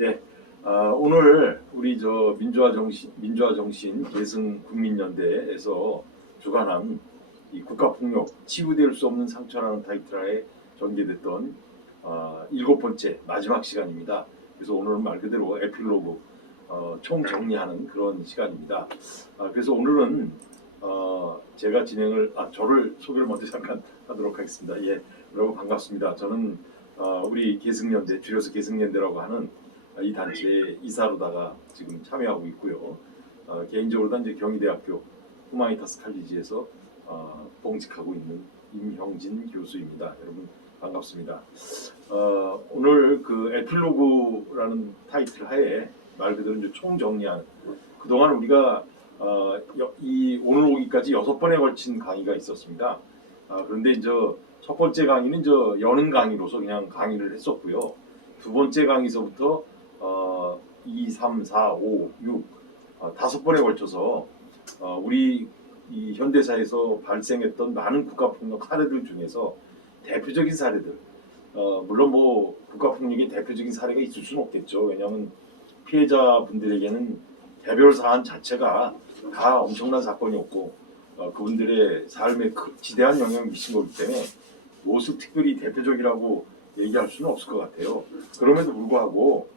예, 오늘 우리 저 민주화 정신 계승 국민연대에서 주관한 이 국가폭력 치유될 수 없는 상처라는 타이틀하에 전개됐던 일곱 번째 마지막 시간입니다. 그래서 오늘은 말 그대로 에필로그 총 정리하는 그런 시간입니다. 그래서 오늘은 제가 저를 소개를 먼저 잠깐 하도록 하겠습니다. 예, 여러분 반갑습니다. 저는 우리 계승연대, 줄여서 계승연대라고 하는 이 단체의 이사로다가 지금 참여하고 있고요. 개인적으로는 이제 경희대학교 후마니타스 칼리지에서 봉직하고 있는 임형진 교수입니다. 여러분 반갑습니다. 오늘 그 에필로그라는 타이틀 하에 말 그대로 이제 총정리한 그동안 우리가 오늘 오기까지 6번에 걸친 강의가 있었습니다. 그런데 이제 첫 번째 강의는 여는 강의로서 그냥 강의를 했었고요. 두 번째 강의서부터 2, 3, 4, 5, 6 5번에 걸쳐서 우리 이 현대사에서 발생했던 많은 국가폭력 사례들 중에서 대표적인 사례들, 물론 뭐 국가폭력의 대표적인 사례가 있을 수는 없겠죠. 왜냐하면 피해자분들에게는 개별 사안 자체가 다 엄청난 사건이었고 그분들의 삶에 지대한 영향을 미친 거기 때문에 무엇을 특별히 대표적이라고 얘기할 수는 없을 것 같아요. 그럼에도 불구하고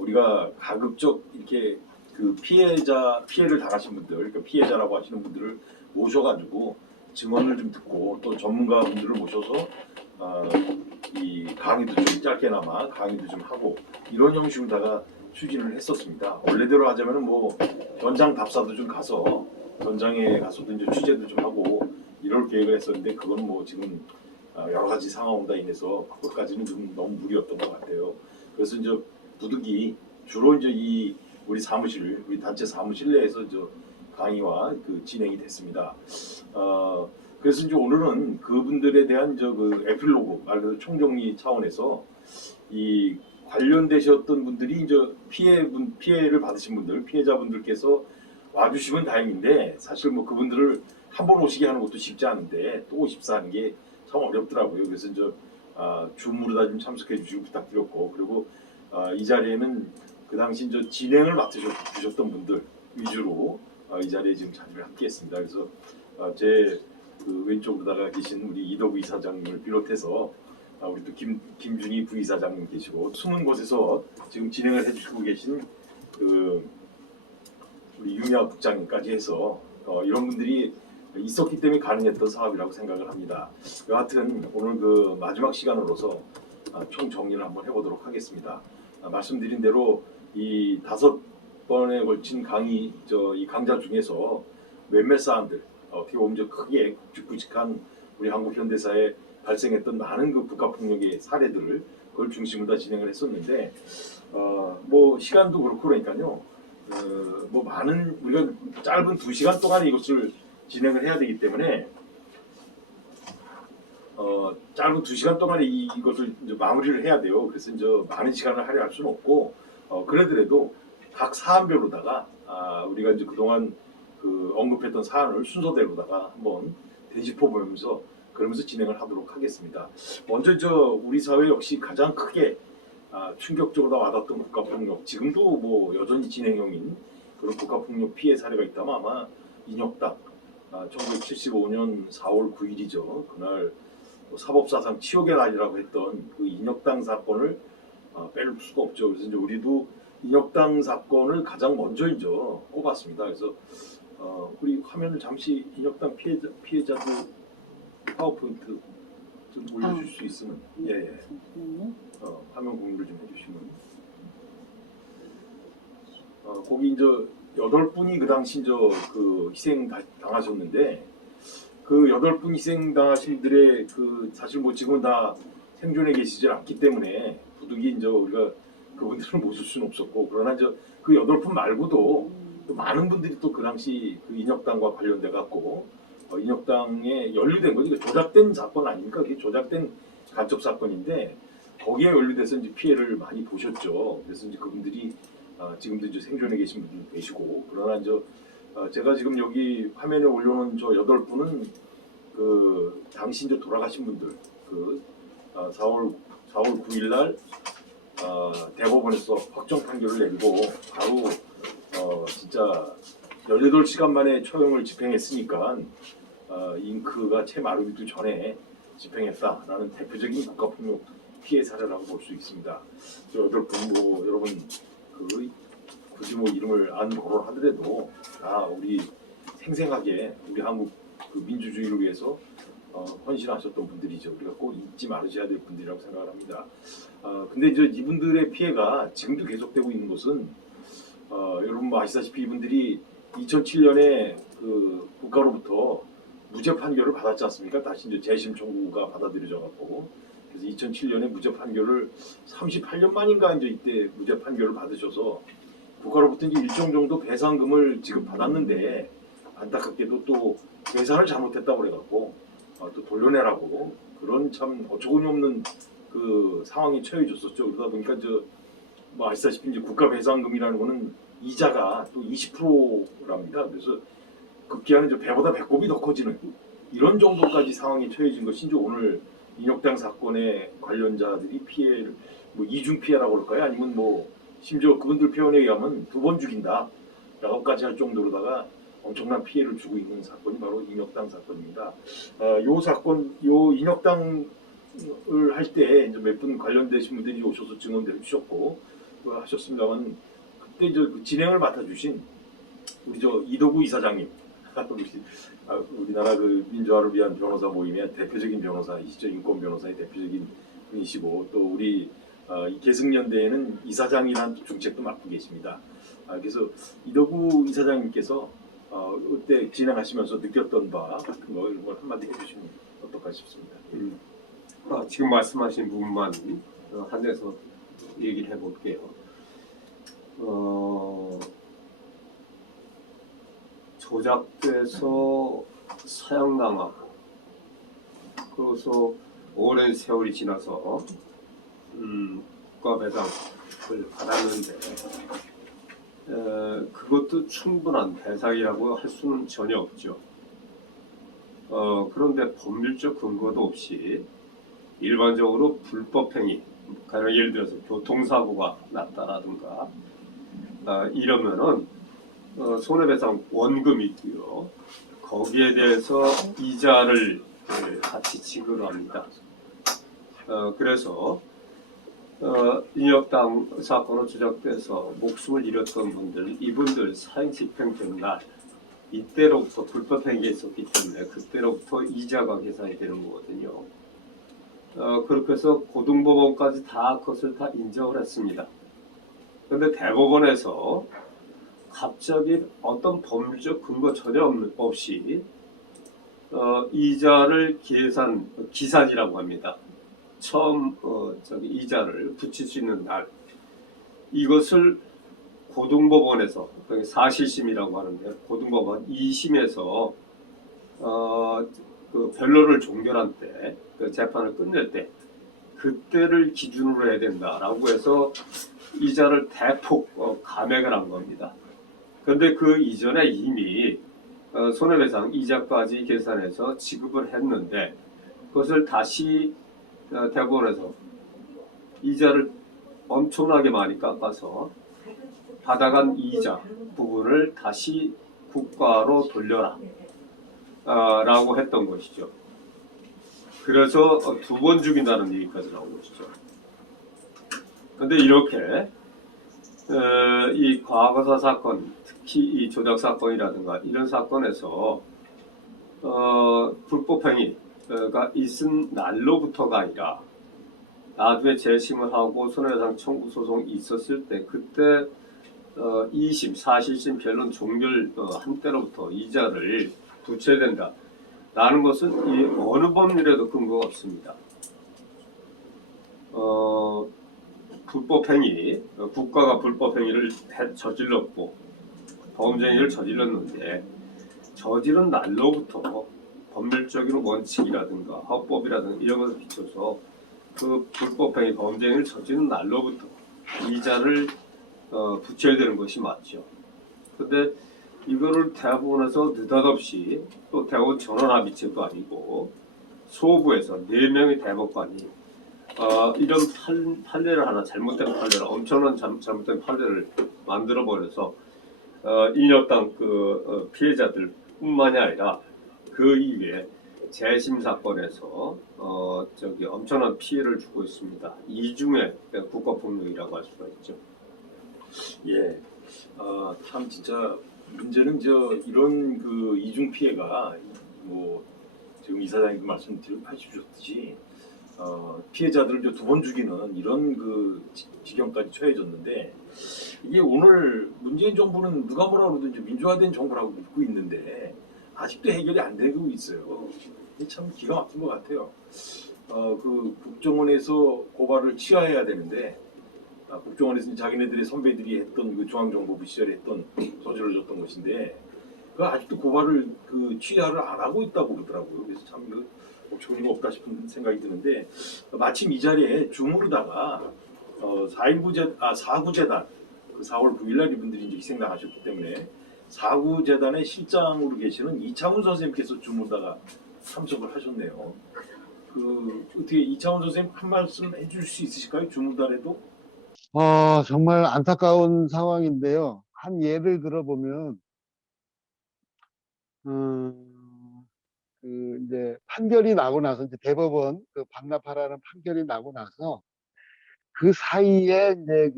우리가 가급적 이렇게 그 피해를 당하신 분들, 그러니까 피해자라고 하시는 분들을 모셔가지고 증언을 좀 듣고 또 전문가분들을 모셔서 이 강의도 좀 짧게나마 강의도 좀 하고 이런 형식으로다가 추진을 했었습니다. 원래대로 하자면은 뭐 현장 답사도 좀 가서 현장에 가서도 이제 취재도 좀 하고 이럴 계획을 했었는데 그건 뭐 지금 여러 가지 상황으로 인해서 그것까지는 좀 너무 무리였던 것 같아요. 그래서 이제 부득이 주로 이제 우리 단체 사무실 내에서 강의와 그 진행이 됐습니다. 그래서 이제 오늘은 그분들에 대한 그 에필로그 말 그대로 총정리 차원에서 이 관련되셨던 분들이 이제 피해를 받으신 분들, 피해자분들께서 와주시면 다행인데 사실 뭐 그분들을 한 번 오시게 하는 것도 쉽지 않은데 또 오십사 하는 게 참 어렵더라고요. 그래서 이제 줌으로 다 좀 참석해 주시고 부탁드렸고 그리고 이 자리에는 그 당시 이제 진행을 맡으셨던 분들 위주로 이 자리에 지금 자리를 함께했습니다. 그래서 제 그 왼쪽으로다가 계신 우리 이덕우 이사장님을 비롯해서 우리 또 김준희 부이사장님 계시고 숨은 곳에서 지금 진행을 해주시고 계신 그 우리 윤야 국장님까지 해서 이런 분들이 있었기 때문에 가능했던 사업이라고 생각을 합니다. 여하튼 오늘 그 마지막 시간으로서 총 정리를 한번 해보도록 하겠습니다. 말씀드린 대로 이 5번에 걸친 이 강좌 중에서 몇몇 사안들 어떻게 보면 크게 굵직굵직한 우리 한국 현대사에 발생했던 많은 그 국가폭력의 사례들을 그걸 중심으로 다 진행을 했었는데 뭐 시간도 그렇고 그러니까요. 뭐 많은 우리가 짧은 2시간 동안에 이것을 진행을 해야 되기 때문에 짧은 2시간 동안에 이것을 이제 마무리를 해야 돼요. 그래서 이제 많은 시간을 할애할 수는 없고 그러더라도 각 사안별로다가 우리가 이제 그동안 그 언급했던 사안을 순서대로다가 한번 되짚어 보면서 그러면서 진행을 하도록 하겠습니다. 먼저 우리 사회 역시 가장 크게 충격적으로 와닿던 국가폭력, 지금도 뭐 여전히 진행형인 그런 국가폭력 피해 사례가 있다면 아마 인혁당 1975년 4월 9일이죠. 그날 사법사상 치욕의 날이라고 했던 그 인혁당 사건을 뺄 수가 없죠. 그래서 이제 우리도 인혁당 사건을 가장 먼저 이제 꼽았습니다. 그래서 우리 화면을 잠시 인혁당 피해자들 파워포인트 좀 올려줄 수 있으면 예. 화면 공유를 좀 해주시면 거기 이제 8분이 그 당시 그 희생 당하셨는데 그 8분 희생 당하신 분들의 그 사실 뭐 지금은 다 생존해 계시지 않기 때문에 부득이 이제 우리가 그분들을 모실 수는 없었고 그러나 이제 그 8분 말고도 또 많은 분들이 또 그 당시 그 인혁당과 관련돼 갖고 인혁당에 연루된 거지. 조작된 사건 아닙니까? 그게 조작된 간첩 사건인데 거기에 연루돼서 이제 피해를 많이 보셨죠. 그래서 이제 그분들이 지금도 이제 생존해 계신 분들도 계시고 그러나 이제 제가 지금 여기 화면에 올려놓은 8분은 그 당시 이제 돌아가신 분들 그 4월 4월 9일 날 대법원에서 확정 판결을 내리고 바로 진짜 18시간 만에 처형을 집행했으니까 잉크가 채 마르기도 전에 집행했다라는 대표적인 국가폭력 피해 사례라고 볼 수 있습니다. 여러분 여러분 굳이 이름을 안 거론하더라도 우리 생생하게 우리 한국 민주주의를 위해서 헌신하셨던 분들이죠. 우리가 꼭 잊지 말으셔야 될 분들이라고 생각을 합니다. 근데 이분들의 피해가 지금도 계속되고 있는 것은 여러분 아시다시피 이분들이 2007년에 국가로부터 무죄 판결을 받았지 않습니까? 다시 재심 청구가 받아들여져 갖고 그래서 2007년에 무죄 판결을 38년 만인가 이때 무죄 판결을 받으셔서 국가로부터 일정 정도 배상금을 지금 받았는데 안타깝게도 또 계산을 잘못했다고 그래갖고 또 돌려내라고 그런 참 어처구니 없는 상황이 처해졌었죠. 그러다 보니까 아시다시피 국가 배상금이라는 거는 이자가 또 20%랍니다. 그래서 급기야는 배보다 배꼽이 더 커지는 이런 정도까지 상황이 처해진 것이 오늘 인혁당 사건의 관련자들이 피해를 이중 피해라고 그럴까요? 아니면 심지어 그분들 표현에 의하면 2번 죽인다라고까지 할 정도로다가 엄청난 피해를 주고 있는 사건이 바로 인혁당 사건입니다. 요 사건, 요 인혁당을 할 때 몇 분 관련되신 분들이 오셔서 증언도 해주셨고 하셨습니다만 그때 진행을 맡아주신 우리 이도구 이사장님, 우리나라 민주화를 위한 변호사 모임의 대표적인 변호사이시죠. 인권 변호사의 대표적인 분이시고 또 우리 이 계승연대에는 이사장이라는 중책도 맡고 계십니다. 그래서 이도구 이사장님께서 그때 진행하시면서 느꼈던 바 같은 거 이런 걸 한마디 해주시면 어떨까 싶습니다. 지금 말씀하신 부분만 한해서 얘기를 해볼게요. 조작돼서 사형당하고 그래서 오랜 세월이 지나서 국가배상을 받았는데 그것도 충분한 배상이라고 할 수는 전혀 없죠. 그런데 법률적 근거도 없이 일반적으로 불법행위, 가령 예를 들어서 교통사고가 났다라든가 이러면은 손해배상 원금이 있고요. 거기에 대해서 이자를 같이 지급을 합니다. 그래서 인혁당 사건으로 조작돼서 목숨을 잃었던 분들, 이분들 사형 집행된 날 이때로부터 불법행위가 있었기 때문에 그때로부터 이자가 계산이 되는 거거든요. 그렇게 해서 고등법원까지 다 그것을 다 인정을 했습니다. 그런데 대법원에서 갑자기 어떤 법률적 근거 전혀 없이 이자를 기산이라고 합니다. 처음 이자를 붙일 수 있는 날 이것을 고등법원에서 사실심이라고 하는데 고등법원 2심에서 변론을 종결한 때 재판을 끝낼 때 그때를 기준으로 해야 된다라고 해서 이자를 대폭 감액을 한 겁니다. 그런데 그 이전에 이미 손해배상 이자까지 계산해서 지급을 했는데 그것을 다시 대법원에서 이자를 엄청나게 많이 깎아서 받아간 이자 부분을 다시 국가로 돌려라 라고 했던 것이죠. 그래서 2번 죽인다는 얘기까지 나온 것이죠. 그런데 이렇게 이 과거사 사건, 특히 이 조작 사건이라든가 이런 사건에서 불법행위가 있은 날로부터가 아니라 나중에 재심을 하고 손해배상 청구 소송이 있었을 때 그때 2심, 사실심 변론 종결한 때로부터 이자를 붙여야 된다. 라는 것은 이 어느 법률에도 근거가 없습니다. 불법행위, 국가가 불법행위를 저질렀고 범죄행위를 저질렀는데 저지른 날로부터 법률적인 원칙이라든가 헌법이라든가 이런 것을 비춰서 그 불법행위, 범죄행위를 저지른 날로부터 이자를 붙여야 되는 것이 맞죠. 그런데 이거를 대법원에서 느닷없이 또 대법원 전원합의체도 아니고 소부에서 4명의 대법관이 이런 판례를 하나 잘못된 판례를 엄청난 잘못된 판례를 만들어 버려서 인혁당 피해자들뿐만이 아니라 그 이외에 재심 사건에서 엄청난 피해를 주고 있습니다. 이중의 국가폭력이라고 할 수가 있죠. 예. 참 진짜 문제는 이런 그 이중 피해가 뭐 지금 이사장님도 말씀하셨듯이 피해자들을 두 번 죽이는 이런 그 지경까지 처해졌는데 이게 오늘 문재인 정부는 누가 뭐라 그러든지 민주화된 정부라고 믿고 있는데 아직도 해결이 안 되고 있어요. 이게 참 기가 막힌 것 같아요. 그 국정원에서 고발을 취하해야 되는데 국정원에서 자기네들의 선배들이 했던 그 중앙정보부 시절에 했던 저질러졌던 것인데 그 아직도 고발을 취하를 안 하고 있다고 그러더라고요. 그래서 참 어처구니가 없다 싶은 생각이 드는데 마침 이 자리에 줌으로다가 4구재단 4월 9일날 이분들이 이제 희생당하셨기 때문에 4구재단의 실장으로 계시는 이창훈 선생님께서 줌으로다가 참석을 하셨네요. 어떻게 이창훈 선생님 한 말씀 해줄 수 있으실까요? 줌으로다래도? 정말 안타까운 상황인데요. 한 예를 들어보면, 이제 판결이 나고 나서, 이제 대법원 반납하라는 판결이 나고 나서, 그 사이에 이제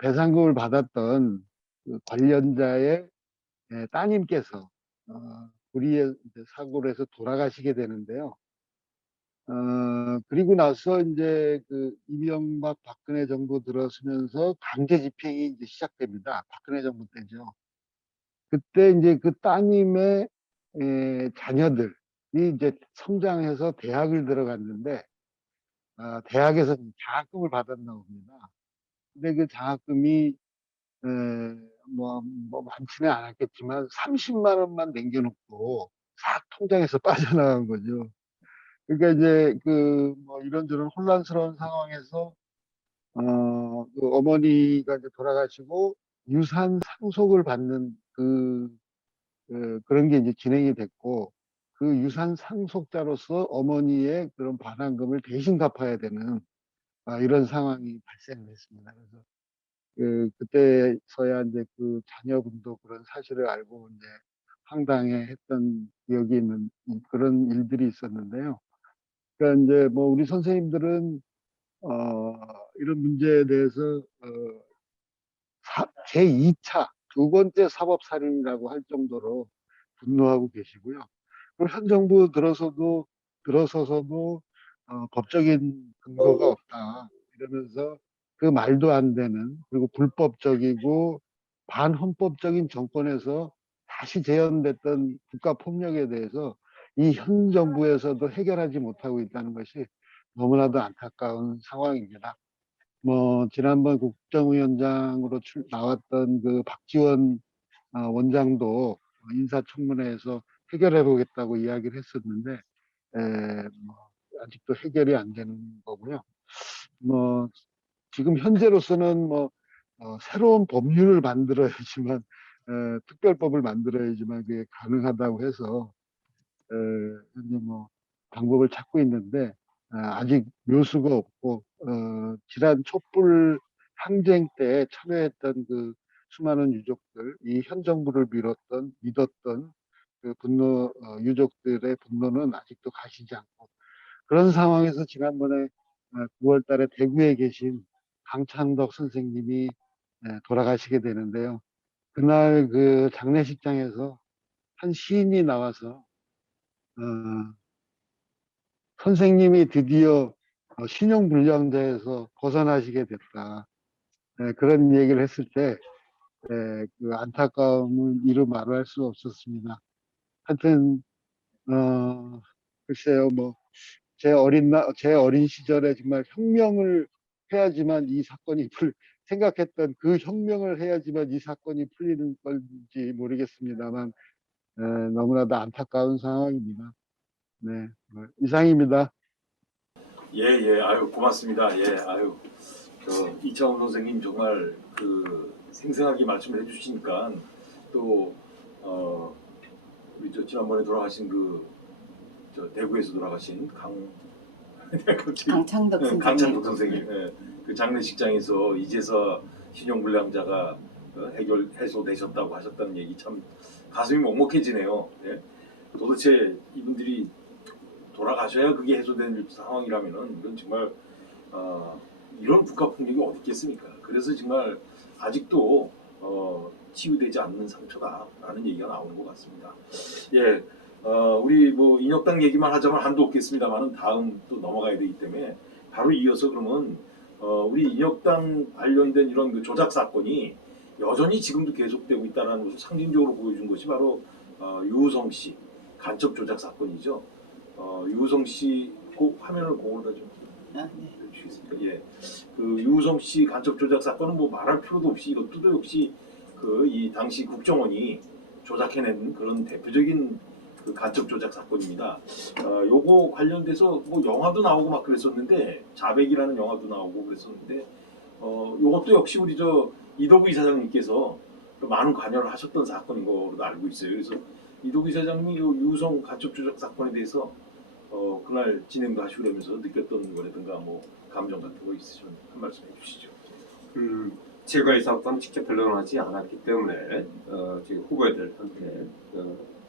배상금을 받았던 그 관련자의 따님께서, 불의의 이제 사고로 해서 돌아가시게 되는데요. 그리고 나서 이제 이명박 박근혜 정부 들어서면서 강제 집행이 이제 시작됩니다. 박근혜 정부 때죠. 그때 이제 그 따님의 자녀들이 이제 성장해서 대학을 들어갔는데, 대학에서 장학금을 받았나 봅니다. 근데 그 장학금이 에, 뭐 많지는 않았겠지만 30만 원만 남겨놓고 싹 통장에서 빠져나간 거죠. 그러니까 이제 뭐 이런저런 혼란스러운 상황에서 그 어머니가 이제 돌아가시고 유산 상속을 받는 그런 게 이제 진행이 됐고, 그 유산 상속자로서 어머니의 그런 반환금을 대신 갚아야 되는 이런 상황이 발생을 했습니다. 그래서 그때서야 이제 그 자녀분도 그런 사실을 알고 이제 황당해 했던 기억이 있는 그런 일들이 있었는데요. 그러니까 이제 뭐 우리 선생님들은 이런 문제에 대해서 제2차 두 번째 사법살인이라고 할 정도로 분노하고 계시고요. 그리고 현 정부 들어서서도 법적인 근거가 없다 이러면서 그 말도 안 되는, 그리고 불법적이고 반헌법적인 정권에서 다시 재현됐던 국가 폭력에 대해서 이 현 정부에서도 해결하지 못하고 있다는 것이 너무나도 안타까운 상황입니다. 뭐 지난번 국정위원장으로 나왔던 그 박지원 원장도 인사청문회에서 해결해 보겠다고 이야기를 했었는데 뭐 아직도 해결이 안 되는 거고요. 뭐 지금 현재로서는 뭐 새로운 법률을 만들어야지만 특별법을 만들어야지만 그게 가능하다고 해서 현재 뭐 방법을 찾고 있는데 아직 묘수가 없고 지난 촛불 항쟁 때 참여했던 그 수많은 유족들, 이 현 정부를 믿었던 그 분노 유족들의 분노는 아직도 가시지 않고, 그런 상황에서 지난번에 9월 달에 대구에 계신 강찬덕 선생님이 돌아가시게 되는데요. 그날 그 장례식장에서 한 시인이 나와서 선생님이 드디어 신용불량자에서 벗어나시게 됐다, 그런 얘기를 했을 때 그 안타까움을 이루 말할 수 없었습니다. 하여튼 글쎄요, 뭐 제 어린 시절에 정말 혁명을 해야지만 이 사건이 생각했던 그 혁명을 해야지만 이 사건이 풀리는 건지 모르겠습니다만 너무나도 안타까운 상황입니다. 네, 뭐 이상입니다. 예. 아유, 고맙습니다. 예, 아유. 이창훈 선생님 정말 생생하게 말씀을 해주시니까 또 우리 지난번에 돌아가신 대구에서 돌아가신 갑자기 강창덕 선생님. 강창덕 선생님. 예. 그 장례식장에서 이제서 신용불량자가 해소되셨다고 하셨다는 얘기 참 가슴이 먹먹해지네요. 예. 도대체 이분들이 돌아가셔야 그게 해소되는 상황이라면은 이건 정말 이런 국가폭력이 어디 있겠습니까? 그래서 정말 아직도 치유되지 않는 상처다라는 얘기가 나오는 것 같습니다. 예, 우리 뭐 인혁당 얘기만 하자면 한도 없겠습니다만은 다음 또 넘어가야 되기 때문에 바로 이어서 그러면 우리 인혁당 관련된 이런 그 조작 사건이 여전히 지금도 계속되고 있다는 것을 상징적으로 보여준 것이 바로 유우성 씨 간첩 조작 사건이죠. 유우성 씨 꼭 화면을 공으로 좀 네. 해주시겠습니까? 예, 그 유우성 씨 간첩 조작 사건은 뭐 말할 필요도 없이 이것도 역시 그 이 당시 국정원이 조작해낸 그런 대표적인 그 간첩 조작 사건입니다. 요거 관련돼서 뭐 영화도 나오고 막 그랬었는데 자백이라는 영화도 나오고 그랬었는데 요것도 역시 우리 저 이도구 이사장님께서 많은 관여를 하셨던 사건인 걸로 알고 있어요. 그래서 이도구 이사장님이 요 유우성 간첩 조작 사건에 대해서 그날 진행도 하시고 그러면서 느꼈던 거라든가 뭐 감정 같은 거 있으시면 한 말씀 해주시죠. 제가 이 사건 직접 변론하지 않았기 때문에 지금 후배들한테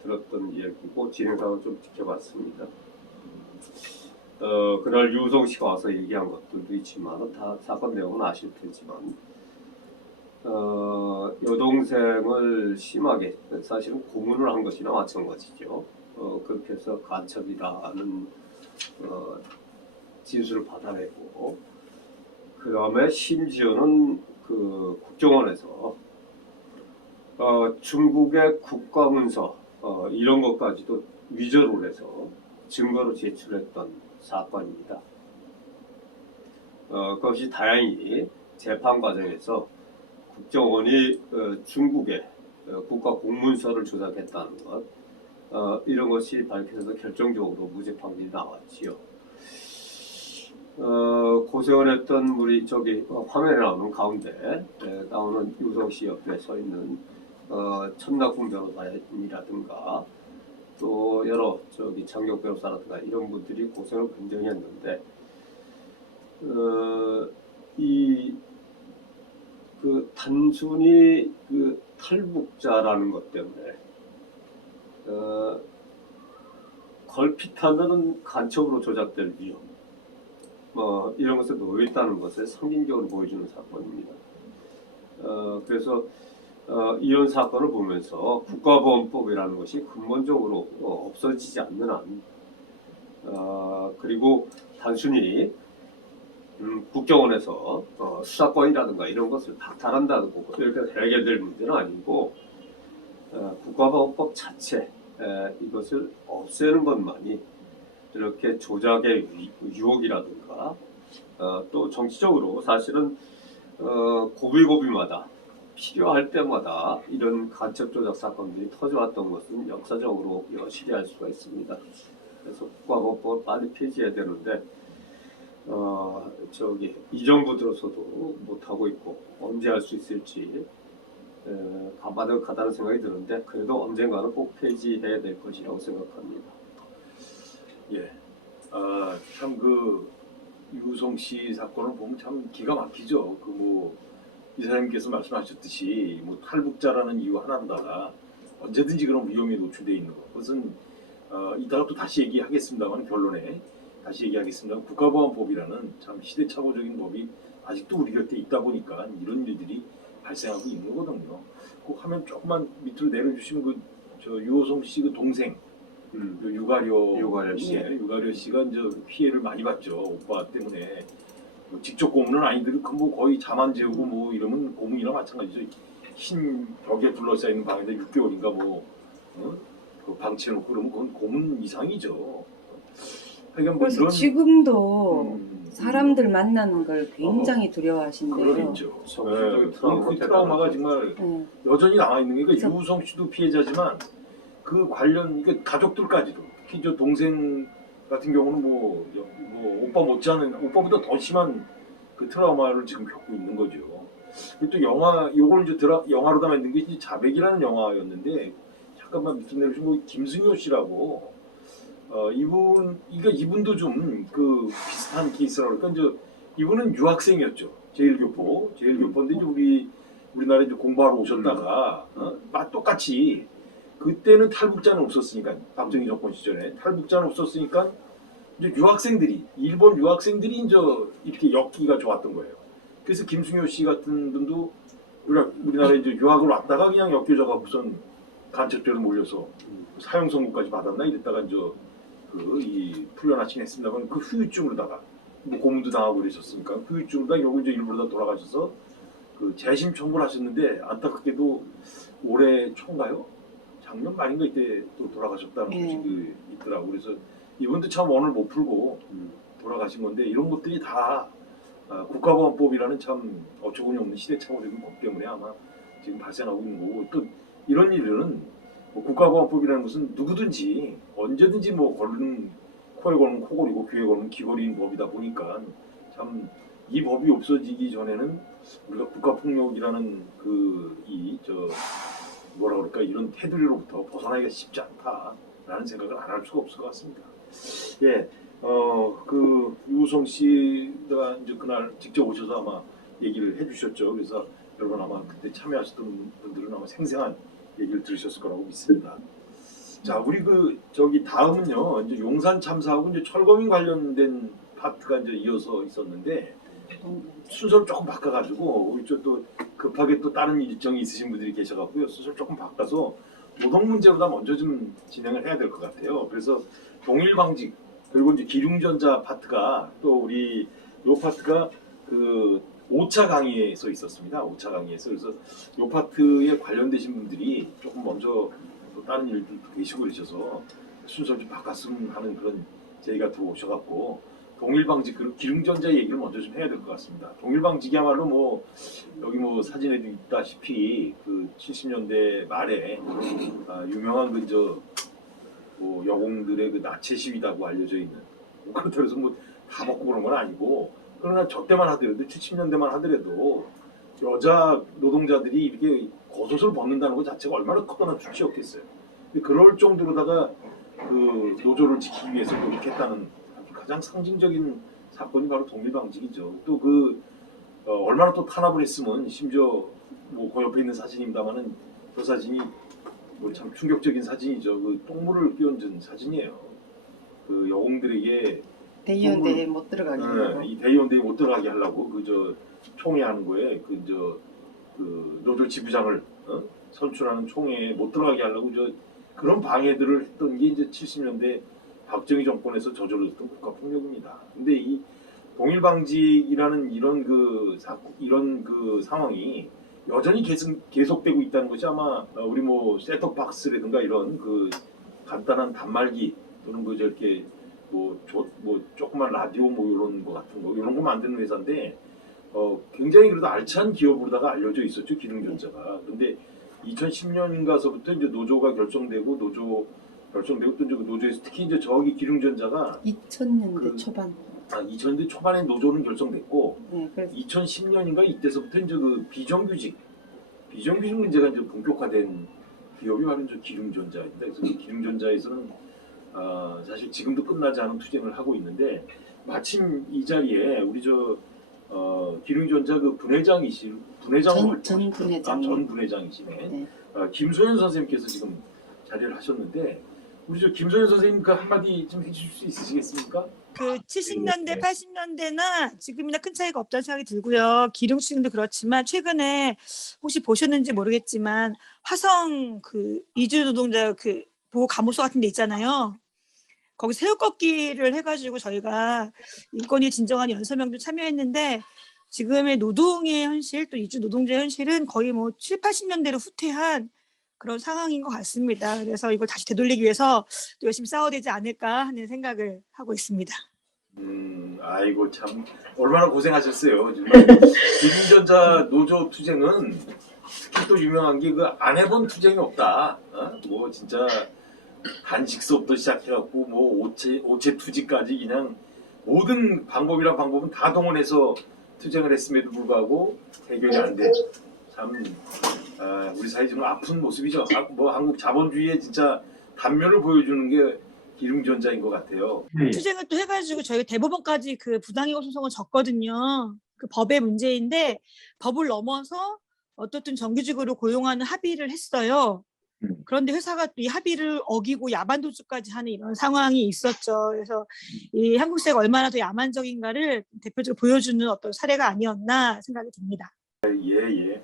들었던 이야기고 진행상을 좀 지켜봤습니다. 그날 유우성 씨가 와서 얘기한 것들도 있지만 다 사건 내용은 아실 테지만 여동생을 심하게 사실은 고문을 한 것이나 마찬가지죠. 그렇게 해서 간첩이라는 진술을 받아내고 그 다음에 심지어는 그 국정원에서 중국의 국가문서 이런 것까지도 위조를 해서 증거로 제출했던 사건입니다. 그것이 다행히 재판 과정에서 국정원이 중국의 국가 공문서를 조작했다는 것 이런 것이 밝혀져서 결정적으로 무죄 판결이 나왔지요. 고생을 했던 우리 저기 화면에 나오는 가운데 나오는 유성 씨 옆에 서 있는 천낙궁 변호사님이라든가 또 여러 저기 장경 변호사라든가 이런 분들이 고생을 굉장히 했는데 그 단순히 그 탈북자라는 것 때문에 걸핏하면은 간첩으로 조작될 위험 이런 것에 놓여 있다는 것을 상징적으로 보여주는 사건입니다. 그래서 이런 사건을 보면서 국가보안법이라는 것이 근본적으로 없어지지 않는 한 그리고 단순히 국정원에서 수사권이라든가 이런 것을 박탈한다고 이렇게 해결될 문제는 아니고 국가보안법 자체 이것을 없애는 것만이 이렇게 조작의 유혹이라든가 또 정치적으로 사실은 고비고비마다 필요할 때마다 이런 간첩 조작 사건들이 터져왔던 것은 역사적으로 여실히 알 수가 있습니다. 그래서 국가보안법을 빨리 폐지해야 되는데 저기 이 정부 들어서도 못하고 있고 언제 할 수 있을지 가마득하다는 생각이 드는데 그래도 언젠가는 꼭 폐지해야 될 것이라고 생각합니다. 예, 참 그 유우성 씨 사건을 보면 참 기가 막히죠. 그 뭐 이사장님께서 말씀하셨듯이 뭐 탈북자라는 이유 하나로다가 언제든지 그런 위험에 노출돼 있는 것. 그것은 이따가 또 다시 얘기하겠습니다만 결론에 다시 얘기하겠습니다. 국가보안법이라는 참 시대착오적인 법이 아직도 우리 곁에 있다 보니까 이런 일들이 발생하고 있는 거거든요. 그 화면 조금만 밑으로 내려주시면 그 저 유호성 씨 그 동생 그 유가려 씨, 유가려 씨가 이제 피해를 많이 봤죠. 오빠 때문에 뭐 직접 고문은 아니더라도 뭐 거의 잠 안 재우고 뭐 이러면 고문이나 마찬가지죠. 흰 벽에 둘러싸여 있는 방에다 6개월인가 뭐 그 방치해놓고 그러면 그건 고문 이상이죠. 그러니까 뭐 그래서 이런 지금도 사람들 만나는 걸 굉장히 두려워하신대요. 그러겠죠. 정신적인 그 트라우마가 정말 네. 여전히 남아 있는 게 그러니까 그래서- 유우성 씨도 피해자지만 그 관련 이게 가족들까지도 특히 저 동생 같은 경우는 뭐 오빠 못지않은 오빠보다 더 심한 그 트라우마를 지금 겪고 있는 거죠. 그리고 또 영화 요걸 이제 영화로 다 만든 게 이제 자백이라는 영화였는데 잠깐만 밑으로 내려주시면 김승효 씨라고 이분도 좀 그 비슷한 케이스라고 그러니까 이제 이분은 유학생이었죠. 제일교포인데 이제 우리나라에 이제 공부하러 오셨다가 똑같이 그때는 탈북자는 없었으니까 박정희 정권 시절에 탈북자는 없었으니까 이제 일본 유학생들이 이제 이렇게 엮기가 좋았던 거예요. 그래서 김승효 씨 같은 분도 우리나라에 이제 유학을 왔다가 그냥 엮여져가고선 간첩죄로 몰려서 사형 선고까지 받았나 이랬다가 이제 이 풀려나긴 했습니다만 그 후유증으로다가 뭐 고문도 당하고 그러셨으니까 후유증으로다가 결국 이제 일부러 다 돌아가셔서 그 재심 청구를 하셨는데 안타깝게도 올해 초인가요? 작년 말인가 이때 또 돌아가셨다는 소식이 있더라고. 그래서 이분도 참 원을 못 풀고 돌아가신 건데 이런 것들이 다 국가보안법이라는 참 어처구니 없는 시대착오적인 법 때문에 아마 지금 발생하고 있는 거고 또 이런 일은 뭐 국가보안법이라는 것은 누구든지 언제든지 뭐 코에 걸면 코걸이고 귀에 걸면 귀걸이인 법이다 보니까 참 이 법이 없어지기 전에는 우리가 국가폭력이라는 뭐라 그럴까 이런 테두리로부터 벗어나기가 쉽지 않다라는 생각을 안 할 수가 없을 것 같습니다. 예, 유우성 씨가 이제 그날 직접 오셔서 아마 얘기를 해주셨죠. 그래서 여러분 아마 그때 참여하셨던 분들은 아마 생생한 얘기를 들으셨을 거라고 믿습니다. 자, 우리 다음은요. 이제 용산 참사하고 이제 철거민 관련된 파트가 이제 이어서 있었는데 순서를 조금 바꿔가지고 우리 또 급하게 또 다른 일정이 있으신 분들이 계셔갖고요. 순서를 조금 바꿔서 노동 문제보다 먼저 좀 진행을 해야 될 것 같아요. 그래서 동일방직 그리고 이제 기륭전자 파트가 또 우리 요 파트가 그 5차 강의에서 있었습니다. 5차 강의에서 그래서 요 파트에 관련되신 분들이 조금 먼저 또 다른 일들도 계시고 그러셔서 순서를 좀 바꿨으면 하는 그런 제의가 들어오셔갖고 동일방직 그리고 기름전자 얘기를 먼저 좀 해야 될 것 같습니다. 동일방직이야말로 뭐 여기 뭐 사진에도 있다시피 그 70년대 말에 유명한 뭐 여공들의 그 나체 시위다고 알려져 있는 그렇다고 해서 뭐 다 먹고 그런 건 아니고 그러나 저 때만 하더라도 70년대만 하더라도 여자 노동자들이 이렇게 겉옷을 벗는다는 것 자체가 얼마나 커다란 수치였겠어요. 그럴 정도로다가 그 노조를 지키기 위해서 노력했다는 가장 상징적인 사건이 바로 동일방직이죠. 또 얼마나 또 탄압을 했으면 심지어 뭐 그 옆에 있는 사진입니다만은 저 사진이 뭐 참 충격적인 사진이죠. 그 똥물을 끼얹은 사진이에요. 그 여공들에게 대의원대에 못 들어가게 하려고. 이 대의원대에 못 들어가게 하려고 총회 하는 거에 노조 지부장을 선출하는 총회에 못 들어가게 하려고 그런 방해들을 했던 게 이제 70년대 박정희 정권에서 저질렀던 국가폭력입니다. 근데 이 동일방직이라는 이런 상황이 여전히 계속되고 있다는 것이 아마 우리 뭐 셋톱박스라든가 이런 간단한 단말기 또는 저렇게 뭐 조그만 라디오 뭐 이런 거 같은 거 이런 거 만드는 회사인데 굉장히 그래도 알찬 기업으로다가 알려져 있었죠 기능전자가. 근데 2010년인가서부터 이제 노조가 결정되고 또 이제 노조에서 특히 이제 저기 기능전자가 2000년대 초반. 2000년대 초반에 노조는 결정됐고 네, 2010년인가 이때서부터 이제 비정규직 문제가 이제 본격화된 기업이 바로 이제 기능전자입니다. 그래서 기능전자에서는 사실 지금도 끝나지 않은 투쟁을 하고 있는데 마침 이 자리에 우리 기능전자 전 분회장이시네. 네. 김소연 선생님께서 지금 자리를 하셨는데 우리 김소연 선생님 한마디 좀 해주실 수 있으시겠습니까? 그 70년대, 80년대나 지금이나 큰 차이가 없다는 생각이 들고요. 기름수증도 그렇지만 최근에 혹시 보셨는지 모르겠지만 화성 이주 노동자 보호 감호소 같은 데 있잖아요. 거기 새우꺾기를 해가지고 저희가 인권위 진정한 연서명도 참여했는데 지금의 노동의 현실 또 이주 노동자의 현실은 거의 뭐 7, 80년대로 후퇴한 그런 상황인 것 같습니다. 그래서 이걸 다시 되돌리기 위해서 또 열심히 싸워야 되지 않을까 하는 생각을 하고 있습니다. 아이고 참 얼마나 고생하셨어요. 기능전자 노조 투쟁은 특히 또 유명한 게 안 해본 투쟁이 없다. 뭐 진짜 단식수업부터 시작해갖고 뭐 오체 투지까지 그냥 모든 방법은 다 동원해서 투쟁을 했음에도 불구하고 해결이 안 돼. 참 우리 사회 좀 아픈 모습이죠. 뭐 한국 자본주의의 진짜 단면을 보여주는 게 기름전자인 것 같아요. 투쟁을 또 해가지고 저희가 대법원까지 그 부당이익 소송을 졌거든요. 그 법의 문제인데 법을 넘어서 어떻든 정규직으로 고용하는 합의를 했어요. 그런데 회사가 또 이 합의를 어기고 야반 도주까지 하는 이런 상황이 있었죠. 그래서 이 한국 사회가 얼마나 더 야만적인가를 대표적으로 보여주는 어떤 사례가 아니었나 생각이 듭니다. 예.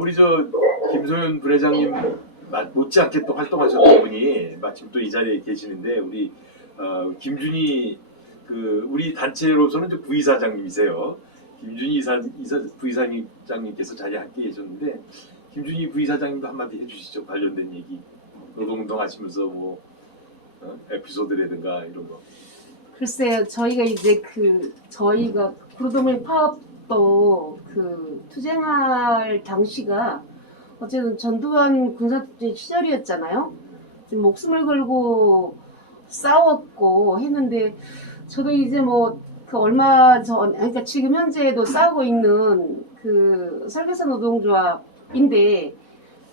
우리 저 김소연 부회장님 못지않게 또 활동하셨던 분이 마침 또 이 자리에 계시는데 우리 김준희 그 우리 단체로서는 이제 부이사장님이세요. 김준희 부이사장님께서 자리에 함께 계셨는데 김준희 부이사장님도 한마디 해주시죠. 관련된 얘기 노동운동 하시면서 뭐 에피소드라든가 이런 거. 글쎄요, 저희가 이제 저희가 구로동물 파업도 투쟁할 당시가 어쨌든 전두환 군사투쟁 시절이었잖아요. 지금 목숨을 걸고 싸웠고 했는데 저도 이제 뭐 얼마 전, 그러니까 지금 현재도 싸우고 있는 설계사 노동조합인데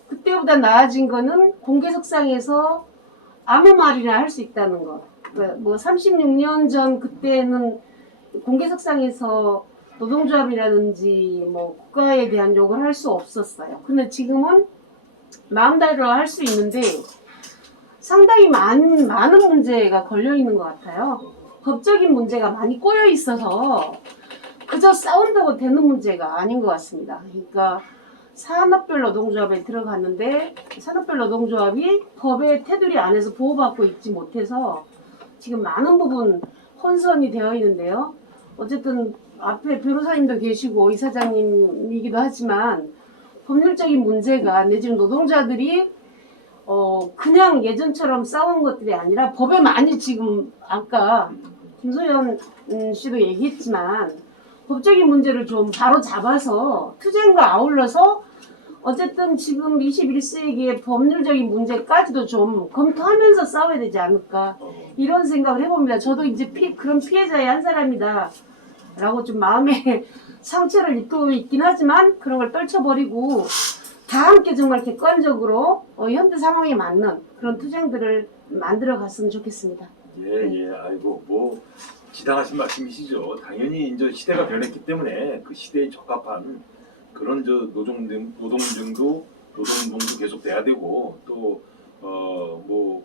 그때보다 나아진 거는 공개석상에서 아무 말이나 할 수 있다는 거. 뭐 36년 전 그때는 공개석상에서 노동조합이라든지 뭐 국가에 대한 욕을 할 수 없었어요. 근데 지금은 마음대로 할 수 있는데 상당히 많은 문제가 걸려 있는 것 같아요. 법적인 문제가 많이 꼬여 있어서 그저 싸운다고 되는 문제가 아닌 것 같습니다. 그러니까 산업별 노동조합에 들어갔는데 산업별 노동조합이 법의 테두리 안에서 보호받고 있지 못해서 지금 많은 부분 혼선이 되어 있는데요. 어쨌든 앞에 변호사님도 계시고 이사장님이기도 하지만 법률적인 문제가 내지는 노동자들이 그냥 예전처럼 싸우는 것들이 아니라 법에 많이 지금 아까 김소연 씨도 얘기했지만 법적인 문제를 좀 바로 잡아서 투쟁과 아울러서 어쨌든 지금 21세기의 법률적인 문제까지도 좀 검토하면서 싸워야 되지 않을까 이런 생각을 해봅니다. 저도 이제 그런 피해자의 한 사람이다 라고 좀 마음에 상처를 입고 있긴 하지만 그런 걸 떨쳐버리고 다 함께 정말 객관적으로 현대 상황에 맞는 그런 투쟁들을 만들어 갔으면 좋겠습니다. 예. 아이고 뭐 지당하신 말씀이시죠. 당연히 이제 시대가 변했기 때문에 그 시대에 적합한 그런 노동운동도 계속 돼야 되고 또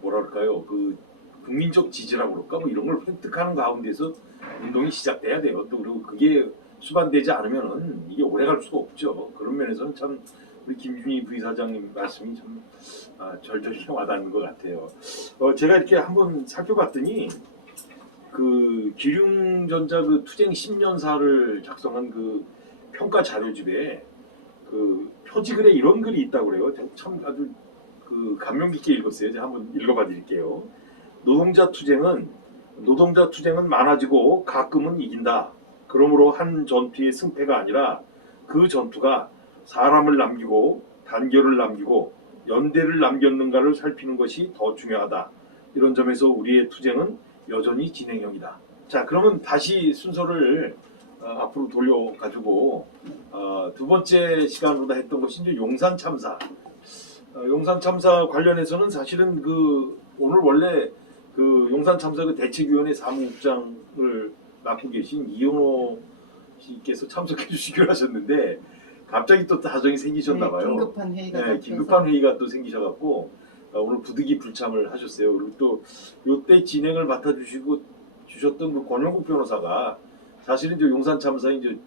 뭐랄까요 그 국민적 지지라고 그럴까 뭐 이런 걸 획득하는 가운데서 운동이 시작돼야 돼요. 또 그리고 그게 수반되지 않으면은 이게 오래갈 수가 없죠. 그런 면에서는 참 우리 김준희 부이사장님 말씀이 참 절절히 와닿는 것 같아요. 제가 이렇게 한번 살펴봤더니 그 기륭전자 그 투쟁 10년사를 작성한 그 평가 자료집에 그 표지글에 이런 글이 있다고 그래요. 참 아주 그 감명 깊게 읽었어요. 제가 한번 읽어봐 드릴게요. 노동자 투쟁은 많아지고 가끔은 이긴다. 그러므로 한 전투의 승패가 아니라 그 전투가 사람을 남기고 단결을 남기고 연대를 남겼는가를 살피는 것이 더 중요하다. 이런 점에서 우리의 투쟁은 여전히 진행형이다. 자, 그러면 다시 순서를 앞으로 돌려가지고 두 번째 시간으로 했던 것이 이제 용산 참사. 용산 참사 관련해서는 사실은 오늘 원래 그 용산 참사 그 대책위원회 사무국장을 맡고 계신 이용호 씨께서 참석해 주시기로 하셨는데 갑자기 또 사정이 생기셨나 봐요. 긴급한 회의가 네, 긴급한 회의가 또 생기셔갖고 오늘 부득이 불참을 하셨어요. 그리고 또 요때 진행을 주셨던 그 권영국 변호사가 사실은 이제 용산 참사에 이제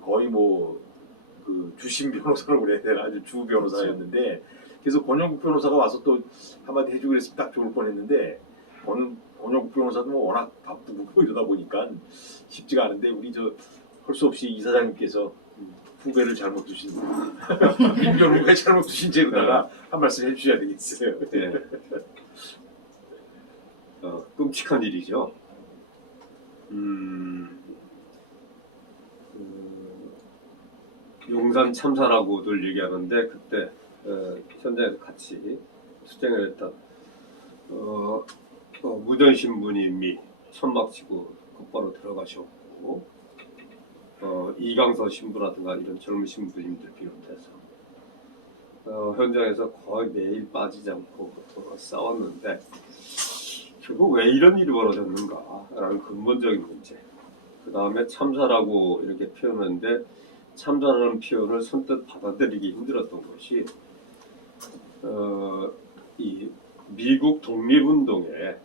거의 그 주심 변호사라고 그래야 되나 아주 주 변호사였는데 그래서 권영국 변호사가 와서 또 한마디 해주고 그랬으면 딱 좋을 뻔했는데 권영국 변호사도 뭐 워낙 바쁘고 이러다 보니까 쉽지가 않은데 우리 할 수 없이 이사장님께서 후배를 잘못 두신 민변호가 잘못 두신 죄로다가 한 말씀 해주셔야 되겠어요. 네. 끔찍한 일이죠. 용산 참사라고들 얘기하는데 그때 현장에서 같이 투쟁을 했던 무전 신부님이 이미 천막치고 곧바로 들어가셨고 이강서 신부라든가 이런 젊은 신부님들 비롯해서 현장에서 거의 매일 빠지지 않고 싸웠는데 결국 왜 이런 일이 벌어졌는가라는 근본적인 문제. 그 다음에 참사라고 이렇게 표현하는데 참사라는 표현을 선뜻 받아들이기 힘들었던 것이 이 미국 독립운동에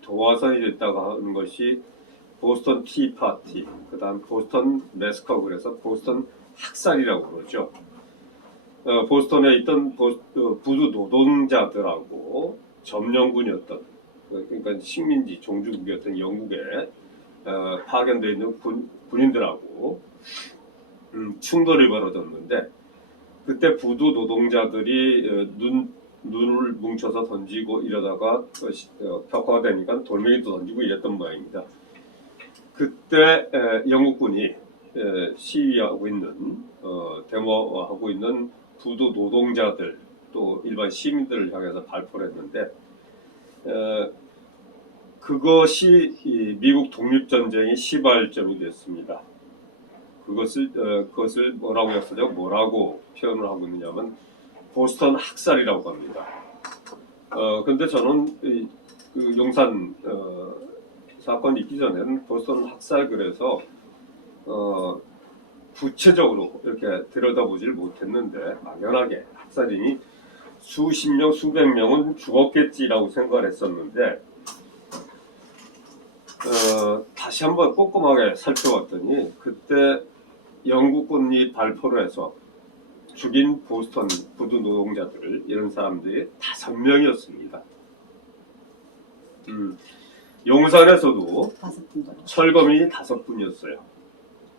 도화선이 됐다고 하는 것이 보스턴 티파티, 그 다음 보스턴 매스커, 그래서 보스턴 학살이라고 그러죠. 보스턴에 있던 부두 노동자들하고 점령군이었던, 그러니까 식민지 종주국이었던 영국에 파견되어 있는 군인들하고 충돌이 벌어졌는데, 그때 부두 노동자들이 눈을 뭉쳐서 던지고 이러다가 격화가 되니까 돌멩이도 던지고 이랬던 모양입니다. 그때 영국군이 시위하고 있는 데모하고 있는 부두 노동자들 또 일반 시민들을 향해서 발표를 했는데 그것이 이 미국 독립전쟁의 시발점이 됐습니다. 그것을 뭐라고 표현을 하고 있느냐면 보스턴 학살이라고 합니다. 근데 저는 그 용산 사건이 있기 전에는 보스턴 학살, 그래서 구체적으로 이렇게 들여다보질 못했는데 막연하게 학살이니 수십 명, 수백 명은 죽었겠지라고 생각을 했었는데 다시 한번 꼼꼼하게 살펴봤더니 그때 영국군이 발포를 해서 죽인 보스턴 부두 노동자들, 이런 사람들이 5명이었습니다. 용산에서도 철거민이 5분이었어요.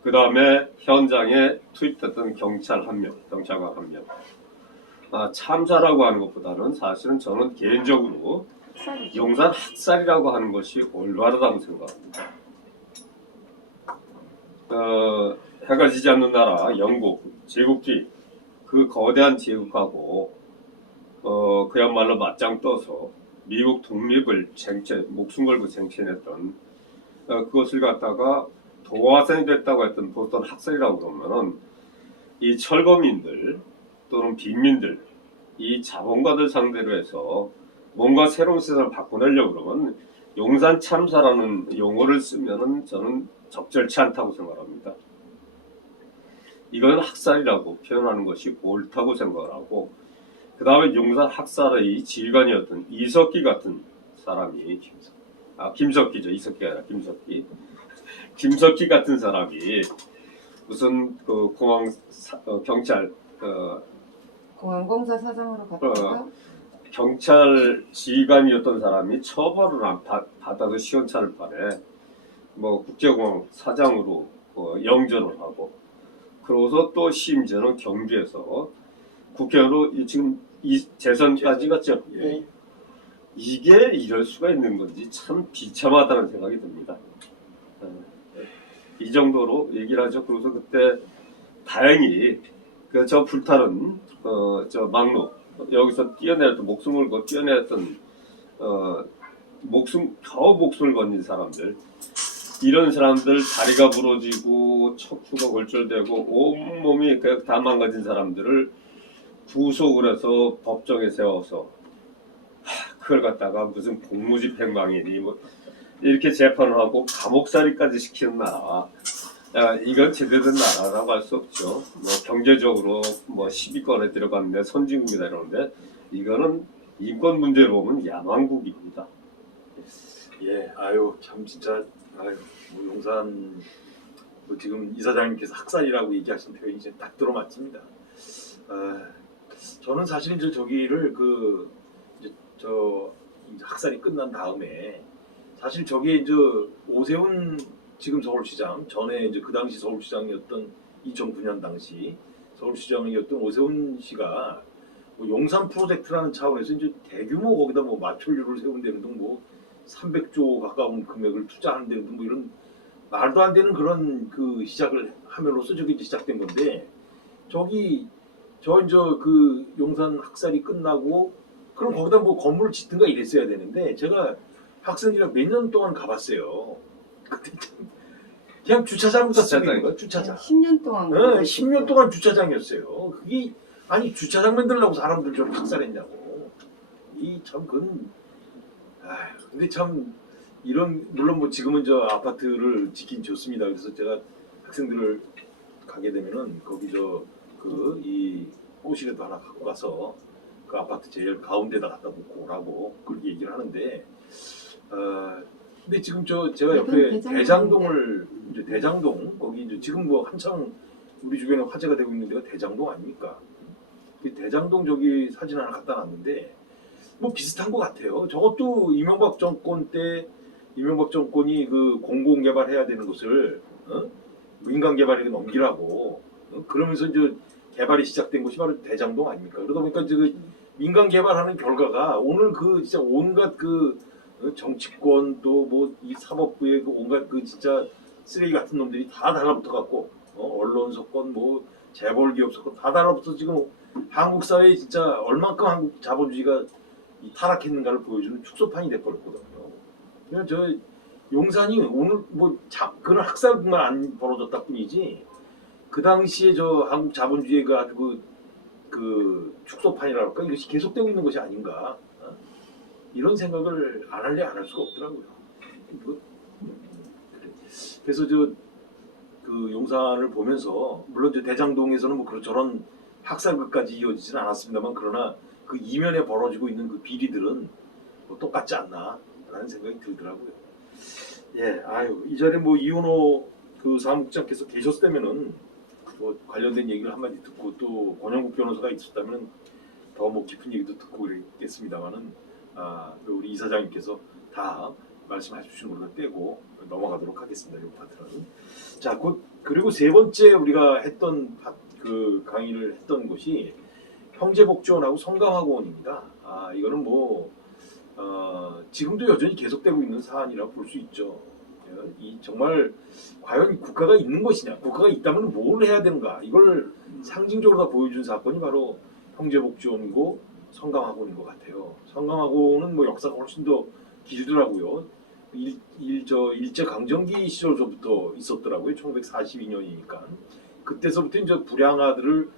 그 다음에 현장에 투입됐던 경찰관 1명. 참사라고 하는 것보다는 사실은 저는 개인적으로 용산 학살이라고 하는 것이 올바르다고 생각합니다. 해가 지지 않는 나라 영국, 제국주의, 그 거대한 제국하고 그야말로 맞짱 떠서 미국 독립을 목숨 걸고 쟁취했던 그것을 갖다가 도화선이 됐다고 했던 보스턴 학살이라고 그러면은 이 철거민들 또는 빈민들, 이 자본가들 상대로 해서 뭔가 새로운 세상을 바꿔내려고 그러면 용산 참사라는 용어를 쓰면은 저는 적절치 않다고 생각합니다. 이건 학살이라고 표현하는 것이 옳다고 생각을 하고, 그 다음에 용산 학살의 지휘관이었던 이석기 같은 사람이, 김석기죠. 이석기가 아니라 김석기 같은 사람이 무슨 그 공항 경찰 공항공사 사장으로 갔다가 경찰 지휘관이었던 사람이 처벌을 안 받아도 시원찮을 판에 뭐 국제공항 사장으로 영전을 하고, 그러고서 또 심지어는 경주에서 국회의원으로 지금 재선까지 갔죠. 예. 이게 이럴 수가 있는 건지 참 비참하다는 생각이 듭니다. 이 정도로 얘기를 하죠. 그래서 그때 다행히 저 불타는 저 막로, 여기서 뛰어내렸던, 목숨을 걸고 뛰어내렸던 겨우 목숨을 건진 사람들, 이런 사람들 다리가 부러지고 척추가 골절되고 온몸이 다 망가진 사람들을 구속을 해서 법정에 세워서 그걸 갖다가 무슨 공무집행방해니 뭐 이렇게 재판을 하고 감옥살이까지 시키는 나라, 이건 제대로 된 나라라고 할 수 없죠. 뭐 경제적으로 뭐 10위권에 들어갔는데 선진국이다 이러는데, 이거는 인권 문제로 보면 야만국입니다. 예, 참 진짜, 뭐 용산, 뭐 지금 이사장님께서 학살이라고 얘기하신 표현이 이제 딱 들어맞습니다. 저는 사실 이제 저기를 이제 학살이 끝난 다음에 사실 저게 이제 오세훈 지금 서울시장, 전에 이제 그 당시 서울시장이었던 2009년 당시 서울시장이었던 오세훈 씨가 뭐 용산 프로젝트라는 차원에서 이제 대규모 거기다 뭐 마초류를 세운다는 등 뭐 300조 가까운 금액을 투자하는 데는 뭐 이런 말도 안 되는 그런 그 시작을 함으로써 저게 이제 시작된 건데, 저 이제 그 용산 학살이 끝나고 그럼 거기다 뭐 건물을 짓든가 이랬어야 되는데, 제가 학생이랑 몇 년 동안 가봤어요. 그때 그냥 주차장부터 쓰는 거예요. 주차장. 10년 동안. 네, 10년 동안 주차장이었어요. 그게 아니 주차장 만들려고 사람들 좀 학살했냐고. 이 참 그건 근데 참 이런 물론 뭐 지금은 저 아파트를 짓긴 좋습니다. 그래서 제가 학생들을 가게 되면은 거기 그 이 꼬시래도 하나 갖고 가서 그 아파트 제일 가운데다 갖다 놓고 오라고 그렇게 얘기를 하는데 근데 지금 제가 옆에 대장동을 이제 대장동 거기 이제 지금 뭐 한창 우리 주변에 화제가 되고 있는 데가 대장동 아닙니까? 그 대장동 저기 사진 하나 갖다 놨는데 뭐 비슷한 것 같아요. 저것도 이명박 정권 때 이명박 정권이 그 공공개발해야 되는 것을 민간 개발에게 넘기라고 그러면서 이제 개발이 시작된 곳이 바로 대장동 아닙니까? 그러다 보니까 이제 그 민간 개발하는 결과가 오늘 그 진짜 온갖 그 정치권 또 뭐 이 사법부의 그 온갖 그 진짜 쓰레기 같은 놈들이 다 달라붙어 갖고 언론사건 뭐 재벌기업사건 다 달라붙어 지금 한국 사회에 진짜 얼만큼 한국 자본주의가 타락했는가를 보여주는 축소판이 돼버렸거든요. 그냥 저 용산이 오늘 뭐 그런 학살뿐만 안 벌어졌다 뿐이지 그 당시에 저 한국 자본주의의 그 아주 그 축소판이라고 할까 이것이 계속되고 있는 것이 아닌가 이런 생각을 안 할래 안 할 수가 없더라고요. 그래서 그 용산을 보면서 물론 저 대장동에서는 뭐 저런 학살극까지 이어지지는 않았습니다만 그러나 그 이면에 벌어지고 있는 그 비리들은 뭐 똑같지 않나라는 생각이 들더라고요. 예, 이 자리에 뭐 이원호 그 사무국장께서 계셨다면은 뭐 관련된 얘기를 한마디 듣고 또 권영국 변호사가 있었다면 더 뭐 깊은 얘기도 듣고 그랬겠습니다만은 우리 이사장님께서 다 말씀해 주신 걸로 떼고 넘어가도록 하겠습니다. 이 파트는. 자, 그리고 세 번째 우리가 했던 그 강의를 했던 곳이 형제복지원하고 성감학원입니다. 이거는 뭐 지금도 여전히 계속되고 있는 사안이라고 볼 수 있죠. 이 정말 과연 국가가 있는 것이냐, 국가가 있다면 뭘 해야 되는가, 이걸 상징적으로 다 보여준 사건이 바로 형제복지원이고 성감학원인 것 같아요. 성감학원은 뭐 역사가 훨씬 더 길더라고요. 일제 강점기 시절서부터 있었더라고요. 1942년이니까. 그때서부터 이제 불량아들을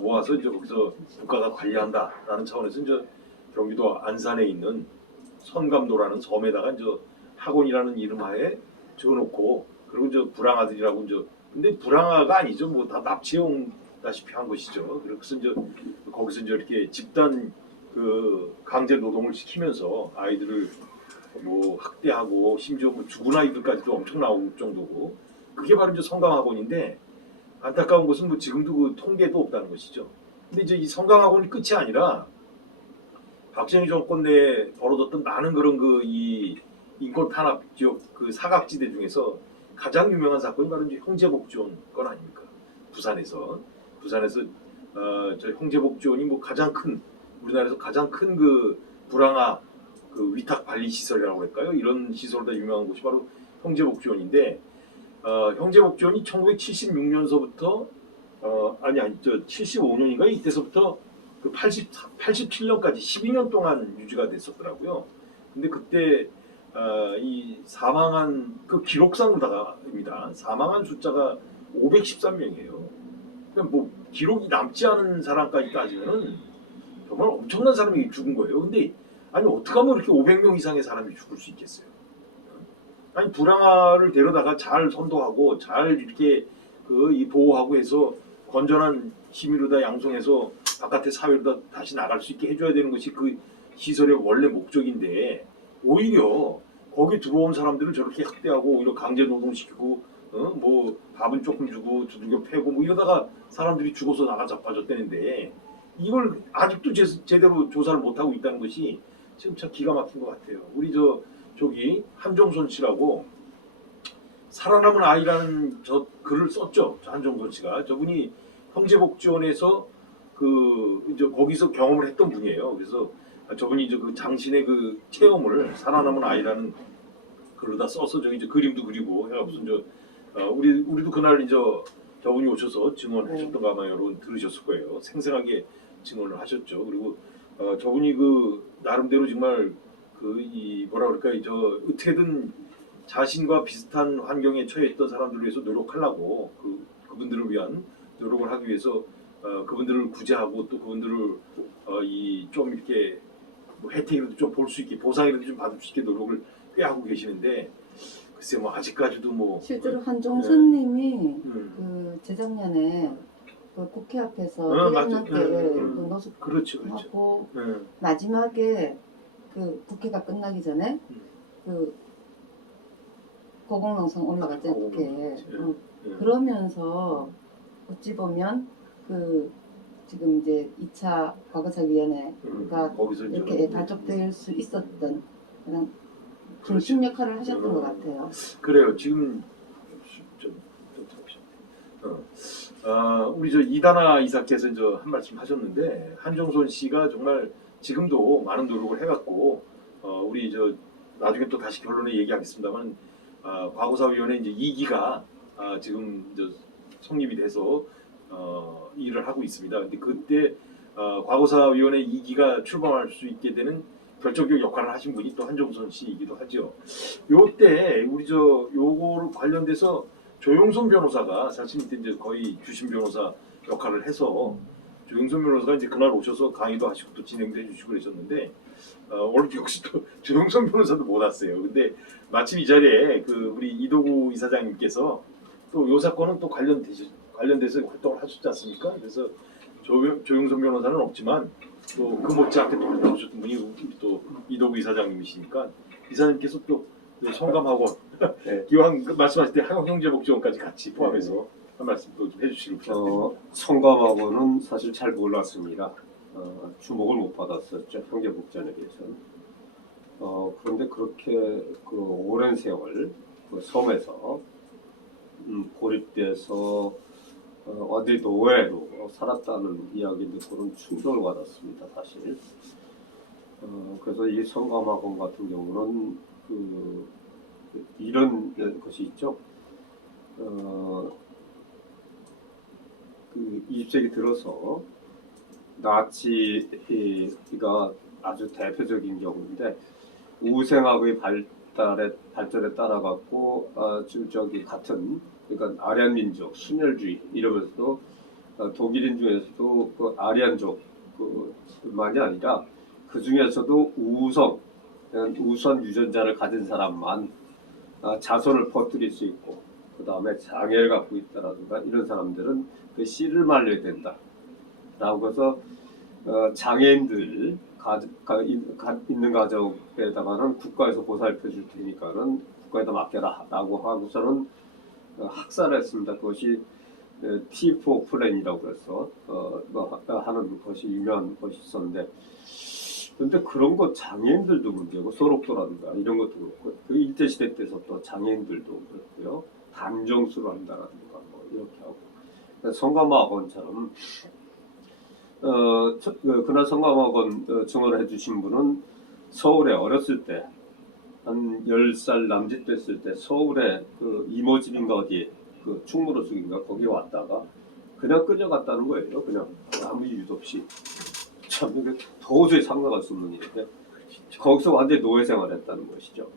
모아서 이제 거기서 국가가 관리한다라는 차원에서 이제 경기도 안산에 있는 선감도라는 섬에다가 이제 학원이라는 이름하에 지어놓고 그리고 이제 불황아들이라고 이제 근데 불황아가 아니죠. 뭐 다 납치해온 다시피 한 것이죠. 그래서 이제 거기서 이제 이렇게 집단 그 강제 노동을 시키면서 아이들을 뭐 학대하고 심지어 뭐 죽은 아이들까지도 엄청 나올 정도고 그게 바로 이제 성감학원인데 안타까운 것은 뭐 지금도 그 통계도 없다는 것이죠. 근데 이제 이 성감학원이 끝이 아니라 박정희 정권 내에 벌어졌던 많은 그런 이 인권 탄압 지역 그 사각지대 중에서 가장 유명한 사건이 바로 이제 형제복지원 건 아닙니까? 부산에서 저 형제복지원이 뭐 가장 큰 우리나라에서 가장 큰 그 불황아 그 위탁 관리 시설이라고 할까요? 이런 시설보다 유명한 곳이 바로 형제복지원인데 형제복지원이 1976년서부터 75년인가 이때서부터 그 87년까지 12년 동안 유지가 됐었더라고요. 근데 그때 이 사망한 그 기록상으로다가입니다. 사망한 숫자가 513명이에요. 그러니까 뭐 기록이 남지 않은 사람까지 따지면은 정말 엄청난 사람이 죽은 거예요. 근데 아니 어떻게 하면 이렇게 500명 이상의 사람이 죽을 수 있겠어요? 아니 불황아를 데려다가 잘 선도하고 잘 이렇게 이 보호하고 해서 건전한 시민으로다 양성해서 바깥의 사회로다 다시 나갈 수 있게 해줘야 되는 것이 그 시설의 원래 목적인데 오히려 거기 들어온 사람들을 저렇게 학대하고 오히려 강제 노동시키고 뭐 밥은 조금 주고 두들겨 패고 뭐 이러다가 사람들이 죽어서 나가 자빠졌다는데 이걸 아직도 제대로 조사를 못하고 있다는 것이 지금 참 기가 막힌 것 같아요. 우리 저기 한종선 씨라고 살아남은 아이라는 저 글을 썼죠. 한종선 씨가 저분이 형제복지원에서 이제 거기서 경험을 했던 분이에요. 그래서 저분이 이제 그 장신의 그 체험을 살아남은 아이라는 글로다 써서 저기 이제 그림도 그리고 해가 무슨 우리도 그날 이제 저분이 오셔서 증언하셨던 거 아마 여러분 들으셨을 거예요. 생생하게 증언을 하셨죠. 그리고 저분이 나름대로 정말 뭐라 그럴까요? 어떻게든 자신과 비슷한 환경에 처해 있던 사람들을 위해서 노력하려고 그분들을 위한 노력을 하기 위해서 그분들을 구제하고 또 그분들을 이 좀 이렇게 뭐 혜택이라도 좀 볼 수 있게 보상이라도 좀 받을 수 있게 노력을 꽤 하고 계시는데 글쎄 뭐 아직까지도 뭐 실제로 한종선님이 음. 그 재작년에 그 국회 앞에서 맞죠. 함께 그 노숙하고 그렇죠. 마지막에 그 국회가 끝나기 전에 그 고공농성 올라갔잖아요. 국회에. 그러면서 어찌 보면 그 지금 이제 2차 과거사위원회가 거기서 이제 이렇게 발족될 수 있었던 그런 중심 역할을 하셨던 것 같아요. 그래요. 지금 우리 저 이다나 이사께서 이제 한 말씀 하셨는데 한종선 씨가 정말 지금도 많은 노력을 해갖고 우리 저 나중에 또 다시 결론을 얘기하겠습니다만 과거사위원회 이제 2기가 지금 이제 성립이 돼서 일을 하고 있습니다. 근데 그때 과거사위원회 2기가 출범할 수 있게 되는 결정적 역할을 하신 분이 또 한종선 씨이기도 하죠. 요때 우리 저 요거를 관련돼서 조영선 변호사가 사실 이제 거의 주심 변호사 역할을 해서 조영선 변호사가 이제 그날 오셔서 강의도 하시고 또 진행도 해주시고 그러셨는데 오늘 역시 또 조영선 변호사도 못 왔어요. 근데 마침 이 자리에 그 우리 이도구 이사장님께서 또 요 사건은 또 관련돼서 활동을 하셨지 않습니까? 그래서 조영선 변호사는 없지만 또 그 못지않게 또 활동하셨던 분이 우리 또 이도구 이사장님이시니까 이사장님께서 또 성감하고 네. 기왕 말씀하실 때 형제복지원까지 같이 포함해서 한 말씀 또 좀 해주시길 부탁드립니다. 성감하고는 사실 잘 몰랐습니다. 주목을 못 받았었죠. 형제복지원에게서는. 그런데 그렇게 그 오랜 세월 그 섬에서 고립돼서 어디 노예로 살았다는 이야기 듣고는 충격을 받았습니다. 사실. 그래서 이 성감학원 같은 경우는 이런 것이 있죠. 그 20세기 들어서 나치가 아주 대표적인 경우인데 우생학의 발전에 따라 갖고 같은 그러니까 아리안 민족 순혈주의 이러면서도 독일인 중에서도 그 아리안족 그만이 아니라 그 중에서도 우선 유전자를 가진 사람만 자손을 퍼뜨릴 수 있고 그 다음에 장애를 갖고 있다라든가 이런 사람들은 그 씨를 말려야 된다라고 해서 장애인들 있는 가족에다가는 국가에서 보살펴 줄 테니까는 국가에다 맡겨라라고 하고서는 학살을 했습니다. 그것이 T4 플랜이라고 해서 하는 것이 유명한 것이 있었는데 그런데 그런 거 장애인들도 문제고 소록도라든가 이런 것도 그렇고 그 일제시대 때서 또 장애인들도 그렇고요. 단정수를 한다라든가 뭐 이렇게 하고 성감학원처럼 그날 성감학원 증언을 해주신 분은 서울에 어렸을 때 한 10살 남짓 됐을 때 서울에 그 이모집인가 어디에 그 충무로숙인가 거기 왔다가 그냥 끌려갔다는 거예요. 그냥 아무 이유도 없이. 참 이게 도저히 상상할 수 없는 일인데 거기서 완전히 노예 생활했다는 것이죠.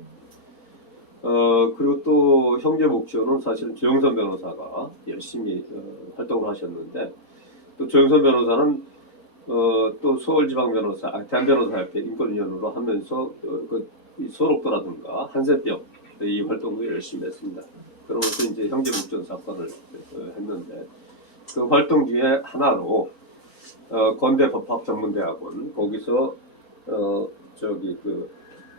그리고 또 형제복지원은 사실은 조영선 변호사가 열심히 활동을 하셨는데 또 조영선 변호사는 또 서울지방변호사, 대한변호사협회 인권위원으로 하면서 이 소록도라든가 한센병 이 활동을 열심히 했습니다. 그러면서 이제 형제복지원 사건을 했는데 그 활동 중에 하나로 건대법학전문대학원 거기서 그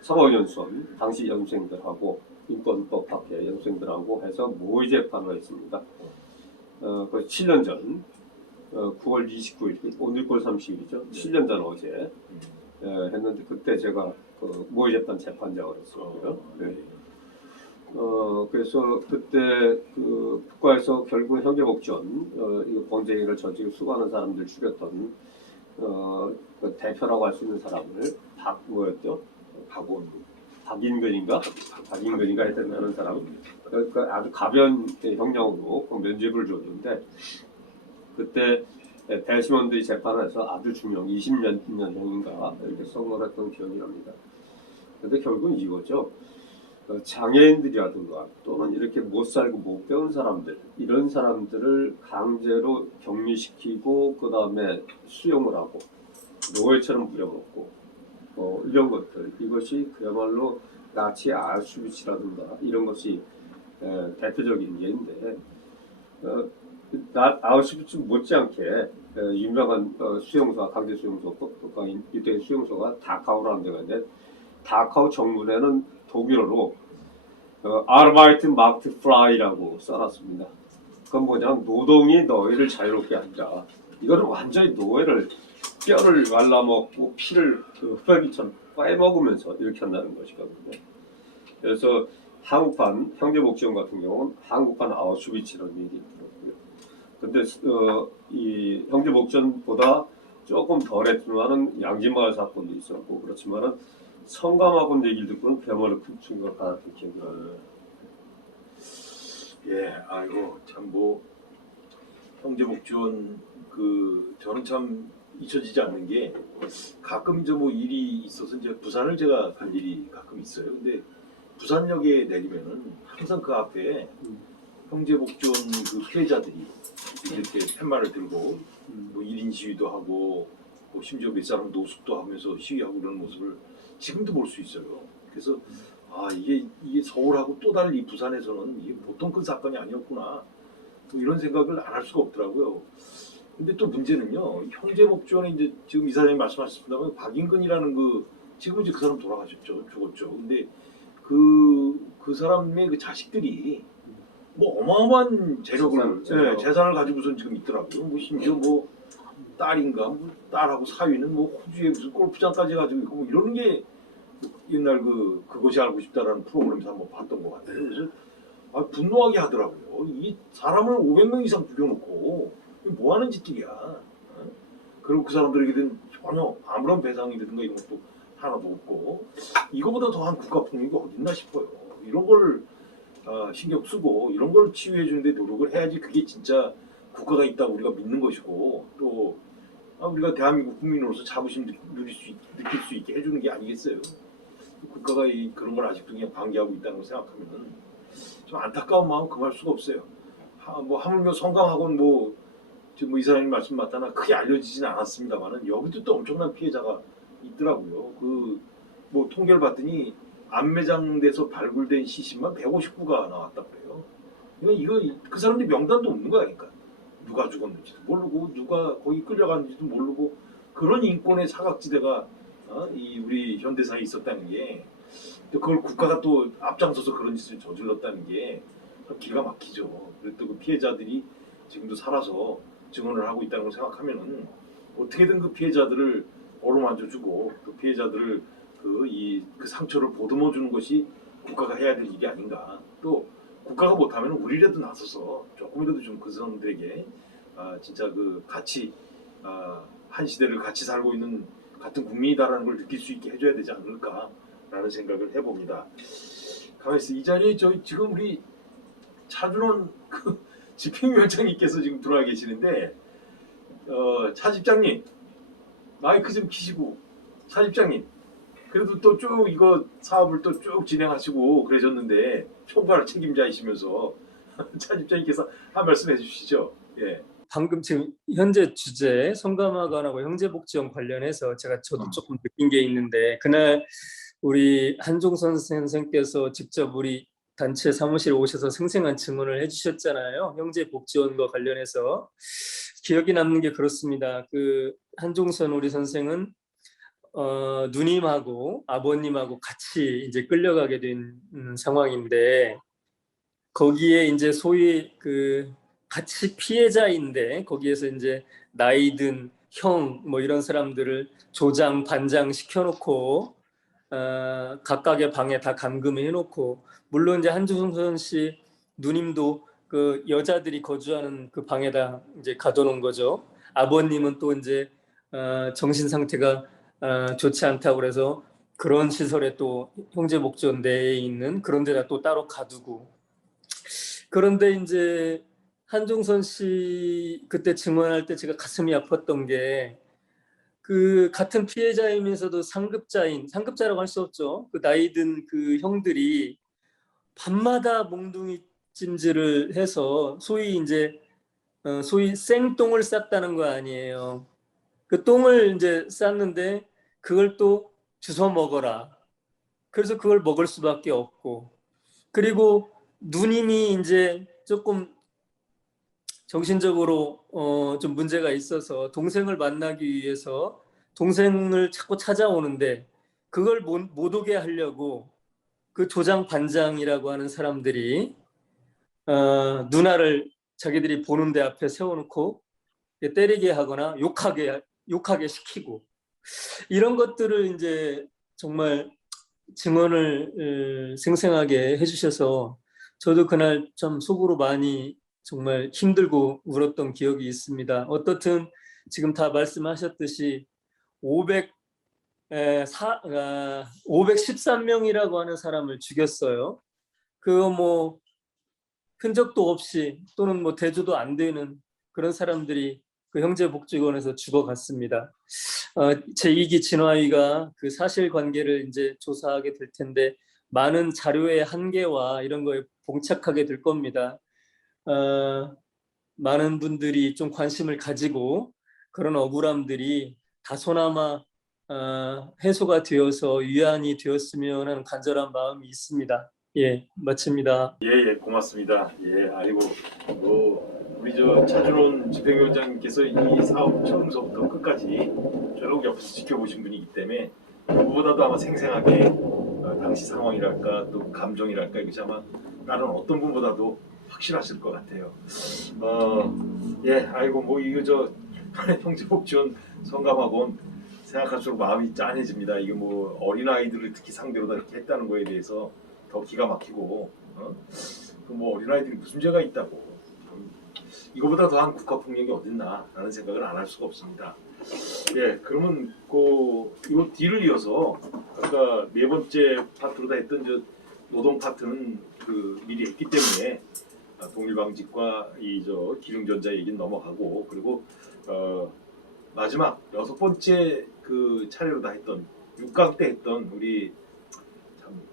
사법연수원 당시 연수생들하고 인권법학회 연수생들하고 해서 모의 재판을 했습니다. 그 7년 전 9월 29일 오늘 9월 30일이죠. 7년 전 어제 했는데 그때 제가 그 모의 재판 재판장을 했었고요. 그래서 그때 그 국가에서 결국 형제복지원 이거 범죄행위를 저지르고 수많은 사람들 죽였던 그 대표라고 할 수 있는 사람을 뭐였죠? 박인근인가 하여튼 하는 사람 그 아주 가벼운 형량으로 면죄부를 줬는데 그때 대심원들이 재판을 해서 아주 중형 20년형인가 이렇게 선고를 했던 기억이 납니다. 그런데 결국은 이거죠. 장애인들이라든가 또는 이렇게 못 살고 못 배운 사람들 이런 사람들을 강제로 격리시키고 그 다음에 수용을 하고 노예처럼 부려먹고 이런 것들 이것이 그야말로 나치 아우슈비츠라든가 이런 것이 대표적인 예인데 아우슈비츠 못지않게 유명한 수용소가 강제 수용소 국가인 유대 수용소가 다카우라는 데가 있는데 다카우 정문에는 독일어로 아르바이트 마크트 프라이라고 써놨습니다. 그건 뭐냐면 노동이 너희를 자유롭게 한다. 이거는 완전히 노예를 뼈를 말라먹고 피를 흡혈귀처럼 빼먹으면서 이렇게 한다는 것이거든요. 그래서 한국판 형제복지원 같은 경우는 한국판 아우슈비츠라는 얘기 들었고요. 근데 이 형제복지원보다 조금 덜했지만은 양진마을 사건도 있었고 그렇지만은 성감학원 얘기를 듣고는 그야말로 큰 충격을 받았던 기억이 나요. 예, 아이고 참 뭐 형제복지원 저는 참 잊혀지지 않는 게 가끔 이제 뭐 일이 있어서 이제 부산을 제가 갈 일이 가끔 있어요. 근데 부산역에 내리면은 항상 그 앞에 형제복지원 그 피해자들이 이렇게 팻말을 들고 뭐 1인 시위도 하고 뭐 심지어 몇 사람 노숙도 하면서 시위하고 그러는 모습을 지금도 볼 수 있어요. 그래서 이게 서울하고 또 달리 부산에서는 이게 보통 큰 사건이 아니었구나 뭐 이런 생각을 안 할 수가 없더라고요. 근데 또 문제는요, 형제복지원에 이제 지금 이사장님 말씀하셨습니다만 박인근이라는 지금 이제 그 사람 돌아가셨죠, 죽었죠. 근데 그 사람의 그 자식들이 뭐 어마어마한 재산을 가지고선 지금 있더라고요. 뭐 심지어 뭐 딸인가, 뭐 딸하고 사위는 뭐 호주에 무슨 골프장까지 가지고 있고 뭐 이러는 게 옛날 그것이 알고 싶다라는 프로그램에서 한번 봤던 것 같아요. 그래서 분노하게 하더라고요. 이 사람을 500명 이상 죽여놓고 뭐 하는 짓들이야. 그리고 그 사람들에게는 전혀 아무런 배상이라든가 이런 것도 하나도 없고 이거보다 더한 국가폭력이 어딨나 싶어요. 이런 걸 신경 쓰고 이런 걸 치유해 주는데 노력을 해야지 그게 진짜 국가가 있다고 우리가 믿는 것이고 또 우리가 대한민국 국민으로서 자부심 느낄 수 있게 해주는 게 아니겠어요. 국가가 그런 걸 아직도 그냥 방기하고 있다는 걸 생각하면 좀 안타까운 마음 금할 수가 없어요. 뭐 하물며 성강학원 지금 이 사람이 말씀 맞다나 크게 알려지지는 않았습니다만은 여기도 또 엄청난 피해자가 있더라고요. 뭐 통계를 봤더니 안매장돼서 발굴된 시신만 159가 나왔다 그래요. 이거 그 사람들 명단도 없는 거야, 그러니까 누가 죽었는지도 모르고 누가 거기 끌려갔는지도 모르고 그런 인권의 사각지대가 우리 현대사에 있었다는 게 또 그걸 국가가 또 앞장서서 그런 짓을 저질렀다는 게 기가 막히죠. 그리고 또 그 피해자들이 지금도 살아서 증언을 하고 있다는 걸 생각하면은 어떻게든 그 피해자들을 어루만져주고 그 피해자들을 그 상처를 보듬어 주는 것이 국가가 해야 될 일이 아닌가. 또 국가가 못하면 우리라도 나서서 조금이라도 좀 그 사람들에게 진짜 같이 한 시대를 같이 살고 있는 같은 국민이다라는 걸 느낄 수 있게 해줘야 되지 않을까라는 생각을 해봅니다. 가만히 있어. 이 자리에 지금 우리 차준원 집행위원장님께서 지금 들어와 계시는데 차 집장님 마이크 좀 키시고 차 집장님 그래도 또 쭉 이거 사업을 또 쭉 진행하시고 그러셨는데 총괄 책임자이시면서 차 집장님께서 한 말씀 해주시죠. 예. 방금 지금 현재 주제 성감학원하고 형제복지원 관련해서 저도 조금 느낀 게 있는데 그날 우리 한종선 선생께서 직접 우리 단체 사무실에 오셔서 생생한 증언을 해주셨잖아요. 형제복지원과 관련해서 기억이 남는 게 그렇습니다. 한종선 우리 선생은 누님하고 아버님하고 같이 이제 끌려가게 된 상황인데 거기에 이제 소위 같이 피해자인데 거기에서 이제 나이 든 형 뭐 이런 사람들을 조장 반장 시켜놓고 각각의 방에 다 감금해 놓고 물론 이제 한종선 씨 누님도 그 여자들이 거주하는 그 방에다 이제 가둬놓은 거죠. 아버님은 또 이제 정신 상태가 좋지 않다고 그래서 그런 시설에 또 형제복지원 내에 있는 그런 데다 또 따로 가두고 그런데 이제 한종선 씨 그때 증언할 때 제가 가슴이 아팠던 게 같은 피해자이면서도 상급자라고 할 수 없죠. 나이 든 그 형들이 밤마다 몽둥이 찜질을 해서 소위 이제 소위 생똥을 쌌다는 거 아니에요. 그 똥을 이제 쌌는데 그걸 또 주워 먹어라. 그래서 그걸 먹을 수밖에 없고, 그리고 누님이 이제 조금 정신적으로 좀 문제가 있어서 동생을 만나기 위해서 동생을 자꾸 찾아오는데 그걸 못 오게 하려고 그 조장 반장이라고 하는 사람들이 누나를 자기들이 보는 데 앞에 세워놓고 때리게 하거나 욕하게 시키고, 이런 것들을 이제 정말 증언을 생생하게 해주셔서 저도 그날 좀 속으로 많이 정말 힘들고 울었던 기억이 있습니다. 어떻든 지금 다 말씀하셨듯이 513명이라고 하는 사람을 죽였어요. 그거 뭐 흔적도 없이 또는 뭐 대조도 안 되는 그런 사람들이 그 형제복지관에서 죽어갔습니다. 제2기 진화위가 그 사실관계를 이제 조사하게 될 텐데 많은 자료의 한계와 이런 거에 봉착하게 될 겁니다. 많은 분들이 좀 관심을 가지고 그런 억울함들이 다소나마 해소가 되어서 위안이 되었으면 하는 간절한 마음이 있습니다. 예, 마칩니다. 예, 고맙습니다. 예, 아이고, 우리 저 차준원 집행위원장님께서 이 사업 처음서부터 끝까지 쭉 옆에서 지켜보신 분이기 때문에 누구보다도 아마 생생하게 당시 상황이랄까 또 감정이랄까 이것이 아마 다른 어떤 분보다도 확실하실 것 같아요. 예, 아이고 뭐 이거 저 형제복지원 성감학원 생각할수록 마음이 짠해집니다. 이거 뭐 어린 아이들을 특히 상대로 다 이렇게 했다는 거에 대해서 더 기가 막히고, 뭐 어린아이들이 무슨 죄가 있다고, 이거보다 더한 국가폭력이 어딨나라는 생각을 안 할 수가 없습니다. 예, 그러면 이 뒤를 이어서 아까 네 번째 파트로 다 했던 저 노동 파트는 그 미리 했기 때문에 동일방직과 이 저 기중전자 얘기는 넘어가고, 그리고 마지막 여섯 번째 그 차례로 다 했던 6강 때 했던 우리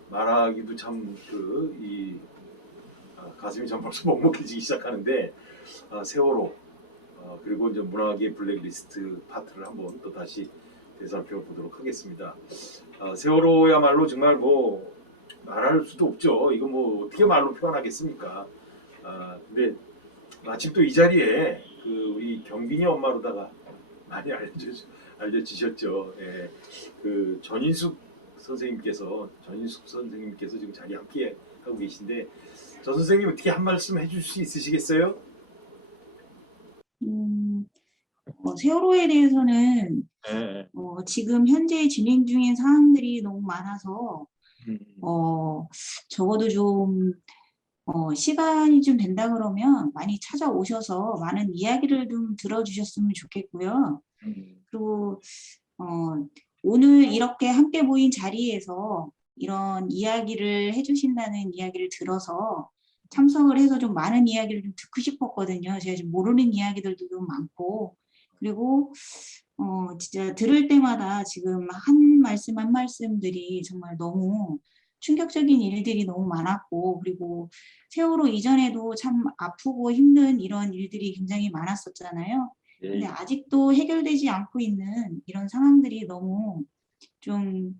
말하기도 참 가슴이 참 벌써 먹먹해지기 시작하는데 세월호 그리고 이제 문화계 블랙리스트 파트를 한번 또 다시 되살펴 보도록 하겠습니다. 세월호야말로 정말 뭐 말할 수도 없죠. 이거 뭐 어떻게 말로 표현하겠습니까? 근데 마침 또 이 자리에 우리 경빈이 엄마로다가 많이 알려지셨죠. 예, 그 전인숙 선생님께서 지금 자리에 함께 하고 계신데, 저 선생님 어떻게 한 말씀 해줄 수 있으시겠어요? 세월호에 대해서는 네. 지금 현재 진행 중인 사항들이 너무 많아서 적어도 좀 시간이 좀 된다 그러면 많이 찾아오셔서 많은 이야기를 좀 들어주셨으면 좋겠고요. 그리고 오늘 이렇게 함께 모인 자리에서 이런 이야기를 해주신다는 이야기를 들어서 참석을 해서 좀 많은 이야기를 좀 듣고 싶었거든요. 제가 좀 모르는 이야기들도 좀 많고, 그리고 진짜 들을 때마다 지금 한 말씀 한 말씀들이 정말 너무 충격적인 일들이 너무 많았고, 그리고 세월호 이전에도 참 아프고 힘든 이런 일들이 굉장히 많았었잖아요. 근데 아직도 해결되지 않고 있는 이런 상황들이 너무 좀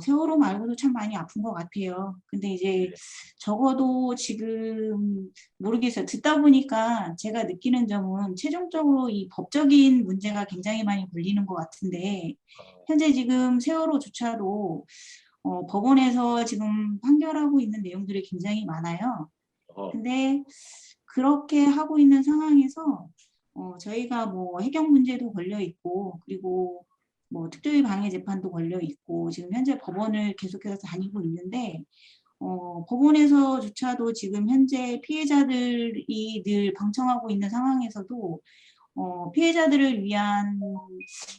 세월호 말고도 참 많이 아픈 것 같아요. 근데 이제 적어도 지금 모르겠어요. 듣다 보니까 제가 느끼는 점은 최종적으로 이 법적인 문제가 굉장히 많이 걸리는 것 같은데, 현재 지금 세월호조차도 법원에서 지금 판결하고 있는 내용들이 굉장히 많아요. 근데 그렇게 하고 있는 상황에서 저희가 뭐 해경 문제도 걸려 있고, 그리고 뭐 특조위 방해 재판도 걸려 있고, 지금 현재 법원을 계속해서 다니고 있는데, 법원에서조차도 지금 현재 피해자들이 늘 방청하고 있는 상황에서도 피해자들을 위한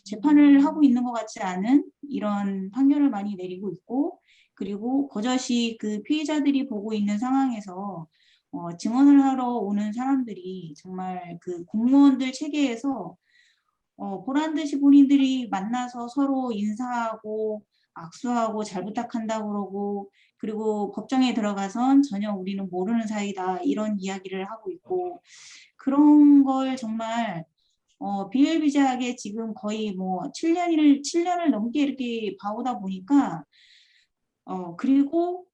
재판을 하고 있는 것 같지 않은 이런 판결을 많이 내리고 있고, 그리고 버젓이 그 피해자들이 보고 있는 상황에서 증언을 하러 오는 사람들이 정말 그 공무원들 체계에서 보란 듯이 본인들이 만나서 서로 인사하고 악수하고 잘 부탁한다고 그러고 그리고 법정에 들어가선 전혀 우리는 모르는 사이다 이런 이야기를 하고 있고 그런 걸 정말 비일비재하게 지금 거의 뭐 7년을 넘게 이렇게 봐오다 보니까 그리고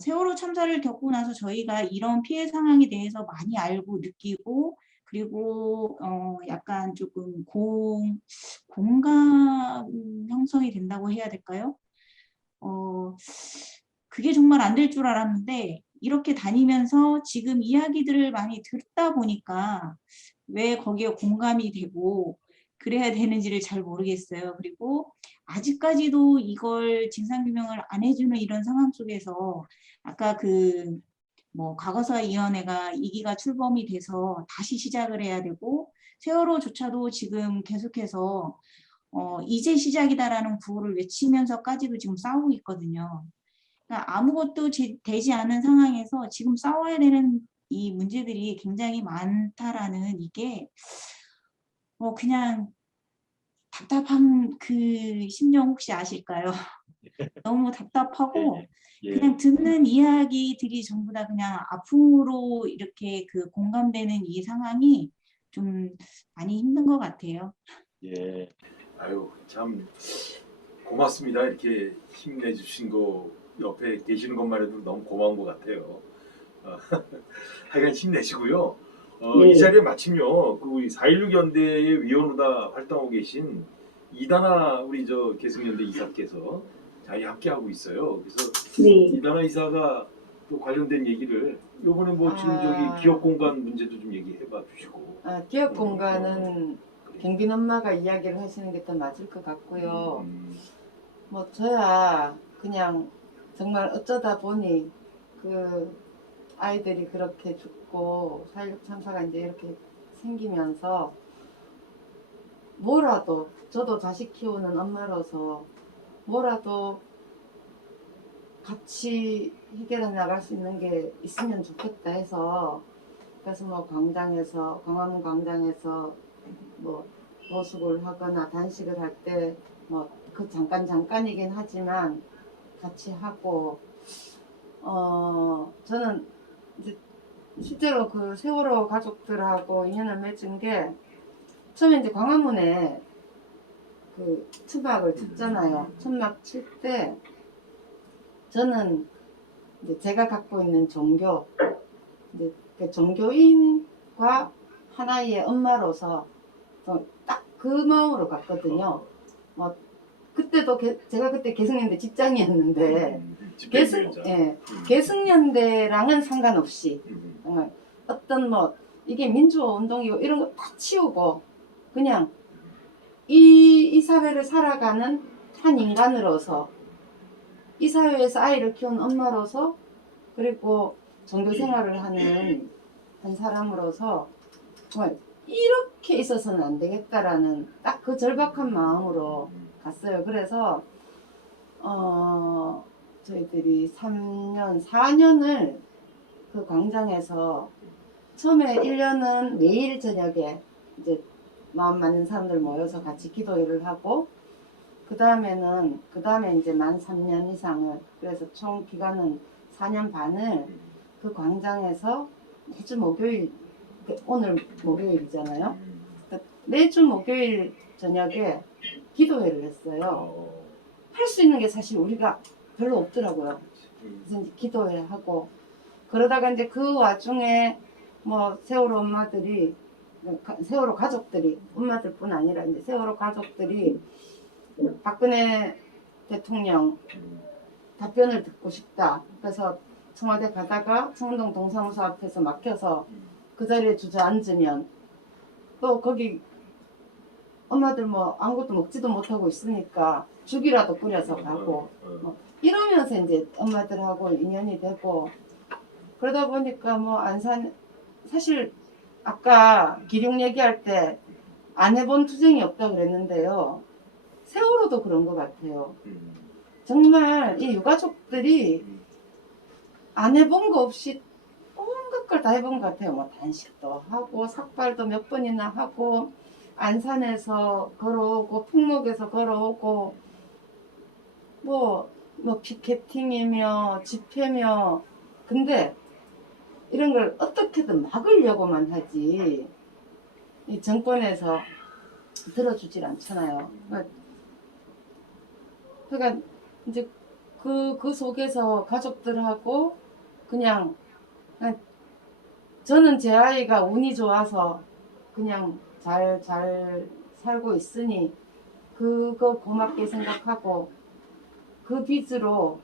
세월호 참사를 겪고 나서 저희가 이런 피해 상황에 대해서 많이 알고 느끼고 그리고 약간 조금 공감 형성이 된다고 해야 될까요? 그게 정말 안 될 줄 알았는데 이렇게 다니면서 지금 이야기들을 많이 듣다 보니까 왜 거기에 공감이 되고 그래야 되는지를 잘 모르겠어요. 그리고 아직까지도 이걸 진상규명을 안 해주는 이런 상황 속에서 아까 과거사위원회가 2기가 출범이 돼서 다시 시작을 해야 되고 세월호조차도 지금 계속해서 이제 시작이다라는 구호를 외치면서까지도 지금 싸우고 있거든요. 그러니까 아무것도 되지 않은 상황에서 지금 싸워야 되는 이 문제들이 굉장히 많다라는 이게 그냥 답답한 그 심정 혹시 아실까요? 너무 답답하고 예. 그냥 듣는 이야기들이 전부 다 그냥 아픔으로 이렇게 그 공감되는 이 상황이 좀 많이 힘든 것 같아요. 예. 아유, 참 고맙습니다. 이렇게 힘내주신 거 옆에 계시는 것만 해도 너무 고마운 것 같아요. 하여간 힘내시고요. 네. 이 자리에 마침요, 그 우리 4.16 연대의 위원으로 활동하고 계신 이다나 우리 계승연대 이사께서 자리에 함께하고 있어요. 그래서 네. 이다나 이사가 또 관련된 얘기를 요번에 지금 기업 공간 문제도 좀 얘기해봐 주시고. 기업 공간은 경빈 엄마가 이야기를 하시는 게 더 맞을 것 같고요. 저야 그냥 정말 어쩌다 보니 그 아이들이 그렇게 죽고 4.16 참사가 이제 이렇게 생기면서 뭐라도 저도 자식 키우는 엄마로서 뭐라도 같이 해결해 나갈 수 있는 게 있으면 좋겠다 해서 그래서 광장에서 광화문 광장에서 노숙을 하거나 단식을 할 때 그 잠깐이긴 하지만 같이 하고 저는 이제 실제로 그 세월호 가족들하고 인연을 맺은 게 처음에 이제 광화문에 그 천막을 쳤잖아요. 천막 칠 때 저는 이제 제가 갖고 있는 종교, 이제 그 종교인과 하나의 엄마로서 딱 그 마음으로 갔거든요. 그때도 제가 그때 계승연대 직장이었는데 계승연대랑은 상관없이 어떤 이게 민주화 운동이고 이런 거 다 치우고 그냥 이 사회를 살아가는 한 인간으로서 이 사회에서 아이를 키운 엄마로서 그리고 종교 생활을 하는 한 사람으로서 정말 이렇게 있어서는 안 되겠다라는 딱 그 절박한 마음으로 갔어요. 그래서 저희들이 4년을 그 광장에서 처음에 1년은 매일 저녁에 이제 마음 맞는 사람들 모여서 같이 기도회를 하고 그 다음에 이제 만 3년 이상을 그래서 총 기간은 4년 반을 그 광장에서 매주 목요일 오늘 목요일이잖아요. 매주 목요일 저녁에 기도회를 했어요. 할 수 있는 게 사실 우리가 별로 없더라고요. 그래서 이제 기도회 하고 그러다가 이제 그 와중에 세월호 엄마들이 세월호 가족들이 엄마들뿐 아니라 이제 세월호 가족들이 박근혜 대통령 답변을 듣고 싶다. 그래서 청와대 가다가 청운동 동사무소 앞에서 막혀서 그 자리에 주저앉으면 또 거기 엄마들 아무것도 먹지도 못하고 있으니까 죽이라도 끓여서 가고 이러면서 이제 엄마들하고 인연이 되고 그러다 보니까 안산 사실 아까 기룡 얘기할 때 안 해본 투쟁이 없다 그랬는데요. 세월호도 그런 것 같아요. 정말 이 유가족들이 안 해본 거 없이 온갖 걸 다 해본 것 같아요. 단식도 하고 삭발도 몇 번이나 하고 안산에서 걸어오고 풍목에서 걸어오고 뭐 피켓팅이며 집회며 근데 이런 걸 어떻게든 막으려고만 하지 이 정권에서 들어주질 않잖아요. 그러니까 이제 그 속에서 가족들하고 그냥 저는 제 아이가 운이 좋아서 그냥 잘 살고 있으니 그거 고맙게 생각하고 그 빚으로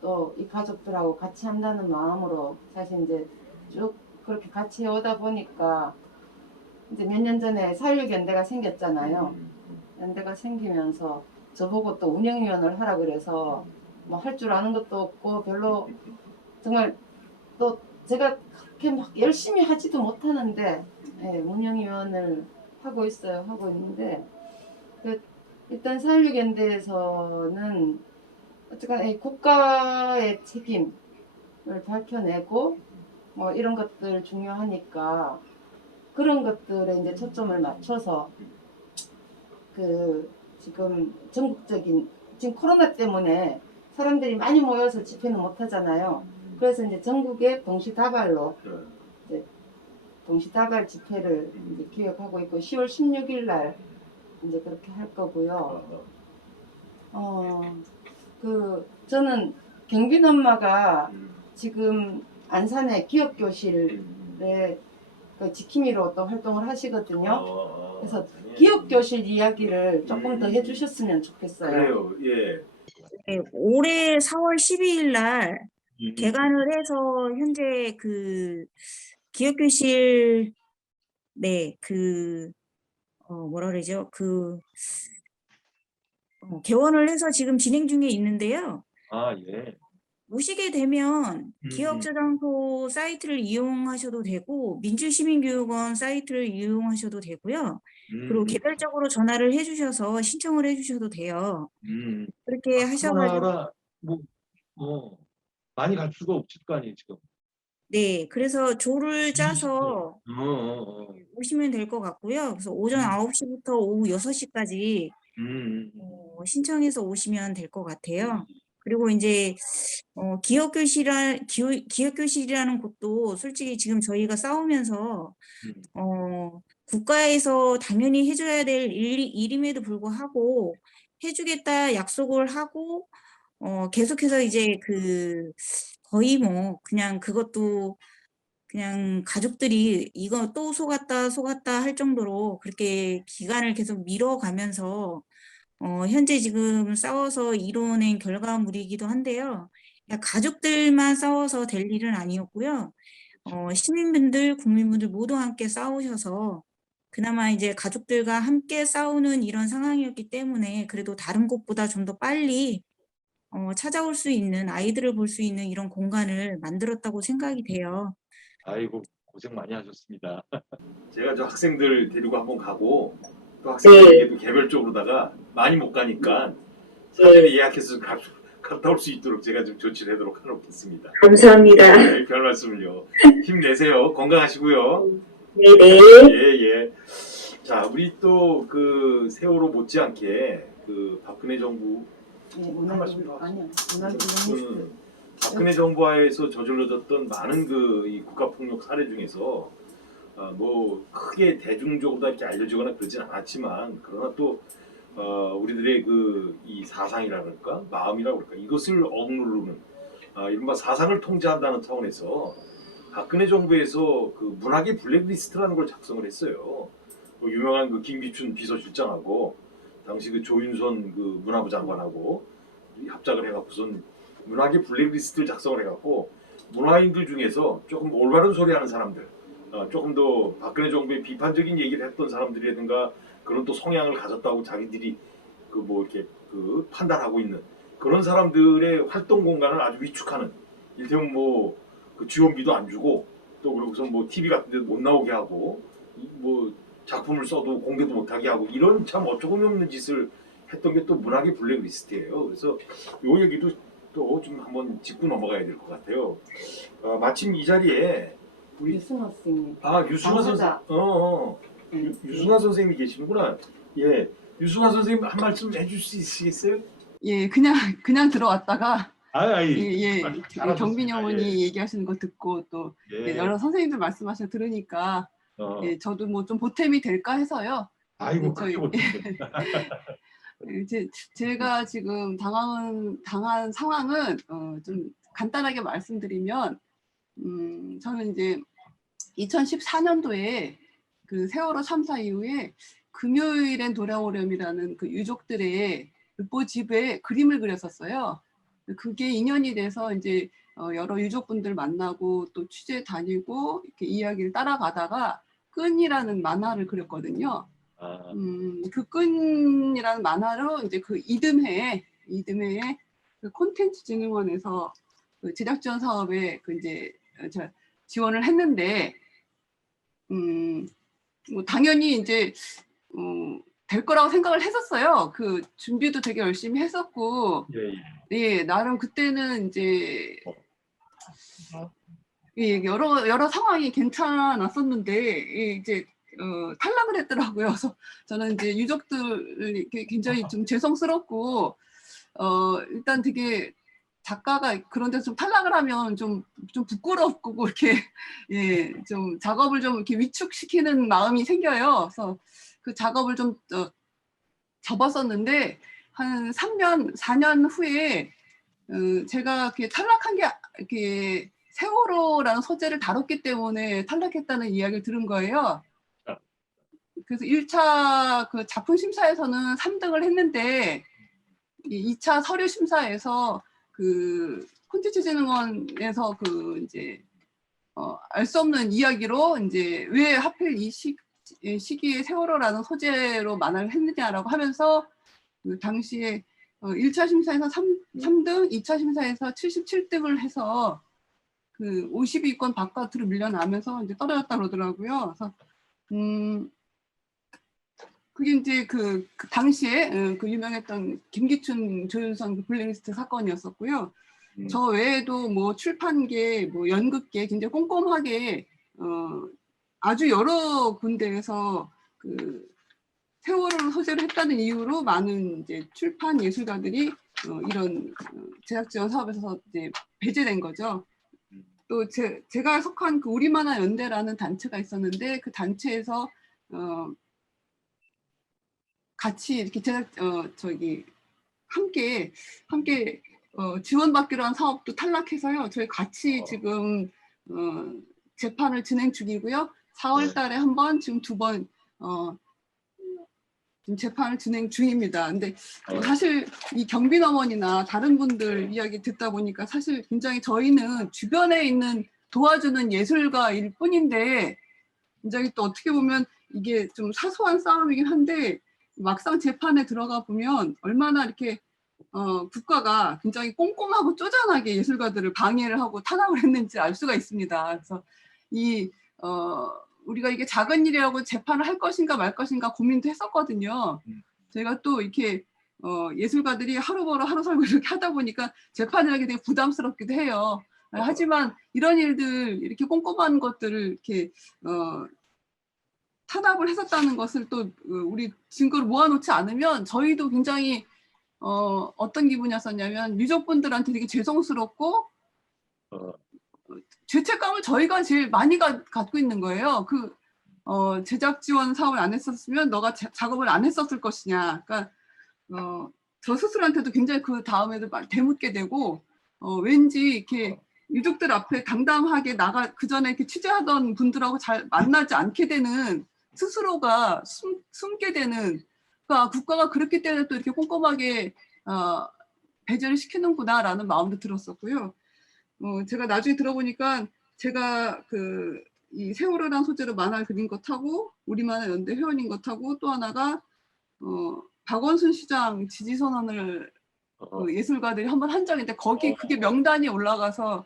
또 이 가족들하고 같이 한다는 마음으로 사실 이제 쭉 그렇게 같이 오다 보니까 이제 몇 년 전에 4.16 연대가 생겼잖아요. 연대가 생기면서 저보고 또 운영위원을 하라 그래서 뭐 할 줄 아는 것도 없고 별로 정말 또 제가 그렇게 막 열심히 하지도 못하는데 예, 운영위원을 하고 있어요. 하고 있는데 일단 4.16 연대에서는 어쨌든 이 국가의 책임을 밝혀내고 뭐 이런 것들 중요하니까 그런 것들에 이제 초점을 맞춰서 그 지금 전국적인 지금 코로나 때문에 사람들이 많이 모여서 집회는 못 하잖아요. 그래서 이제 전국에 동시다발로 이제 동시다발 집회를 이제 기획하고 있고 10월 16일 날 이제 그렇게 할 거고요. 저는 경빈 엄마가 지금 안산의 기업교실에 그 지킴이로 또 활동을 하시거든요. 그래서 기업교실 이야기를 조금 더 해주셨으면 좋겠어요. 그래요. 예. 네, 올해 4월 12일 날 개관을 해서 현재 그 기업교실 뭐라 그러죠? 개원을 해서 지금 진행 중에 있는데요. 아, 예. 오시게 되면 기업저장소 사이트를 이용하셔도 되고 민주시민교육원 사이트를 이용하셔도 되고요. 그리고 개별적으로 전화를 해주셔서 신청을 해주셔도 돼요. 그렇게 하셔가지고 코로나라 많이 갈 수가 없을 거 아니에요 지금. 네, 그래서 조를 짜서 오시면 될 것 같고요. 그래서 오전 9시부터 오후 6시까지 신청해서 오시면 될 것 같아요. 그리고 이제 기업교실이라는 곳도 솔직히 지금 저희가 싸우면서 국가에서 당연히 해줘야 될 일임에도 불구하고 해주겠다 약속을 하고 계속해서 이제 거의 뭐 그냥 그것도 그냥 가족들이 이거 또 속았다 할 정도로 그렇게 기간을 계속 미뤄가면서 현재 지금 싸워서 이뤄낸 결과물이기도 한데요. 그냥 가족들만 싸워서 될 일은 아니었고요. 시민분들, 국민분들 모두 함께 싸우셔서 그나마 이제 가족들과 함께 싸우는 이런 상황이었기 때문에 그래도 다른 곳보다 좀 더 빨리 찾아올 수 있는 아이들을 볼 수 있는 이런 공간을 만들었다고 생각이 돼요. 아이고 고생 많이 하셨습니다. 제가 저 학생들 데리고 한번 가고 또 학생들에게도 개별적으로다가 많이 못 가니까 사전에 예약해서 갔다 올 수 있도록 제가 좀 조치를 하도록 하겠습니다. 감사합니다. 네, 별 말씀을요. 힘내세요. 건강하시고요. 네네. 예. 자, 우리 또 그 세월호 못지않게 그 박근혜 정부 한 말씀 더 하세요. 박근혜 정부 하에서 저질러졌던 많은 이 국가폭력 사례 중에서 뭐 크게 대중적으로 이렇게 알려지거나 그러진 않았지만 그러나 또 우리들의 이 사상이라 그럴까 마음이라 그럴까 이것을 억누르는 이른바 사상을 통제한다는 차원에서 박근혜 정부에서 그 문학의 블랙리스트라는 걸 작성을 했어요. 유명한 김기춘 비서실장하고 당시 조윤선 문화부 장관하고 합작을 해갖고선 문학의 블랙리스트를 작성을 해갖고 문화인들 중에서 조금 올바른 소리 하는 사람들 조금 더 박근혜 정부의 비판적인 얘기를 했던 사람들이라든가 그런 또 성향을 가졌다고 자기들이 이렇게 판단하고 있는 그런 사람들의 활동 공간을 아주 위축하는 이를테면 지원비도 안 주고 또 그러고서 TV 같은 데도 못 나오게 하고 작품을 써도 공개도 못하게 하고 이런 참 어처구니 없는 짓을 했던 게 또 문학의 블랙리스트예요. 그래서 요 얘기도 또 좀 한번 짚고 넘어가야 될 것 같아요. 마침 이 자리에 우리 유승호 선생님. 유승환 선생님. 유승환 선생님이 계시는구나. 예, 유승환 선생님 한 말씀 해줄 수 있으시겠어요? 예, 그냥 들어왔다가 아이, 예, 잘하셨습니다. 경빈이 어머니 예. 얘기하시는 거 듣고 또 예. 여러 선생님들 말씀하시는 거 들으니까 어. 저도 뭐 좀 보탬이 될까 해서요. 아이고, 저희- 그렇게 못해. 제가 지금 당한 상황은 좀 간단하게 말씀드리면 저는 이제 2014년도에 그 세월호 참사 이후에 금요일엔 돌아오렴이라는 그 유족들의 르포집에 그림을 그렸었어요. 그게 인연이 돼서 이제 여러 유족분들 만나고 또 취재 다니고 이렇게 이야기를 따라가다가 끈이라는 만화를 그렸거든요. 아, 그 끈이라는 만화로 이제 그 이듬해에 그 콘텐츠 진흥원에서 그 제작 지원 사업에 그 이제 지원을 했는데 뭐 당연히 이제 될 거라고 생각을 했었어요. 그 준비도 되게 열심히 했었고, 예, 나름 그때는 이제 예, 여러 상황이 괜찮았었는데 이제 탈락을 했더라고요. 그래서 저는 이제 유족들 굉장히 좀 죄송스럽고 일단 되게 작가가 그런 데서 좀 탈락을 하면 좀 부끄럽고 이렇게 예, 좀 작업을 좀 이렇게 위축시키는 마음이 생겨요. 그래서 그 작업을 좀 접었었는데 한 3년, 4년 후에 제가 이렇게 탈락한 게 이렇게 세월호라는 소재를 다뤘기 때문에 탈락했다는 이야기를 들은 거예요. 그래서 1차 그 작품 심사에서는 3등을 했는데 2차 서류 심사에서 그 콘텐츠진흥원에서 그 이제 알 수 없는 이야기로 이제 왜 하필 이 시기에 세월호라는 소재로 만화를 했느냐라고 하면서 그 당시에 1차 심사에서 3등, 2차 심사에서 77등을 해서 그 50위권 바깥으로 밀려나면서 이제 떨어졌다 그러더라고요. 그래서 그게 이제 그 당시에 그 유명했던 김기춘 조윤선 그 블랙리스트 사건이었었고요. 저 외에도 뭐 출판계, 뭐 연극계 굉장히 꼼꼼하게 아주 여러 군데에서 그 세월호를 소재로 했다는 이유로 많은 이제 출판 예술가들이 이런 제작 지원 사업에서 이제 배제된 거죠. 또 제가 속한 그 우리만화 연대라는 단체가 있었는데 그 단체에서 같이 이렇게 함께 지원받기로 한 사업도 탈락해서요. 저희 같이 지금 재판을 진행 중이고요. 4월 달에 한 번, 지금 2번 지금 재판을 진행 중입니다. 근데 사실 이 경빈 어머니나 다른 분들 이야기 듣다 보니까 사실 굉장히 저희는 주변에 있는 도와주는 예술가일 뿐인데 굉장히 또 어떻게 보면 이게 좀 사소한 싸움이긴 한데 막상 재판에 들어가 보면 얼마나 이렇게 국가가 굉장히 꼼꼼하고 쪼잔하게 예술가들을 방해를 하고 탄압을 했는지 알 수가 있습니다. 그래서 우리가 이게 작은 일이라고 재판을 할 것인가 말 것인가 고민도 했었거든요. 제가 또 이렇게 예술가들이 하루 벌어 하루 살고 이렇게 하다 보니까 재판이라는 게 되게 부담스럽기도 해요. 하지만 이런 일들 이렇게 꼼꼼한 것들을 이렇게 탄압을 했었다는 것을 또 우리 증거를 모아놓지 않으면 저희도 굉장히 어떤 기분이었었냐면 유족분들한테 되게 죄송스럽고 죄책감을 저희가 제일 많이 갖고 있는 거예요. 그 제작 지원 사업을 안 했었으면 너가 작업을 안 했었을 것이냐. 그러니까 저 스스로한테도 굉장히 그 다음에도 되묻게 되고 왠지 이렇게 유족들 앞에 당당하게 그 전에 이렇게 취재하던 분들하고 잘 만나지 않게 되는 스스로가 숨게 되는, 그러니까 국가가 그렇기 때문에 또 이렇게 꼼꼼하게 배제를 시키는구나라는 마음도 들었었고요. 제가 나중에 들어보니까 제가 이 세월호라는 소재로 만화를 그린 것하고 우리만화 연대 회원인 것하고 또 하나가 박원순 시장 지지 선언을 예술가들이 한번 한 적인데 그게 명단이 올라가서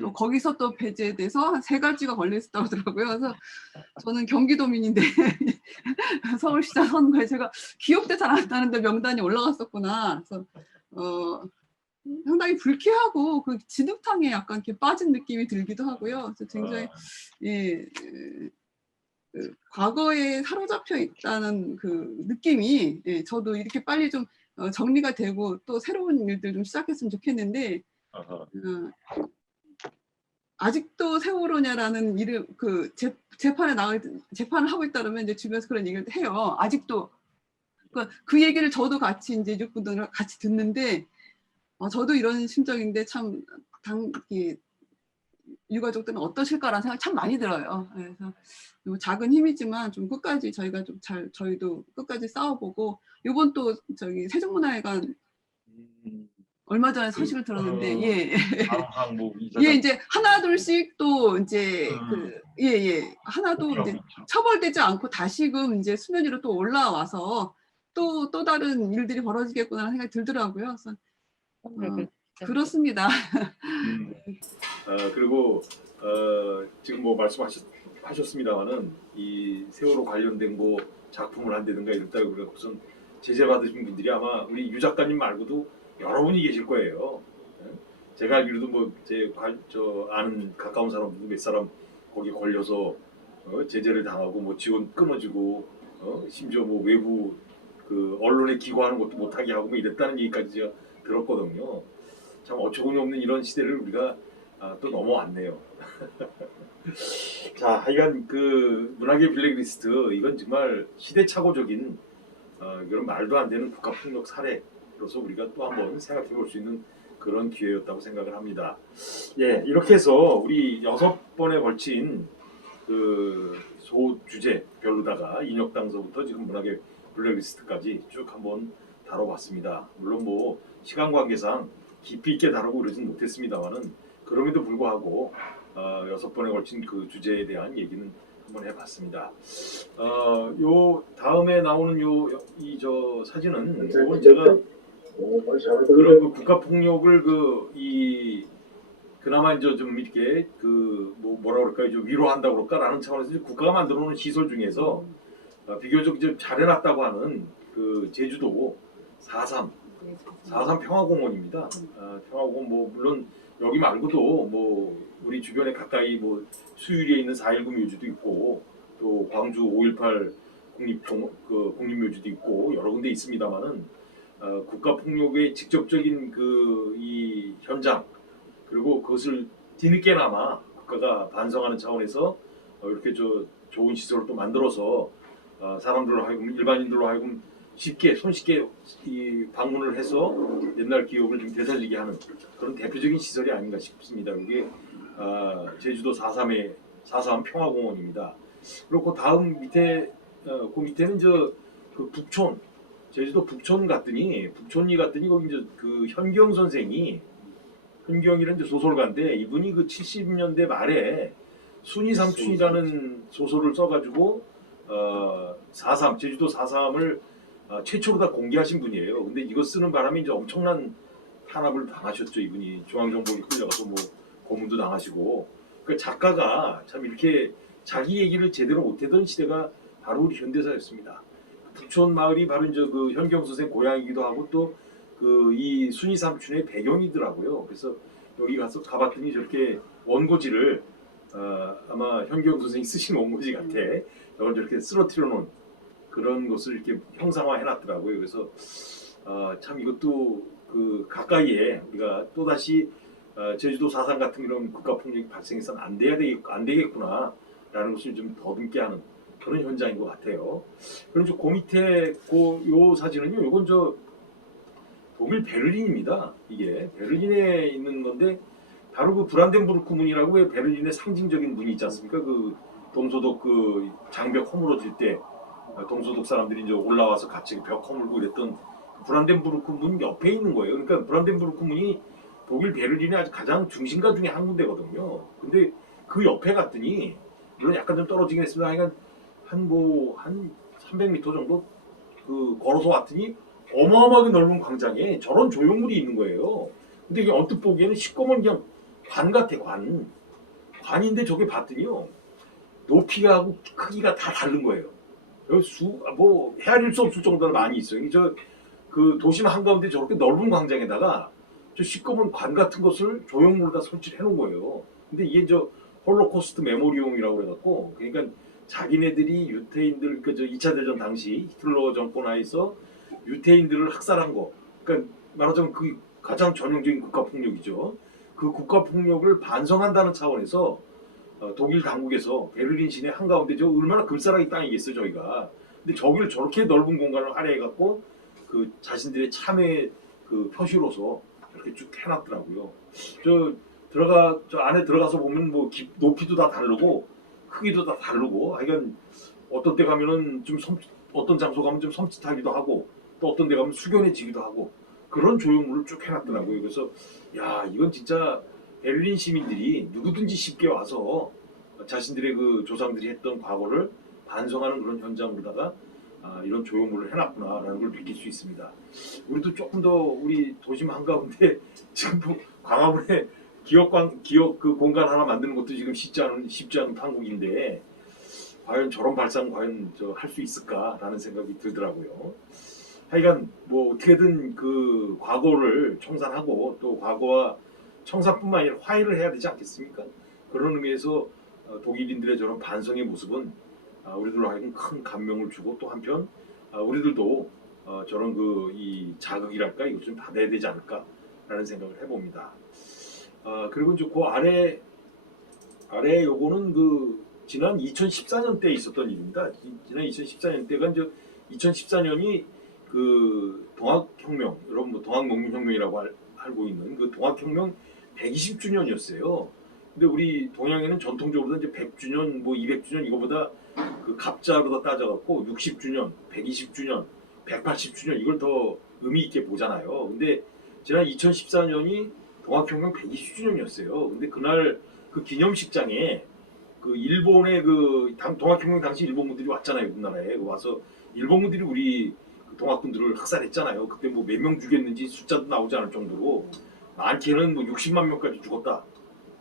또 거기서 또 배제돼서 한 3가지가 걸려있었다고 하더라고요. 그래서 저는 경기도민인데 서울시장 선거에 제가 기억도 잘 안 나는데 명단이 올라갔었구나. 그래서 상당히 불쾌하고 그 진흙탕에 약간 이렇게 빠진 느낌이 들기도 하고요. 그래서 굉장히 과거에 사로잡혀 있다는 그 느낌이 저도 이렇게 빨리 좀 정리가 되고 또 새로운 일들 좀 시작했으면 좋겠는데 아하. 아직도 세월호냐라는 이름 재판을 하고 있다면 이제 주변에서 그런 얘기를 해요. 아직도 그 얘기를 저도 같이 이제 유족분들과 같이 듣는데 저도 이런 심정인데 참 유가족들은 어떠실까라는 생각이 참 많이 들어요. 그래서 작은 힘이지만 좀 끝까지 저희가 저희도 끝까지 싸워보고 이번 또 저기 세종문화회관 얼마 전에 소식을 들었는데 예. 예, 이제 하나 둘씩 또 이제 하나도 이제 처벌되지 않고 다시금 이제 수면 위로 또 올라와서 또 다른 일들이 벌어지겠구나라는 생각이 들더라고요. 그래서 그렇습니다. 그리고 지금 뭐 말씀하셨습니다만은 이 세월호 관련된 뭐 작품을 한다든가 이랬다고 그래 무슨 제재 받으신 분들이 아마 우리 유 작가님 말고도 여러분이 계실 거예요. 제가 알기로도 뭐 저 아는 가까운 사람도 몇 사람 거기 걸려서 제재를 당하고 뭐 지원 끊어지고 심지어 뭐 외부 그 언론에 기고하는 것도 못하게 하고 뭐 이랬다는 얘기까지 제가 들었거든요. 참 어처구니 없는 이런 시대를 우리가 또 넘어왔네요. 자, 하여간 그 문학의 블랙리스트 이건 정말 시대착오적인 이런 말도 안 되는 국가폭력 사례로서 우리가 또 한번 생각해 볼 수 있는 그런 기회였다고 생각을 합니다. 예, 이렇게 해서 우리 6번에 걸친 그 소주제별로다가 인혁당서부터 지금 문학의 블랙리스트까지 쭉 한번 다뤄봤습니다. 물론 뭐 시간 관계상 깊이 있게 다루고 그러진 못했습니다만은 그럼에도 불구하고 6번에 걸친 그 주제에 대한 얘기는 한번 해봤습니다. 요 다음에 나오는 저 사진은 이건 제가 그런 그 국가 폭력을 그나마 이제 좀 이렇게 뭐라 그럴까요, 좀 위로한다고 그럴까라는 차원에서 국가가 만들어 놓은 시설 중에서 비교적 좀 잘해놨다고 하는 그 제주도 4.3 평화공원입니다. 평화공원 뭐 물론 여기 말고도 뭐 우리 주변에 가까이 뭐 수유리에 있는 4.19 묘지도 있고 또 광주 5.18 국립묘지도 있고 여러 군데 있습니다만은 국가 폭력의 직접적인 이 현장 그리고 그것을 뒤늦게나마 국가가 반성하는 차원에서 이렇게 좋은 시설을 또 만들어서 사람들로 하여금 일반인들로 하여금 손쉽게 방문을 해서 옛날 기억을 좀 되살리게 하는 그런 대표적인 시설이 아닌가 싶습니다. 그게 제주도 4.3 평화공원입니다. 그리고 다음 밑에 그 밑에는 그 북촌 제주도 북촌이 갔더니 거기 이제 그 현경 선생이 현경이라는 이제 소설가인데 이분이 그 70년대 말에 순이 삼춘이라는 소설을 써가지고 제주도 4.3을 최초로 다 공개하신 분이에요. 근데 이거 쓰는 바람에 이제 엄청난 탄압을 당하셨죠. 이분이 중앙정보에 끌려가서 뭐 고문도 당하시고. 그 작가가 참 이렇게 자기 얘기를 제대로 못하던 시대가 바로 우리 현대사였습니다. 북촌 마을이 바로 이제 그 현경 선생 고향이기도 하고 또 이 순이 삼춘의 배경이더라고요. 그래서 여기 가봤더니 저렇게 원고지를 아마 현경 선생이 쓰신 원고지 같아. 저걸 저렇게 쓰러뜨려 놓은 그런 것을 이렇게 형상화 해놨더라고요. 그래서 참 이것도 그 가까이에 우리가 또 다시 제주도 4.3 같은 이런 국가폭력이 발생해서는 안 되겠구나라는 것을 좀 더듬게 하는 그런 현장인 것 같아요. 그럼 그 밑에 요 사진은요. 요건 독일 베를린입니다. 이게 베를린에 있는 건데 바로 그 브란덴부르크 문이라고 베를린의 상징적인 문이 있지 않습니까? 그 동소독 그 장벽 허물어질 때 동소독 사람들이 이제 올라와서 같이 벽 허물고 이랬던 브란덴부르크 문 옆에 있는 거예요. 그러니까 브란덴부르크 문이 독일 베를린의 아주 가장 중심가 중에 한 군데거든요. 근데 그 옆에 갔더니 물론 약간 좀 떨어지긴 했습니다. 한 300m 정도 걸어서 왔더니 어마어마하게 넓은 광장에 저런 조형물이 있는 거예요. 근데 이게 언뜻 보기에는 시꺼먼 그냥 관 같아, 관인데 저게 봤더니요 높이가 하고 크기가 다 다른 거예요. 뭐 헤아릴 수 없을 정도로 많이 있어요. 그 도심 한가운데 저렇게 넓은 광장에다가 저 시꺼먼 관 같은 것을 조형물로 다 설치를 해놓은 거예요. 근데 이게 홀로코스트 메모리용이라고 그래갖고 그러니까 자기네들이 유태인들 2차 대전 당시 히틀러 정권 하에서 유태인들을 학살한 거. 그러니까 말하자면 그 가장 전형적인 국가폭력이죠. 그 국가폭력을 반성한다는 차원에서 독일 당국에서 베를린 시내 한가운데 저 얼마나 글싸라기 땅이겠어요 저희가. 근데 저기를 저렇게 넓은 공간을 할애해갖고 그 자신들의 참회 그 표시로서 이렇게 쭉 해놨더라고요. 저 안에 들어가서 보면 뭐 높이도 다 다르고 크기도 다 다르고 하여간 어떤 데 가면은 좀 어떤 장소 가면 좀 섬찟하기도 하고 또 어떤 데 가면 숙연해지기도 하고 그런 조형물을 쭉 해놨더라고요. 그래서 야 이건 진짜 베를린 시민들이 누구든지 쉽게 와서 자신들의 그 조상들이 했던 과거를 반성하는 그런 현장으로다가 이런 조형물을 해놨구나라는 걸 느낄 수 있습니다. 우리도 조금 더 우리 도심 한가운데 지금 뭐 광화문에 기억 그 공간 하나 만드는 것도 지금 쉽지 않은 판국인데 과연 저런 발상 과연 할 수 있을까라는 생각이 들더라고요. 하여간 뭐 어떻게든 그 과거를 청산하고 또 과거와 청산뿐만 아니라 화해를 해야 되지 않겠습니까? 그런 의미에서 독일인들의 저런 반성의 모습은 우리들로 하여금 큰 감명을 주고 또 한편 우리들도 저런 이 자극이랄까 이것 좀 받아야 되지 않을까라는 생각을 해봅니다. 그리고 이제 그 아래 요거는 그 지난 2014년 때 있었던 일입니다. 지난 2014년 때가 이제 2014년이 그 동학혁명, 여러분 뭐 동학농민혁명이라고 알고 있는 그 동학혁명 120주년이었어요. 근데 우리 동양에는 전통적으로 이제 100주년, 뭐 200주년 이거보다 그 갑자로 다 따져갖고 60주년, 120주년, 180주년 이걸 더 의미 있게 보잖아요. 근데 지난 2014년이 동학혁명 120주년이었어요. 근데 그날 그 기념식장에 그 일본의 그 동학혁명 당시 일본군들이 왔잖아요, 우리나라에. 와서 일본군들이 우리 동학군들을 학살했잖아요. 그때 뭐 몇 명 죽였는지 숫자도 나오지 않을 정도로 많게는 뭐 60만 명까지 죽었다.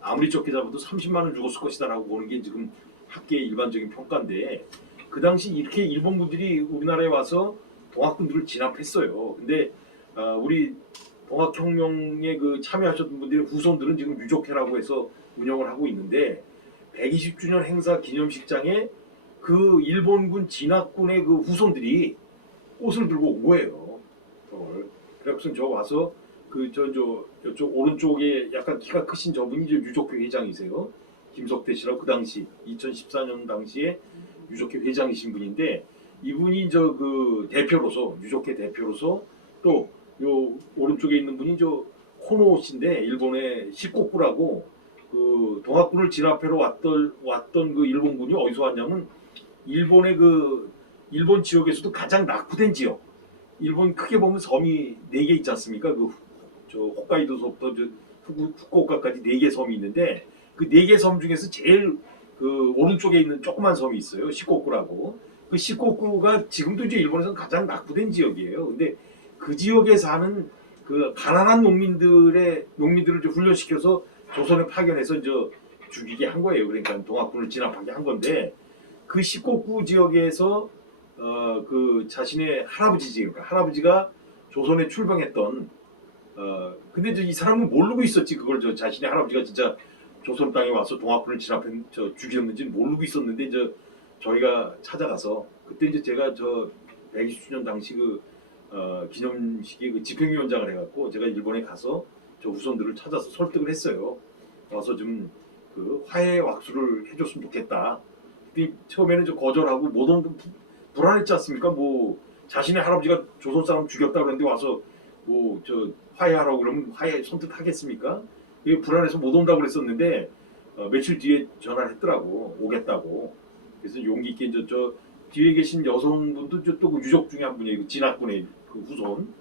아무리 적게 잡아도 30만은 죽었을 것이다라고 보는 게 지금 학계의 일반적인 평가인데 그 당시 이렇게 일본군들이 우리나라에 와서 동학군들을 진압했어요. 근데 우리 동학혁명에 그 참여하셨던 분들의 후손들은 지금 유족회라고 해서 운영을 하고 있는데 120주년 행사 기념식장에 그 일본군 진압군의 그 후손들이 꽃을 들고 온 거예요. 그래서 저 와서 저쪽 오른쪽에 약간 키가 크신 저분이 이제 유족회 회장이세요. 김석태 씨라고 그 당시 2014년 당시에 유족회 회장이신 분인데 이분이 그 대표로서 유족회 대표로서 또 요 오른쪽에 있는 분이 코노 씨인데 일본의 시코쿠라고 그 동학군을 진압하러 왔던 그 일본군이 어디서 왔냐면 일본의 그 일본 지역에서도 가장 낙후된 지역. 일본 크게 보면 섬이 4개 있지 않습니까? 홋카이도서부터 후쿠오카까지 4개 섬이 있는데 그 4개 섬 중에서 제일 그 오른쪽에 있는 조그만 섬이 있어요. 시코쿠라고. 그 시코쿠가 지금도 이제 일본에서는 가장 낙후된 지역이에요. 근데 그 지역에 사는 그 가난한 농민들을 이제 훈련시켜서 조선에 파견해서 이제 죽이게 한 거예요. 그러니까 동학군을 진압하게 한 건데 그 시코쿠 지역에서 그 자신의 그러니까 할아버지가 조선에 출병했던 근데 이 사람은 모르고 있었지 그걸 자신의 할아버지가 진짜 조선 땅에 와서 동학군을 죽였는지 모르고 있었는데 저희가 찾아가서 그때 이제 제가 120주년 당시 기념식의 그 집행위원장을 해갖고 제가 일본에 가서 저 후손들을 찾아서 설득을 했어요. 와서 좀 그 화해 왁수를 해줬으면 좋겠다. 그때 처음에는 거절하고 못 온 불안했지 않습니까? 뭐 자신의 할아버지가 조선 사람 죽였다 그러는데 와서 뭐 화해하라고 그러면 화해 선뜻하겠습니까? 이게 불안해서 못 온다고 그랬었는데 며칠 뒤에 전화를 했더라고 오겠다고. 그래서 용기 있게 저 뒤에 계신 여성분도 또 그 유족 중에 한 분이에요. 그 진학군의 그 후손.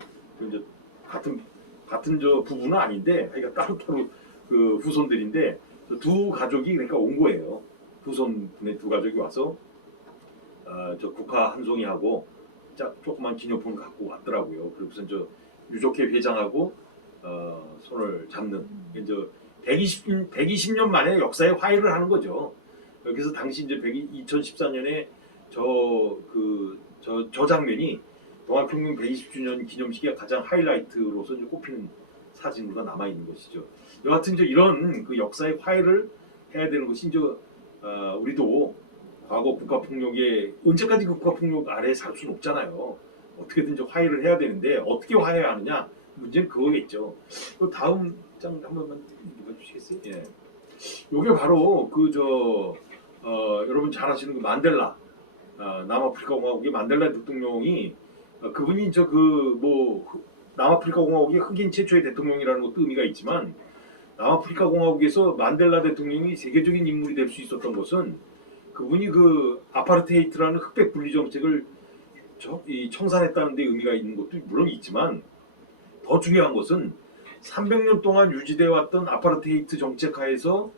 이제 같은 부부는 아닌데 그러니까 따로따로 그 후손들인데 두 가족이 그러니까 온 거예요. 후손분의 두 가족이 와서 저 국화 한 송이하고 조그만 기념품을 갖고 왔더라고요. 그리고서 유족회 회장하고 손을 잡는 이제 120년 만에 역사의 화해를 하는 거죠. 그래서 당시 이제 2014년에 저 장면이 동학혁명 120주년 기념식의 가장 하이라이트로서 이제 꼽히는 사진으로 남아 있는 것이죠. 여하튼 이제 이런 그 역사의 화해를 해야 되는 것이 이제 우리도 과거 국가폭력에 언제까지 국가폭력 아래에 살 수는 없잖아요. 어떻게든 좀 화해를 해야 되는데 어떻게 화해하느냐 문제는 그거겠죠. 그 다음 장 한 번만 읽어주시겠어요? 예. 요게 바로 여러분 잘 아시는 그 만델라 남아프리카 공화국의 만델라 대통령이 그분이 남아프리카 공화국의 흑인 최초의 대통령이라는 것도 의미가 있지만 남아프리카 공화국에서 만델라 대통령이 세계적인 인물이 될 수 있었던 것은 그분이 그 아파르테이트라는 흑백 분리 정책을 청산했다는 데 의미가 있는 것도 물론 있지만 더 중요한 것은 300년 동안 유지되어 왔던 아파르테이트 정책 하에서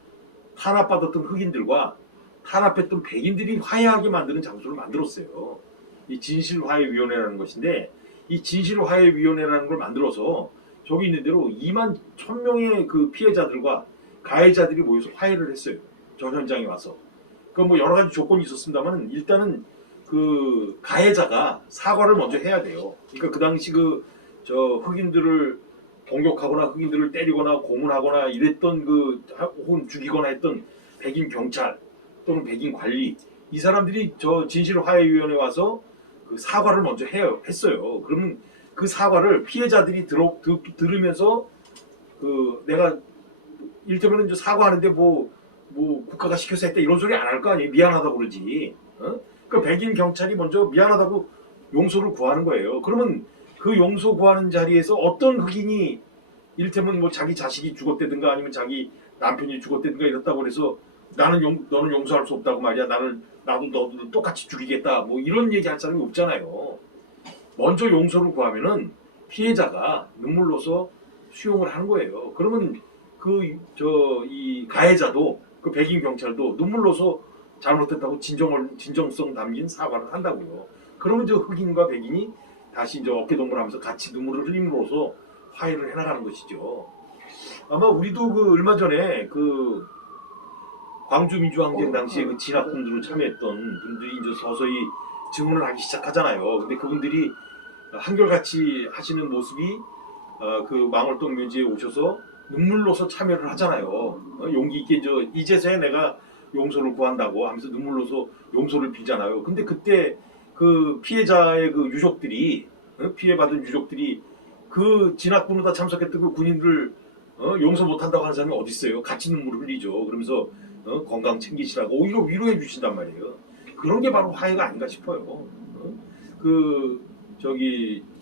탄압받았던 흑인들과 탄압했던 백인들이 화해하게 만드는 장소를 만들었어요. 이 진실화해위원회라는 것인데 이 진실화해위원회라는 걸 만들어서 저기 있는 대로 2만 1000명의 그 피해자들과 가해자들이 모여서 화해를 했어요. 저 현장에 와서. 그 뭐 여러 가지 조건이 있었습니다만 일단은 그 가해자가 사과를 먼저 해야 돼요. 그러니까 그 당시 흑인들을 공격하거나 흑인들을 때리거나 고문하거나 이랬던 혹은 죽이거나 했던 백인 경찰 또는 백인 관리 이 사람들이 저 진실화해위원회에 와서 그 사과를 먼저 했어요. 그러면 그 사과를 피해자들이 들으면서 내가 일테면 이제 사과하는데 뭐 국가가 시켜서 했다 이런 소리 안 할 거 아니에요. 미안하다고 그러지. 그 백인 경찰이 먼저 미안하다고 용서를 구하는 거예요. 그러면 그 용서 구하는 자리에서 어떤 흑인이 이를테면 뭐 자기 자식이 죽었다든가 아니면 자기 남편이 죽었다든가 이랬다고 그래서 너는 용서할 수 없다고 말이야. 나도 너도 똑같이 죽이겠다. 뭐 이런 얘기 할 사람이 없잖아요. 먼저 용서를 구하면은 피해자가 눈물로서 수용을 하는 거예요. 그러면 이 가해자도 그 백인 경찰도 눈물로서 잘못했다고 진정성 담긴 사과를 한다고요. 그러면 저 흑인과 백인이 다시 이제 어깨동무하면서 같이 눈물을 흘림으로써 화해를 해나가는 것이죠. 아마 우리도 얼마 전에 광주 민주항쟁 당시에 그 진학군으로 참여했던 분들이 이제 서서히 증언을 하기 시작하잖아요. 근데 그분들이 한결같이 하시는 모습이 그 망월동 묘지에 오셔서 눈물로서 참여를 하잖아요. 용기 있게 이제서야 내가 용서를 구한다고 하면서 눈물로서 용서를 빌잖아요. 근데 그때 그 피해자의 그 유족들이 피해받은 유족들이 그 진학군으로 참석했던 그 군인들 용서 못한다고 하는 사람이 어디 있어요? 같이 눈물을 흘리죠. 그러면서 건강 챙기시라고 오히려 위로해 주신단 말이에요. 그런 게 바로 화해가 아닌가 싶어요.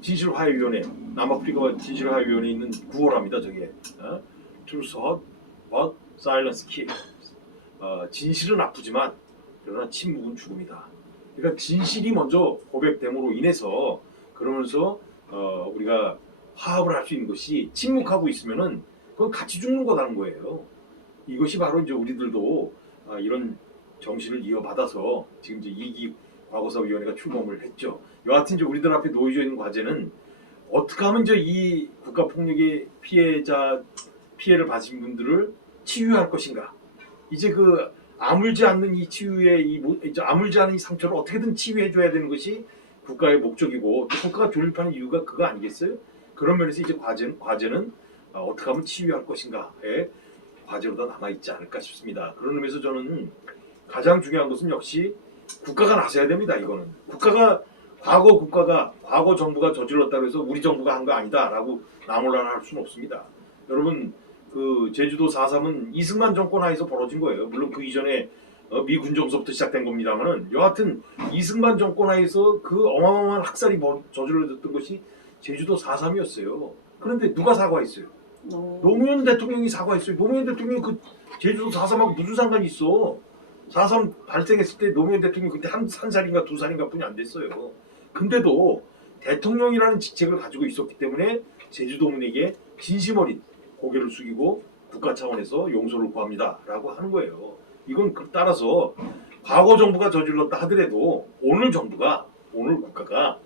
진실화해위원회 남아프리카 진실화해위원회에 있는 구호랍니다. 저게 Truth hurt, but silence kills. 진실은 아프지만 그러나 침묵은 죽음이다. 그러니까 진실이 먼저 고백됨으로 인해서 그러면서 우리가 화합을 할 수 있는 것이 침묵하고 있으면은 그건 같이 죽는 거라는 거예요. 이것이 바로 이제 우리들도 이런 정신을 이어받아서 지금 이제 2기 과거사위원회가 출범을 했죠. 여하튼 이제 우리들 앞에 놓여져 있는 과제는 어떻게 하면 이제 이 국가폭력의 피해를 받으신 분들을 치유할 것인가. 이제 아물지 않는 이 치유의 아물지 않은 이 상처를 어떻게든 치유해줘야 되는 것이 국가의 목적이고 또 국가가 존립하는 이유가 그거 아니겠어요? 그런 면에서 이제 과제는 어떻게 하면 치유할 것인가의 과제로 다 남아있지 않을까 싶습니다. 그런 의미에서 저는 가장 중요한 것은 역시 국가가 나서야 됩니다. 이거는 과거 정부가 저질렀다고 해서 우리 정부가 한 거 아니다라고 나몰라라 할 수는 없습니다. 여러분 제주도 4.3은 이승만 정권 하에서 벌어진 거예요. 물론 그 이전에 미 군정서부터 시작된 겁니다만은 여하튼 이승만 정권 하에서 그 어마어마한 학살이 저질러졌던 것이 제주도 4.3이었어요. 그런데 누가 사과했어요? 노무현 대통령이 사과했어요. 노무현 대통령이 그 제주도 4.3하고 무슨 상관이 있어? 4.3 발생했을 때 노무현 대통령이 그때 한 살인가 2살인가 뿐이 안 됐어요. 근데도 대통령이라는 직책을 가지고 있었기 때문에 제주도민에게 진심 어린 고개를 숙이고 국가 차원에서 용서를 구합니다 라고 하는 거예요. 이건 따라서 과거 정부가 저질렀다 하더라도 오늘 국가가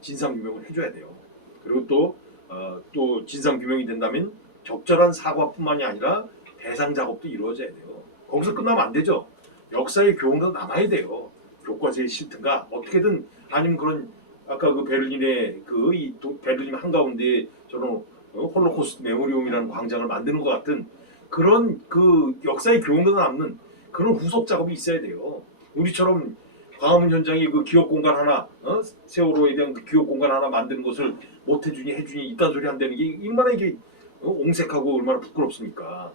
진상규명을 해줘야 돼요. 그리고 또 진상규명이 된다면 적절한 사과뿐만이 아니라 배상 작업도 이루어져야 돼요. 거기서 끝나면 안 되죠. 역사의 교훈도 남아야 돼요. 교과서에 싫든가 어떻게든 아니면 그런 아까 그 베를린의 베를린 한가운데 저런 홀로코스트 메모리움이라는 광장을 만드는 것 같은 그런 역사의 교훈도 남는 그런 후속 작업이 있어야 돼요. 우리처럼 광화문 현장에 그 기업 공간 하나, 세월호에 대한 그 기업 공간 하나 만드는 것을 못 해주니 이딴 소리 한다는 게 얼마나 이게 옹색하고 얼마나 부끄럽습니까?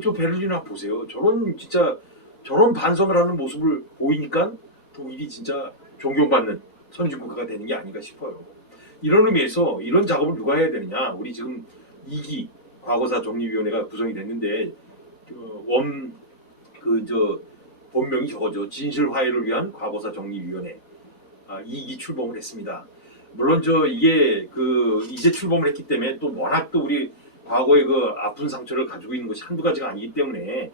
저 베를린 보세요. 저런 반성을 하는 모습을 보이니까 독일이 진짜 존경받는 선진국가가 되는 게 아닌가 싶어요. 이런 의미에서 이런 작업을 누가 해야 되느냐? 우리 지금 2기 과거사 정리위원회가 구성이 됐는데 본명이 저거죠. 진실 화해를 위한 과거사 정리위원회 2기 출범을 했습니다. 물론 이게 이제 출범을 했기 때문에 또 워낙 또 우리 과거의 그 아픈 상처를 가지고 있는 것이 한두 가지가 아니기 때문에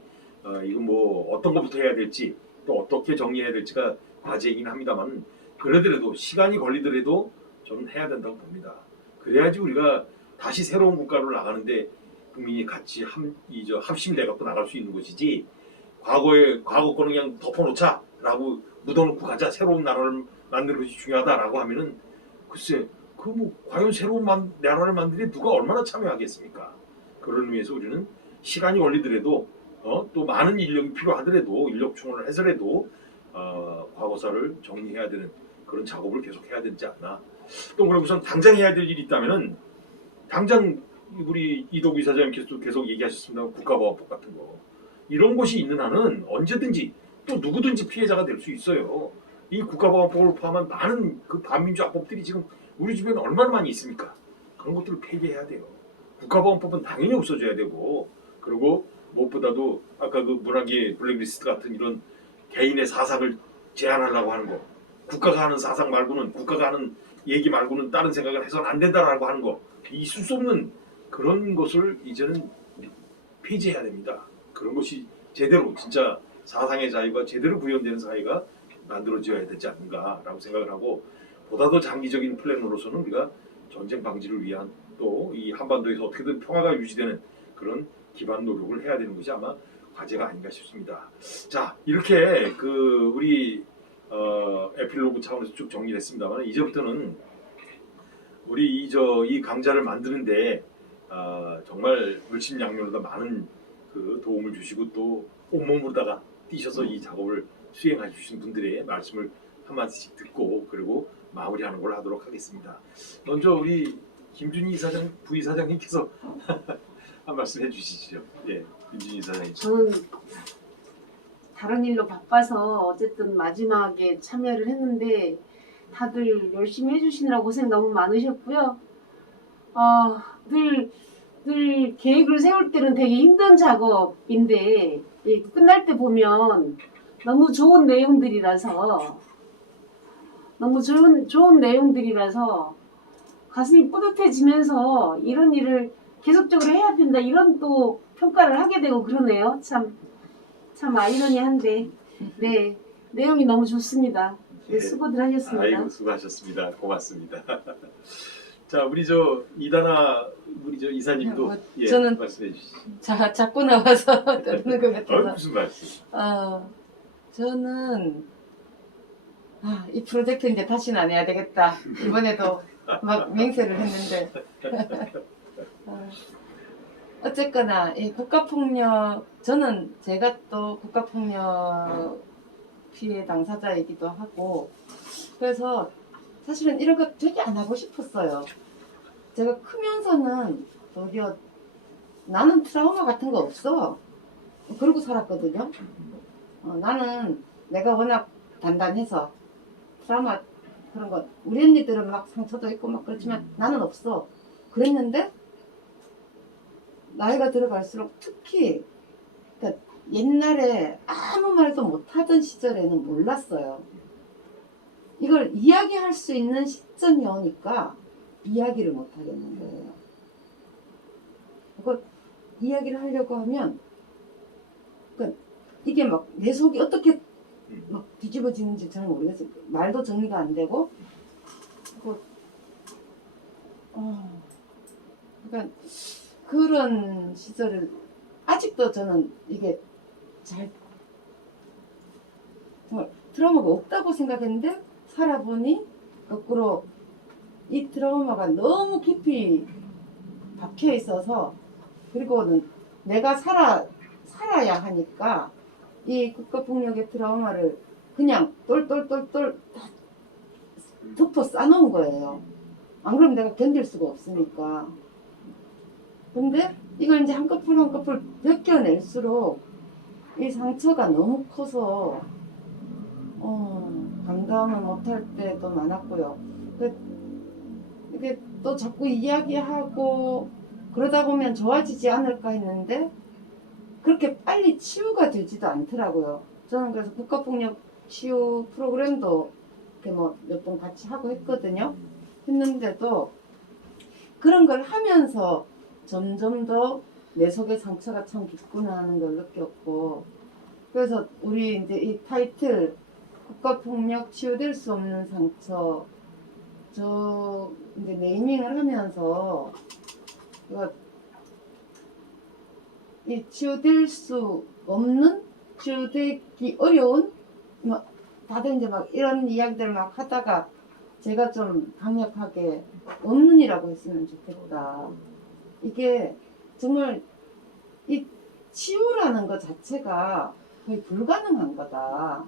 이거 뭐 어떤 것부터 해야 될지 또 어떻게 정리해야 될지가 과제이긴 합니다만 그러더라도 시간이 걸리더라도 저는 해야 된다고 봅니다. 그래야지 우리가 다시 새로운 국가로 나가는데 국민이 같이 합심돼 갖고 나갈 수 있는 것이지 과거 거는 그냥 덮어놓자라고 묻어놓고 가자 새로운 나라를 만드는 것이 중요하다라고 하면은 글쎄 과연 새로운 나라를 만드는 데 누가 얼마나 참여하겠습니까? 그런 의미에서 우리는 시간이 걸리더라도 또 많은 인력이 필요하더라도 인력 충원을 해서라도 과거사를 정리해야 되는 그런 작업을 계속 해야 되지 않나. 또 그럼 우선 당장 해야 될 일이 있다면은 당장 우리 이덕우 이사장님께서도 계속 얘기하셨습니다. 국가보안법 같은 거 이런 것이 있는 한은 언제든지 또 누구든지 피해자가 될 수 있어요. 이 국가보안법을 포함한 많은 그 반민주 악법들이 지금 우리 주변에 얼마나 많이 있습니까? 그런 것들을 폐기해야 돼요. 국가보안법은 당연히 없어져야 되고 그리고 무엇보다도 아까 그 문화계 블랙리스트 같은 이런 개인의 사상을 제한하려고 하는 거 국가가 하는 사상 말고는 국가가 하는 얘기 말고는 다른 생각을 해서는 안 된다라고 하는 거 있을 수 없는 그런 것을 이제는 폐지해야 됩니다. 그런 것이 제대로 진짜 사상의 자유가 제대로 구현되는 사회가 만들어져야 되지 않는가라고 생각을 하고 보다 더 장기적인 플랜으로서는 우리가 전쟁 방지를 위한 또 이 한반도에서 어떻게든 평화가 유지되는 그런 기반 노력을 해야 되는 것이 아마 과제가 아닌가 싶습니다. 자 이렇게 우리 에필로그 차원에서 쭉 정리를 했습니다만 이제부터는 우리 이 강좌를 만드는데 정말 물심양면으로 많은 그 도움을 주시고 또 온몸으로다가 뛰셔서 이 작업을 수행해 주신 분들의 말씀을 한마디씩 듣고 그리고 마무리하는 걸로 하도록 하겠습니다. 먼저 우리 김준희 이사장 부이사장님께서 한 말씀 해주시죠. 예, 김준희 이사장님. 저는 다른 일로 바빠서 어쨌든 마지막에 참여를 했는데 다들 열심히 해주시느라 고생 너무 많으셨고요. 늘 계획을 세울 때는 되게 힘든 작업인데 끝날 때 보면 너무 좋은 내용들이라서 가슴이 뿌듯해지면서 이런 일을 계속적으로 해야 된다 이런 또 평가를 하게 되고 그러네요. 참 아이러니한데 네 내용이 너무 좋습니다. 네, 수고들 하셨습니다. 아이고 수고하셨습니다. 고맙습니다. 자 우리 이다나 우리 이사님도 저는 말씀해 주시죠. 자꾸 나와서 듣는 것 같아서 무슨 말씀? 저는 이 프로젝트 이제 다시는 안 해야 되겠다. 이번에도 막 맹세를 했는데 어쨌거나 이 국가폭력 제가 또 국가폭력 피해 당사자이기도 하고 그래서 사실은 이런 거 되게 안 하고 싶었어요. 제가 크면서는 도리어 나는 트라우마 같은 거 없어. 그러고 살았거든요. 나는 내가 워낙 단단해서 트라우마 그런 거 우리 언니들은 막 상처도 있고 막 그렇지만 나는 없어. 그랬는데 나이가 들어갈수록 특히 그러니까 옛날에 아무 말도 못하던 시절에는 몰랐어요. 이걸 이야기할 수 있는 시점이 오니까 이야기를 못하겠는 거예요. 그걸 이야기를 하려고 하면 그러니까 이게 막 내 속이 어떻게 막 뒤집어지는지 잘 모르겠어요. 말도 정리가 안 되고 그러니까 그런 시절을 아직도 저는 이게 정말 트라우마가 없다고 생각했는데 살아보니 거꾸로 이 트라우마가 너무 깊이 박혀 있어서 그리고는 내가 살아야 하니까 이 국가폭력의 트라우마를 그냥 똘똘똘똘 다 덮어 싸놓은 거예요. 안 그러면 내가 견딜 수가 없으니까. 근데 이걸 이제 한꺼풀 한꺼풀 벗겨낼수록 이 상처가 너무 커서 감당을 못할 때도 많았고요. 이게 또 자꾸 이야기하고 그러다 보면 좋아지지 않을까 했는데 그렇게 빨리 치유가 되지도 않더라고요. 저는 그래서 국가폭력 치유 프로그램도 이렇게 뭐 몇 번 같이 하고 했거든요. 했는데도 그런 걸 하면서 점점 더 내 속의 상처가 참 깊구나 하는 걸 느꼈고, 그래서 우리 이제 이 타이틀 국가폭력 치유될 수 없는 상처, 저 이제 네이밍을 하면서 이 치유될 수 없는, 치유되기 어려운, 뭐 다들 이제 막 이런 이야기들 막 하다가 제가 좀 강력하게 없는이라고 했으면 좋겠다. 이게 정말 이 치유라는 것 자체가 거의 불가능한 거다.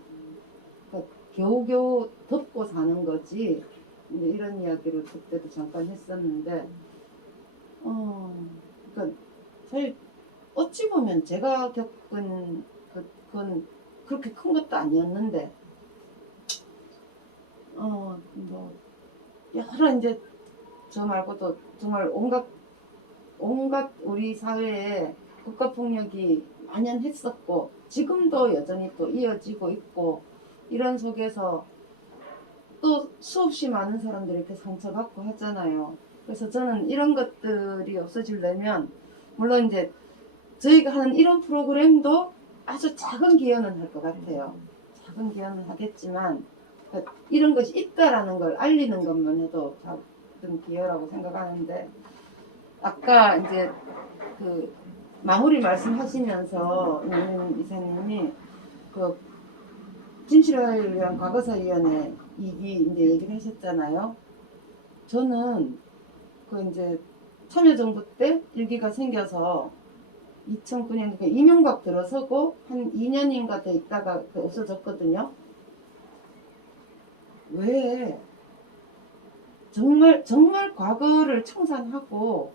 그러니까 겨우겨우 덮고 사는 거지. 이런 이야기를 그때도 잠깐 했었는데, 그러니까 사실 어찌 보면 제가 겪은 그건 그렇게 큰 것도 아니었는데, 뭐 여러 이제 저 말고도 정말 온갖 우리 사회에 국가폭력이 만연했었고 지금도 여전히 또 이어지고 있고, 이런 속에서 또 수없이 많은 사람들이 이렇게 상처받고 하잖아요. 그래서 저는 이런 것들이 없어지려면, 물론 이제 저희가 하는 이런 프로그램도 아주 작은 기여는 할 것 같아요. 작은 기여는 하겠지만 이런 것이 있다라는 걸 알리는 것만 해도 작은 기여라고 생각하는데, 아까 이제 그 마무리 말씀하시면서 이사님이 그 진실화를 위한 과거사위원회 이기 이제 얘기를 하셨잖아요. 저는 그 이제 참여정부 때 일기가 생겨서 2009년 이명박 들어서고 한 2년인가 돼 있다가 없어졌거든요. 왜 정말 과거를 청산하고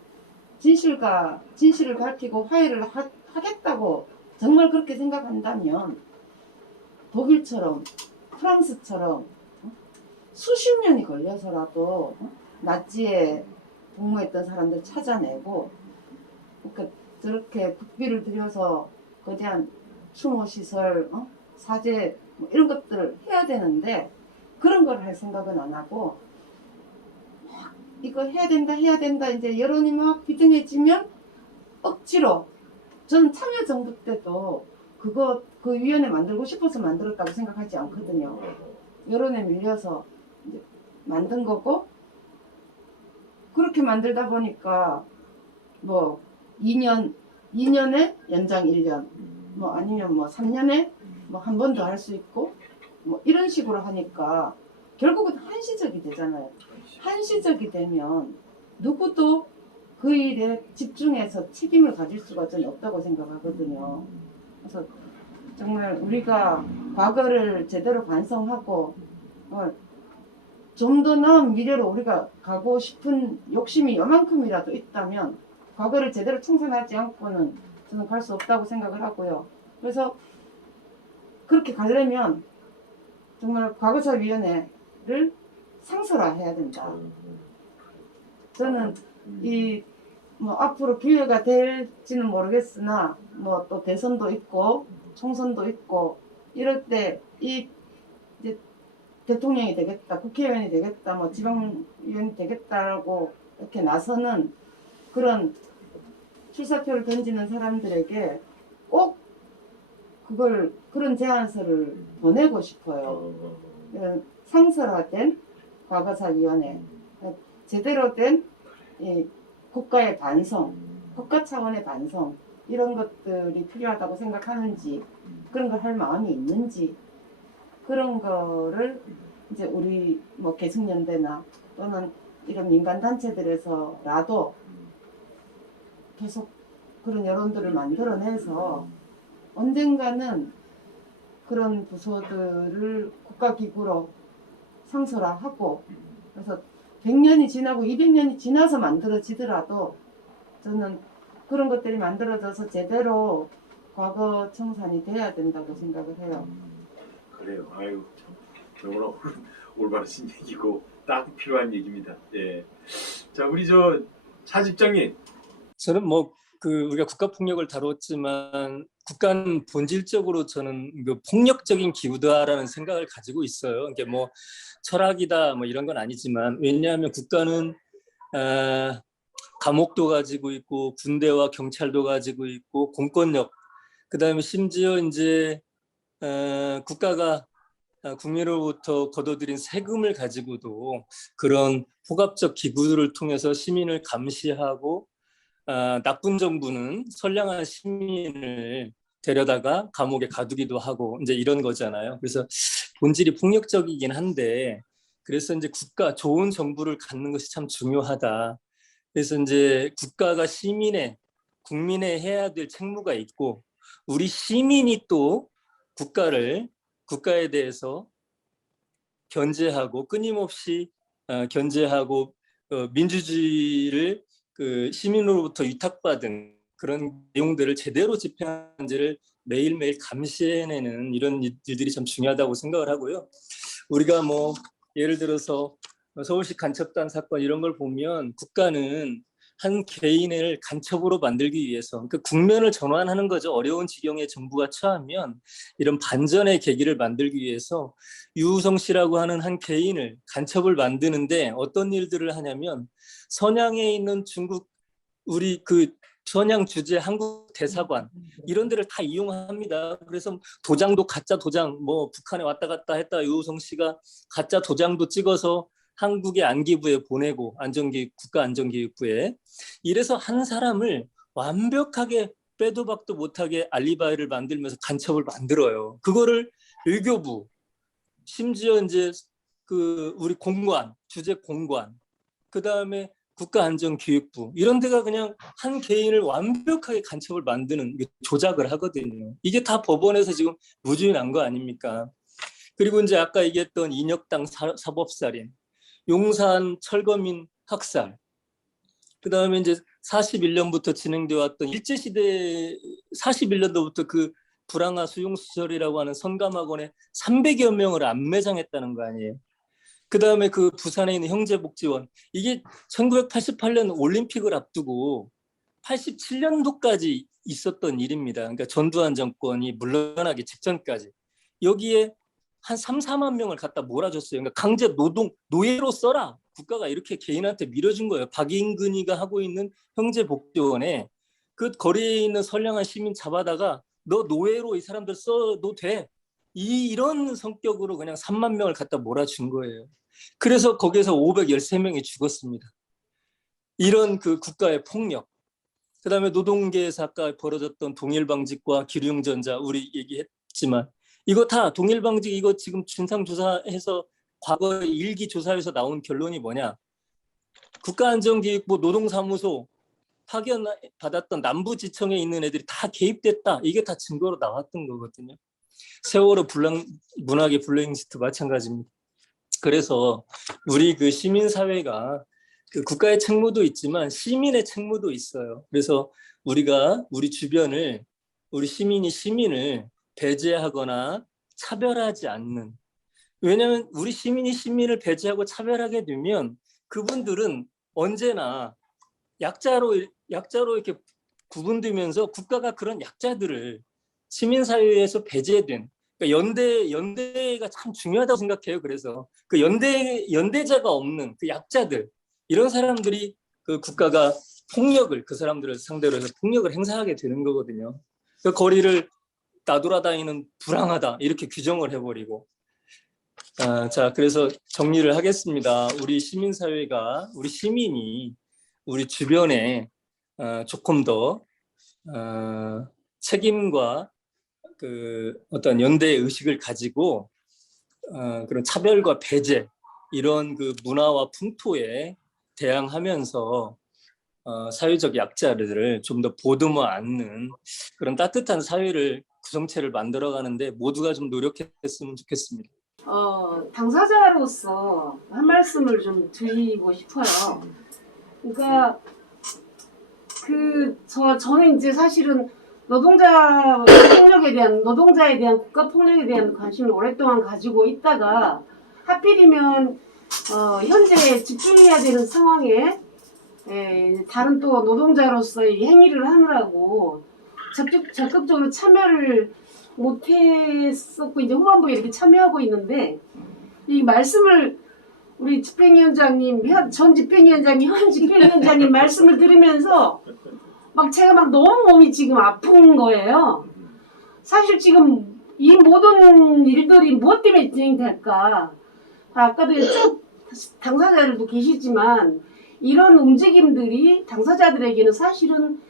진실을 밝히고 화해를 하겠다고 정말 그렇게 생각한다면 독일처럼 프랑스처럼 수십 년이 걸려서라도 나치에 복무했던 사람들 찾아내고, 그러니까 저렇게 국비를 들여서 거대한 추모시설, 사제 뭐 이런 것들을 해야 되는데 그런 걸 할 생각은 안 하고 이거 해야 된다 이제 여론이 막 비등해지면 억지로, 저는 참여정부 때도 그 위원회 만들고 싶어서 만들었다고 생각하지 않거든요. 여론에 밀려서 이제 만든 거고, 그렇게 만들다 보니까 뭐 2년에 연장 1년, 뭐 아니면 뭐 3년에 뭐 한 번 더 할 수 있고, 뭐 이런 식으로 하니까 결국은 한시적이 되잖아요. 한시적이 되면 누구도 그 일에 집중해서 책임을 가질 수가 전혀 없다고 생각하거든요. 그래서 정말 우리가 과거를 제대로 반성하고 좀 더 나은 미래로 우리가 가고 싶은 욕심이 요만큼이라도 있다면 과거를 제대로 청산하지 않고는 저는 갈 수 없다고 생각을 하고요. 그래서 그렇게 가려면 정말 과거사위원회를 상설화해야 된다. 저는 이 뭐 앞으로 기회가 될지는 모르겠으나 뭐 또 대선도 있고 총선도 있고 이럴 때 이제 대통령이 되겠다, 국회의원이 되겠다, 뭐 지방의원이 되겠다라고 이렇게 나서는 그런 출사표를 던지는 사람들에게 꼭 그런 제안서를 보내고 싶어요. 상설화된 과거사위원회, 제대로 된 국가의 반성, 국가 차원의 반성, 이런 것들이 필요하다고 생각하는지, 그런 걸 할 마음이 있는지, 그런 거를 이제 우리 뭐 계승연대나 또는 이런 민간단체들에서라도 계속 그런 여론들을 만들어내서 언젠가는 그런 부서들을 국가기구로 상설화하고, 그래서 100년이 지나고 200년이 지나서 만들어지더라도 저는 그런 것들이 만들어져서 제대로 과거 청산이 돼야 된다고 생각을 해요. 그래요. 아유 참 너무나 올바르신 얘기고 딱 필요한 얘기입니다. 예. 자 우리 저 차집장님. 저는 뭐 우리가 국가 폭력을 다뤘지만 국가는 본질적으로 저는 그 폭력적인 기구다라는 생각을 가지고 있어요. 이게 뭐 철학이다 뭐 이런 건 아니지만, 왜냐하면 국가는 감옥도 가지고 있고 군대와 경찰도 가지고 있고 공권력, 그다음에 심지어 이제 국가가 국민으로부터 거둬들인 세금을 가지고도 그런 포갑적 기구들을 통해서 시민을 감시하고, 나쁜 정부는 선량한 시민을 데려다가 감옥에 가두기도 하고 이제 이런 거잖아요. 그래서 본질이 폭력적이긴 한데, 그래서 이제 좋은 정부를 갖는 것이 참 중요하다. 그래서 이제 국가가 국민의 해야 될 책무가 있고, 우리 시민이 또 국가에 대해서 견제하고 끊임없이 견제하고 민주주의를 그 시민으로부터 위탁받은 그런 내용들을 제대로 집행하는지를 매일매일 감시해내는 이런 일들이 참 중요하다고 생각을 하고요. 우리가 뭐 예를 들어서 서울시 간첩단 사건 이런 걸 보면 국가는 한 개인을 간첩으로 만들기 위해서 그 국면을 전환하는 거죠. 어려운 지경에 정부가 처하면 이런 반전의 계기를 만들기 위해서 유우성 씨라고 하는 한 개인을 간첩을 만드는데 어떤 일들을 하냐면, 선양에 있는 중국 우리 그 선양 주재 한국 대사관 이런 데를 다 이용합니다. 그래서 도장도 가짜 도장, 뭐 북한에 왔다 갔다 했다 유우성 씨가 가짜 도장도 찍어서 한국의 안기부에 보내고, 국가안전기획부에. 이래서 한 사람을 완벽하게 빼도 박도 못하게 알리바이를 만들면서 간첩을 만들어요. 그거를 외교부, 심지어 이제 우리 공관, 주재 공관, 그 다음에 국가안전기획부 이런 데가 그냥 한 개인을 완벽하게 간첩을 만드는, 조작을 하거든요. 이게 다 법원에서 지금 무죄 난 거 아닙니까? 그리고 이제 아까 얘기했던 인혁당 사법살인, 용산 철거민 학살, 그 다음에 이제 41년부터 진행되어 왔던 일제시대 41년도부터 그 불황화 수용시설이라고 하는 선감학원에 300여 명을 안매장했다는 거 아니에요. 그 다음에 그 부산에 있는 형제복지원, 이게 1988년 올림픽을 앞두고 87년도까지 있었던 일입니다. 그러니까 전두환 정권이 물러나기 직전까지. 여기에 한 3, 4만 명을 갖다 몰아줬어요. 그러니까 강제 노예로 써라. 국가가 이렇게 개인한테 밀어준 거예요. 박인근이가 하고 있는 형제복지원에 그 거리에 있는 선량한 시민 잡아다가 너 노예로 이 사람들 써도 돼. 이런 성격으로 그냥 3만 명을 갖다 몰아준 거예요. 그래서 거기에서 513명이 죽었습니다. 이런 그 국가의 폭력. 그다음에 노동계에서 아까 벌어졌던 동일방직과 기룡전자 우리 얘기했지만, 이거 다 동일방직, 이거 지금 진상조사해서 과거 일기 조사에서 나온 결론이 뭐냐? 국가안전기획부 노동사무소 파견 받았던 남부지청에 있는 애들이 다 개입됐다. 이게 다 증거로 나왔던 거거든요. 세월호 문학의 블랙리스트 마찬가지입니다. 그래서 우리 그 시민사회가 그 국가의 책무도 있지만 시민의 책무도 있어요. 그래서 우리가 우리 주변을, 우리 시민을 배제하거나 차별하지 않는, 왜냐하면 우리 시민이 시민을 배제하고 차별하게 되면 그분들은 언제나 약자로 이렇게 구분되면서 국가가 그런 약자들을 시민사회에서 배제된, 그러니까 연대가 참 중요하다고 생각해요. 그래서 그 연대자가 없는 그 약자들, 이런 사람들이 그 국가가 그 사람들을 상대로 해서 폭력을 행사하게 되는 거거든요. 그 거리를 나돌아다니는 불황하다 이렇게 규정을 해버리고. 자, 그래서 정리를 하겠습니다. 우리 시민사회가, 우리 시민이 우리 주변에 조금 더 책임과 그 어떤 연대 의식을 가지고 그런 차별과 배제, 이런 그 문화와 풍토에 대항하면서 사회적 약자들을 좀 더 보듬어 안는 그런 따뜻한 사회를 구성체를 만들어가는데 모두가 좀 노력했으면 좋겠습니다. 당사자로서 한 말씀을 좀 드리고 싶어요. 그러니까 저는 이제 사실은 노동자에 대한 국가 폭력에 대한 관심을 오랫동안 가지고 있다가 하필이면 현재 집중해야 되는 상황에 다른 또 노동자로서의 행위를 하느라고 적극적으로 참여를 못했었고 이제 후반부에 이렇게 참여하고 있는데 이 말씀을 우리 집행위원장님, 전 집행위원장님, 현 집행위원장님 말씀을 들으면서 제가 너무 몸이 지금 아픈 거예요. 사실 지금 이 모든 일들이 무엇 때문에 진행될까? 아까도 쭉 당사자들도 계시지만 이런 움직임들이 당사자들에게는 사실은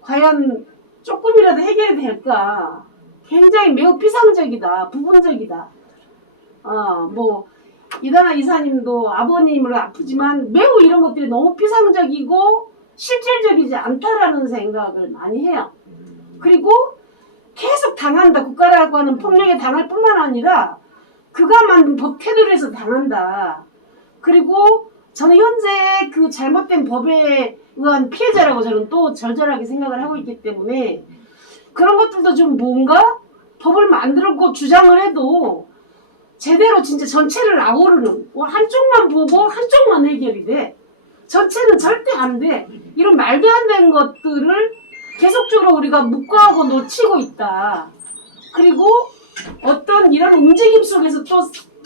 과연 조금이라도 해결이 될까? 굉장히 매우 피상적이다, 부분적이다. 이다나 이사님도 아버님을 아프지만 매우 이런 것들이 너무 피상적이고 실질적이지 않다라는 생각을 많이 해요. 그리고 계속 당한다. 국가라고 하는 폭력에 당할 뿐만 아니라 그가 만든 법 테두리에서 당한다. 그리고 저는 현재 그 잘못된 법에 의한 피해자라고 저는 또 절절하게 생각을 하고 있기 때문에 그런 것들도 좀 뭔가 법을 만들고 주장을 해도 제대로 진짜 전체를 아우르는 한쪽만 보고 한쪽만 해결이 돼. 전체는 절대 안 돼. 이런 말도 안 되는 것들을 계속적으로 우리가 묵과하고 놓치고 있다. 그리고 어떤 이런 움직임 속에서 또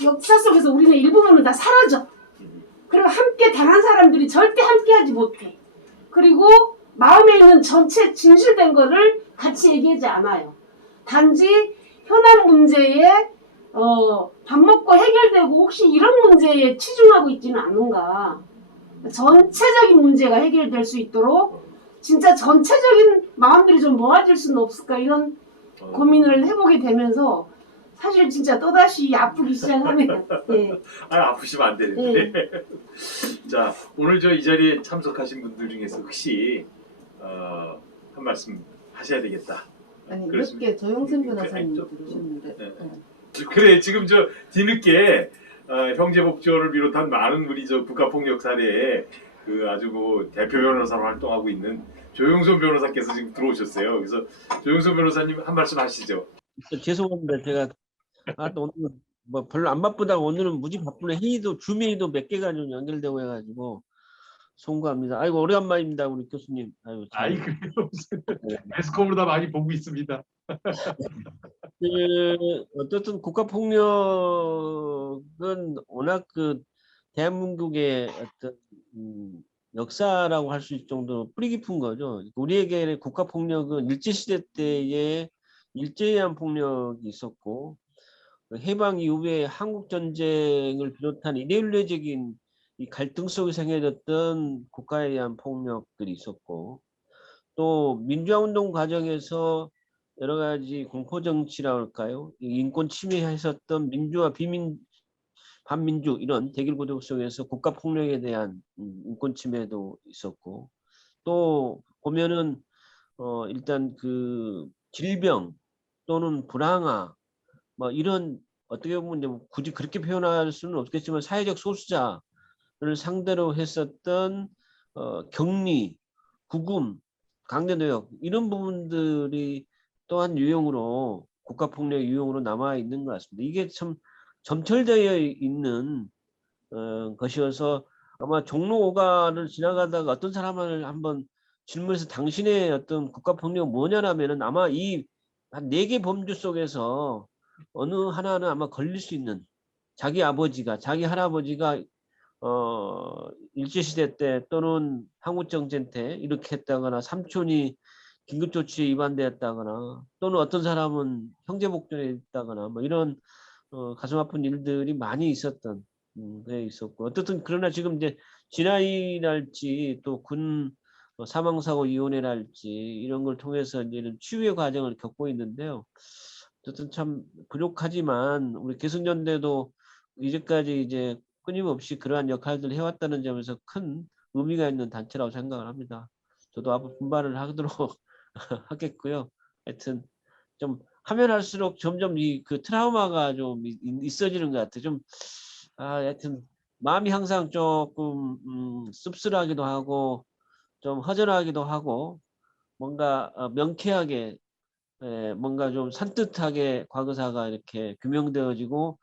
역사 속에서 우리는 일부분은 다 사라져. 그리고 함께 당한 사람들이 절대 함께하지 못해. 그리고 마음에 있는 전체 진실된 거를 같이 얘기하지 않아요. 단지 현안 문제에 밥 먹고 해결되고 혹시 이런 문제에 치중하고 있지는 않은가. 전체적인 문제가 해결될 수 있도록 진짜 전체적인 마음들이 좀 모아질 수는 없을까 이런 고민을 해보게 되면서 사실 진짜 또다시 아프기 시작하네요. 예. 아프시면 안 되는데. 자, 오늘 이 자리에 참석하신 분들 중에서 혹시 한 말씀 하셔야 되겠다. 아니 늦게 조영선 변호사님 들으셨는데. 그래, 지금 뒤늦게 형제복지원을 비롯한 많은 우리 국가폭력 사례에 아주 대표 변호사로 활동하고 있는 조영선 변호사께서 지금 들어오셨어요. 그래서 조영선 변호사님 한 말씀 하시죠. 죄송합니다. 제가 오늘 별로 안 바쁘다고 오늘은 무지 바쁘네. 회의도 주미도 몇 개가 좀 연결되고 해가지고 송구합니다. 아이고 오래간만입니다, 우리 교수님. 그래요. 매스컴으로 다 많이 보고 있습니다. 어떻든 국가폭력은 워낙 대한민국의 어떤 역사라고 할 수 있을 정도로 뿌리 깊은 거죠. 우리에게 국가폭력은 일제시대 때에 일제해안 폭력이 있었고 해방 이후에 한국전쟁을 비롯한 이데올로기적인 이 갈등 속에서 행해졌던 국가에 대한 폭력들이 있었고 또 민주화운동 과정에서 여러 가지 공포정치라고 할까요? 인권 침해했었던 민주화 반민주 이런 대결 구도 속에서 국가폭력에 대한 인권 침해도 있었고 또 보면은 일단 질병 또는 불황아 이런 어떻게 보면 굳이 그렇게 표현할 수는 없겠지만 사회적 소수자를 상대로 했었던 격리, 구금, 강제노역 이런 부분들이 또한 유형으로 국가폭력의 유형으로 남아 있는 것 같습니다. 이게 참 점철되어 있는 것이어서 아마 종로 5가를 지나가다가 어떤 사람을 한번 질문해서 당신의 어떤 국가폭력은 뭐냐라면은 아마 이 한 4개 범주 속에서 어느 하나는 아마 걸릴 수 있는 자기 아버지가 자기 할아버지가 일제시대 때 또는 한국정쟁 때 이렇게 했다거나 삼촌이 긴급조치에 위반되었다거나 또는 어떤 사람은 형제복전에 있다거나 이런 가슴 아픈 일들이 많이 있었던 게 있었고 어쨌든 그러나 지금 이제 진아이랄지 또 군 사망사고위원회랄지 이런 걸 통해서 이제는 치유의 과정을 겪고 있는데요. 어쨌든 참 부족하지만 우리 기승전대도 이제까지 이제 끊임없이 그러한 역할들을 해왔다는 점에서 큰 의미가 있는 단체라고 생각을 합니다. 저도 앞으로 분발을 하도록 하겠고요. 하여튼 좀 하면 할수록 점점 그 트라우마가 좀 있어지는 것 같아. 좀 하여튼 마음이 항상 조금 씁쓸하기도 하고 좀 허전하기도 하고 뭔가 명쾌하게 뭔가 좀 산뜻하게 과거사가 이렇게 규명되어지고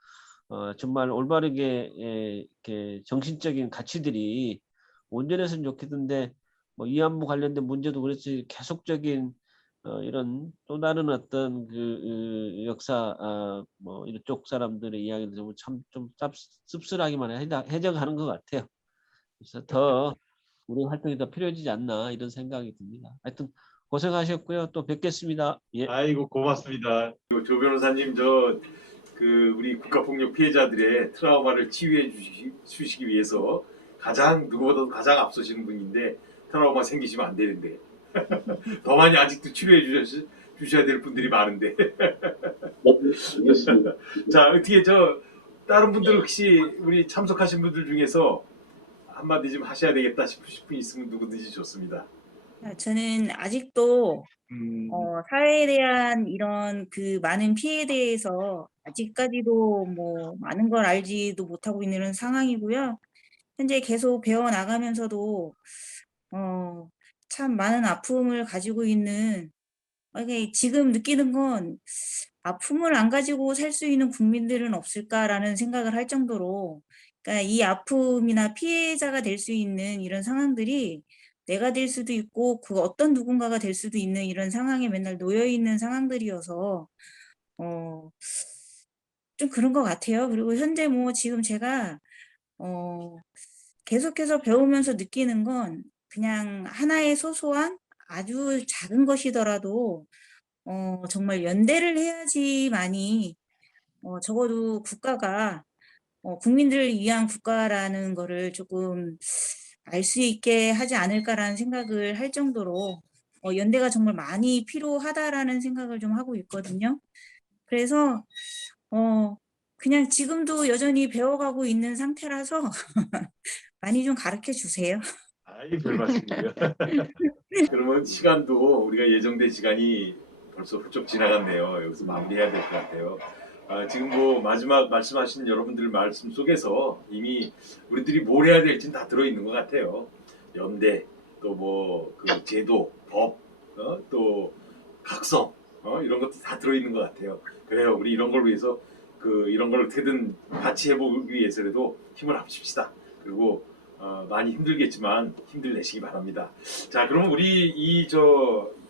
정말 올바르게 이렇게 정신적인 가치들이 온전했으면 좋겠는데 뭐 위안부 관련된 문제도 그렇지 계속적인 이런 또 다른 어떤 그 역사 뭐 이쪽 사람들의 이야기를 참좀 씁쓸하기만 해져가는 것 같아요. 그래서 더 우리 활동이 더 필요해지지 않나 이런 생각이 듭니다. 하여튼 고생하셨고요. 또 뵙겠습니다. 예. 아이고 고맙습니다. 조 변호사님 그 우리 국가폭력 피해자들의 트라우마를 치유해 주시기 위해서 누구보다도 가장 앞서시는 분인데 트라우마 생기시면 안 되는데 더 많이 아직도 치료해 주셔야 될 분들이 많은데 자 어떻게 다른 분들 혹시 우리 참석하신 분들 중에서 한마디 좀 하셔야 되겠다 싶으신 분 있으면 누구든지 좋습니다. 저는 아직도 사회에 대한 이런 그 많은 피해에 대해서 아직까지도 뭐 많은 걸 알지도 못하고 있는 이런 상황이고요. 현재 계속 배워나가면서도 참 많은 아픔을 가지고 있는 지금 느끼는 건 아픔을 안 가지고 살 수 있는 국민들은 없을까라는 생각을 할 정도로 그러니까 이 아픔이나 피해자가 될 수 있는 이런 상황들이 내가 될 수도 있고 그 어떤 누군가가 될 수도 있는 이런 상황에 맨날 놓여 있는 상황들이어서 좀 그런 것 같아요. 그리고 현재 뭐 지금 제가 계속해서 배우면서 느끼는 건 그냥 하나의 소소한 아주 작은 것이더라도 정말 연대를 해야지만이 적어도 국가가 국민들을 위한 국가라는 거를 조금 알 수 있게 하지 않을까라는 생각을 할 정도로 연대가 정말 많이 필요하다라는 생각을 좀 하고 있거든요. 그래서 그냥 지금도 여전히 배워가고 있는 상태라서 많이 좀 가르쳐 주세요. 아이 별 말씀이요. 그러면 시간도 우리가 예정된 시간이 벌써 훌쩍 지나갔네요. 여기서 마무리해야 될 것 같아요. 지금 뭐 마지막 말씀하신 여러분들 말씀 속에서 이미 우리들이 뭘 해야 될지는 다 들어있는 것 같아요. 연대, 또 뭐 그 제도, 법, 또 각성 이런 것도 다 들어있는 것 같아요. 그래요. 우리 이런 걸 위해서 이런 걸 어떻게든 같이 해보기 위해서라도 힘을 합칩시다. 그리고 많이 힘들겠지만 힘들내시기 바랍니다. 자, 그러면 우리 이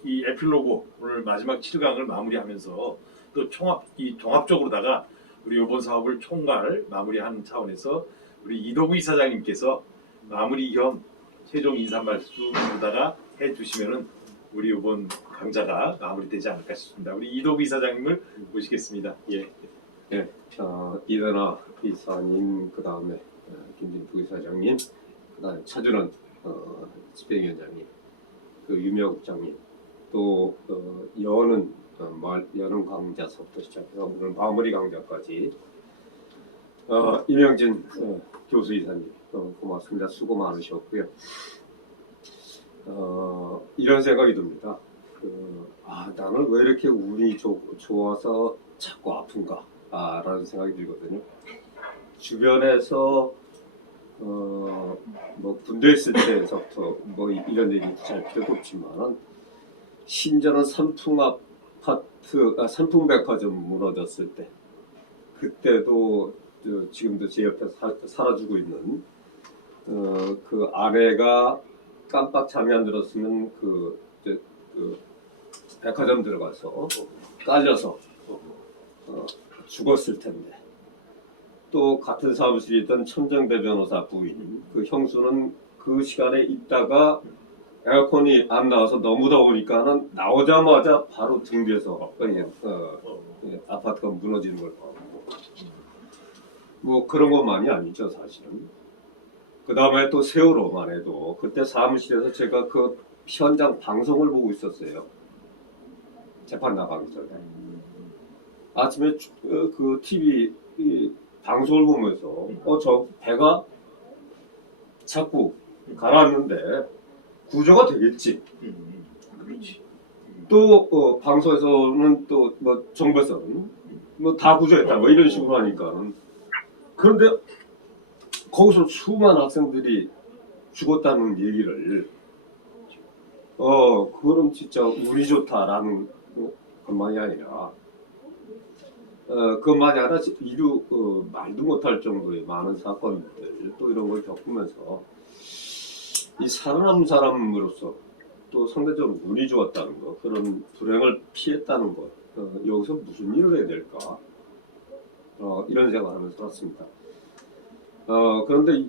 에필로그 오늘 마지막 7강을 마무리하면서 또 종합적으로다가 우리 이번 사업을 총괄 마무리하는 차원에서 우리 이도구 이사장님께서 마무리 겸 최종 인사 말씀으로다가 해주시면은 우리 이번 강좌가 마무리되지 않을까 싶습니다. 우리 이도구 이사장님을 모시겠습니다. 예. 네, 이선아 이사님, 그 다음에 김진두 이사장님, 그 다음에 차준원 집행위원장님, 그 유명국장님, 또 여는 강좌서부터 시작해서 오늘 마무리 강좌까지 이명진 교수 이사님 고맙습니다. 수고 많으셨고요. 이런 생각이 듭니다. 나는 왜 이렇게 운이 좋아서 자꾸 아픈가? 라는 생각이 들거든요. 주변에서 뭐 군대 있을 때서부터 뭐 이런 얘기 잘 필요도 없지만 심지어는 삼풍백화점 무너졌을 때 그때도 지금도 제 옆에 살아주고 있는 그 아내가 깜빡 잠이 안 들었으면 그 백화점 들어가서 깔려서 죽었을 텐데, 또 같은 사무실에 있던 천정대 변호사 부인, 그 형수는 그 시간에 있다가 에어컨이 안 나와서 너무 더우니까는 나오자마자 바로 등 뒤에서 아파트가 무너지는 걸 봤고, 뭐 그런 것만이 아니죠 사실은. 그 다음에 또 세월호만 해도 그때 사무실에서 제가 그 현장 방송을 보고 있었어요. 재판 나가기 전에. 아침에 그 TV 방송을 보면서 저 배가 자꾸 가라앉는데 구조가 되겠지. 그렇지. 또 방송에서는 또 뭐 정부에서는 뭐 다 구조했다 뭐 이런 식으로 하니까는 그런데 거기서 수많은 학생들이 죽었다는 얘기를 그거는 진짜 운이 좋다라는 것만이 아니라 그것만이 아니라 이루 말도 못할 정도의 많은 사건들 또 이런 걸 겪으면서 이 살아남은 사람으로서 또 상대적으로 운이 좋았다는 것, 그런 불행을 피했다는 것, 여기서 무슨 일을 해야 될까? 이런 생각을 하면서 살았습니다. 그런데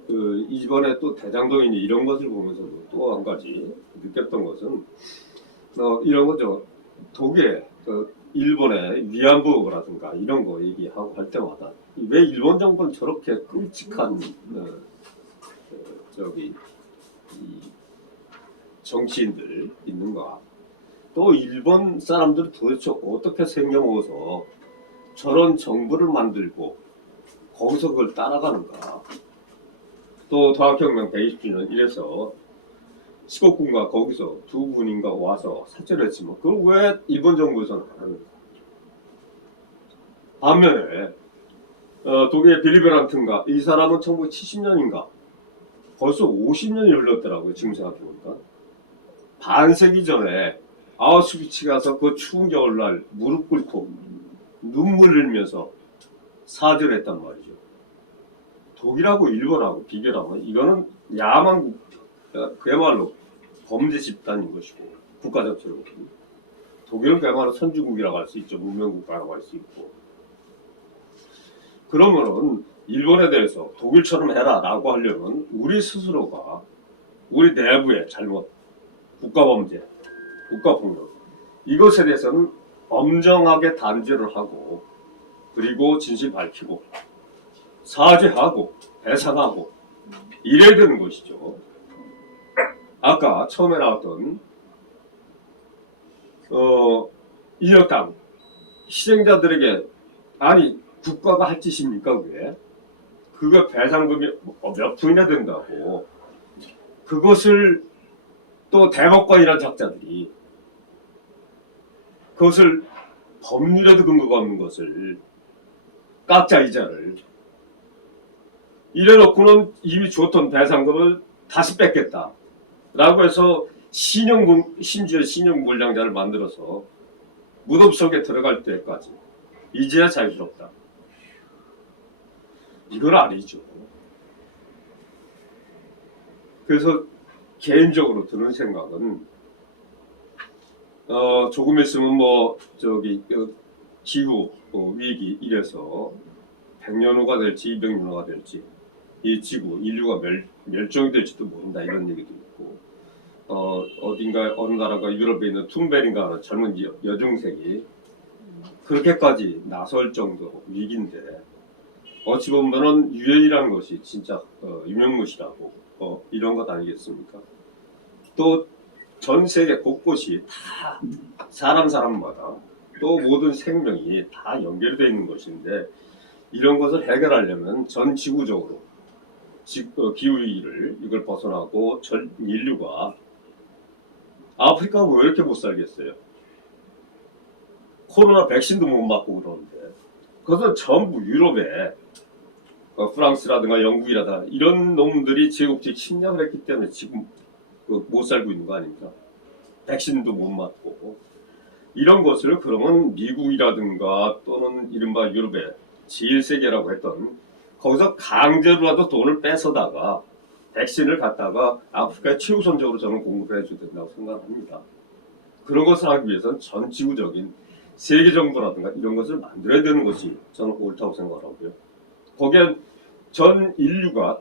이번에 또 대장동이니 이런 것을 보면서도 또 한 가지 느꼈던 것은 이런 거죠. 독일, 일본의 위안부라든가 이런 거 얘기하고 할 때마다 왜 일본 정부는 저렇게 끔찍한 이 정치인들 있는가? 또 일본 사람들은 도대체 어떻게 생겨먹어서 저런 정부를 만들고 거기서 그걸 따라가는가? 또 도학혁명 120주년 이래서 시국군과 거기서 두 분인가 와서 사죄를 했지만 그걸 왜 일본 정부에서는 안 하는가? 반면에 독일의 빌리 베란트인가 이 사람은 1970년인가 벌써 50년이 흘렀더라고요. 지금 생각해보니까 반세기 전에 아우슈비츠 가서 그 추운 겨울날 무릎 꿇고 눈물 흘리면서 사죄를 했단 말이죠. 독일하고 일본하고 비교를 하면 이거는 야만 그야말로 범죄 집단인 것이고 국가 자체로 독일은 그야말로 선진국이라고 할 수 있죠. 문명국가라고 할 수 있고 그러면은 일본에 대해서 독일처럼 해라라고 하려면 우리 스스로가 우리 내부의 잘못, 국가범죄, 국가폭력 이것에 대해서는 엄정하게 단죄를 하고 그리고 진실 밝히고 사죄하고 배상하고 이래야 되는 것이죠. 아까 처음에 나왔던 인혁당 희생자들에게 아니 국가가 할 짓입니까 그게? 그거 배상금이 몇 푼이나 된다고 그것을 또 대법관이라는 작자들이 그것을 법률에도 근거가 없는 것을 깎자 이자를 이래놓고는 이미 줬던 배상금을 다시 뺏겠다 라고 해서 심지어 신용물량자를 만들어서 무덤 속에 들어갈 때까지 이제야 자유스럽다. 이건 아니죠. 그래서 개인적으로 드는 생각은 조금 있으면 기후 위기 이래서 100년 후가 될지 200년 후가 될지 이 지구 인류가 멸종이 될지도 모른다 이런 얘기도 있고 어딘가 어느 나라가 유럽에 있는 툰베린가 하는 젊은 여중생이 그렇게까지 나설 정도로 위기인데 어찌 보면은 유엔이라는 것이 진짜 유명무실하고 이런 것 아니겠습니까? 또 전 세계 곳곳이 다 사람마다 또 모든 생명이 다 연결되어 있는 것인데 이런 것을 해결하려면 전 지구적으로 기후위기를 이걸 벗어나고 전 인류가 아프리카가 왜 이렇게 못 살겠어요? 코로나 백신도 못 맞고 그러는데 그것은 전부 유럽에 프랑스라든가 영국이라든가 이런 놈들이 제국주의 침략을 했기 때문에 지금 못 살고 있는 거 아닙니까? 백신도 못 맞고 이런 것을 그러면 미국이라든가 또는 이른바 유럽의 제1세계라고 했던 거기서 강제로라도 돈을 뺏어다가 백신을 갖다가 아프리카에 최우선적으로 저는 공급을 해줘야 된다고 생각합니다. 그런 것을 하기 위해서는 전 지구적인 세계 정부라든가 이런 것을 만들어야 되는 것이 저는 옳다고 생각하고요. 거기엔 전 인류가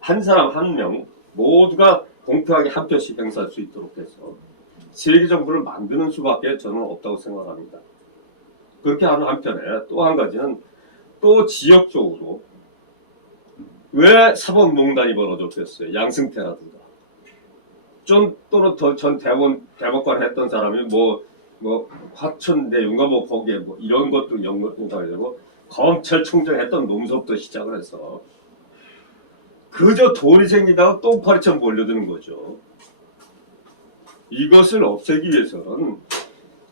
한 사람 한 명 모두가 공평하게 한 표씩 행사할 수 있도록 해서 세계 정부를 만드는 수밖에 저는 없다고 생각합니다. 그렇게 하는 한편에 또 한 가지는 또 지역적으로 왜 사법농단이 벌어졌겠어요? 양승태라든가 또는 전 대법관 했던 사람이 화천 내용가 거기에 이런 것도 연관이 되고 검찰총장 했던 놈서부터 시작을 해서 그저 돈이 생기다가 똥파리처럼 몰려드는 거죠. 이것을 없애기 위해서는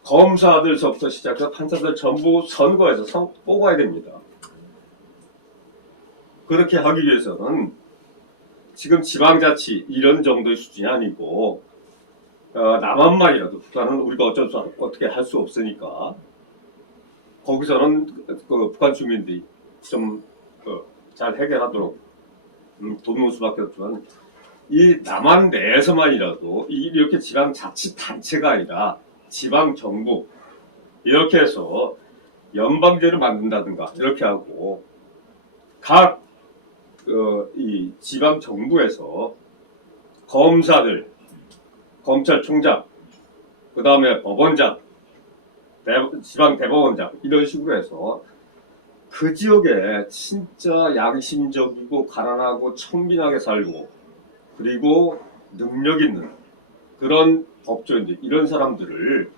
검사들서부터 시작해서 판사들 전부 선거에서 뽑아야 됩니다. 그렇게 하기 위해서는 지금 지방자치 이런 정도의 수준이 아니고 남한만이라도 북한은 우리가 어떻게 할 수 없으니까 거기서는 그 북한 주민들이 좀 잘 해결하도록 돕는 수밖에 없지만 이 남한 내에서만이라도 이렇게 지방자치단체가 아니라 지방정부 이렇게 해서 연방제를 만든다든가 이렇게 하고 각 이 지방정부에서 검사들, 검찰총장, 그 다음에 법원장, 지방대법원장 이런 식으로 해서 그 지역에 진짜 양심적이고 가난하고 청빈하게 살고 그리고 능력 있는 그런 법조인들 이런 사람들을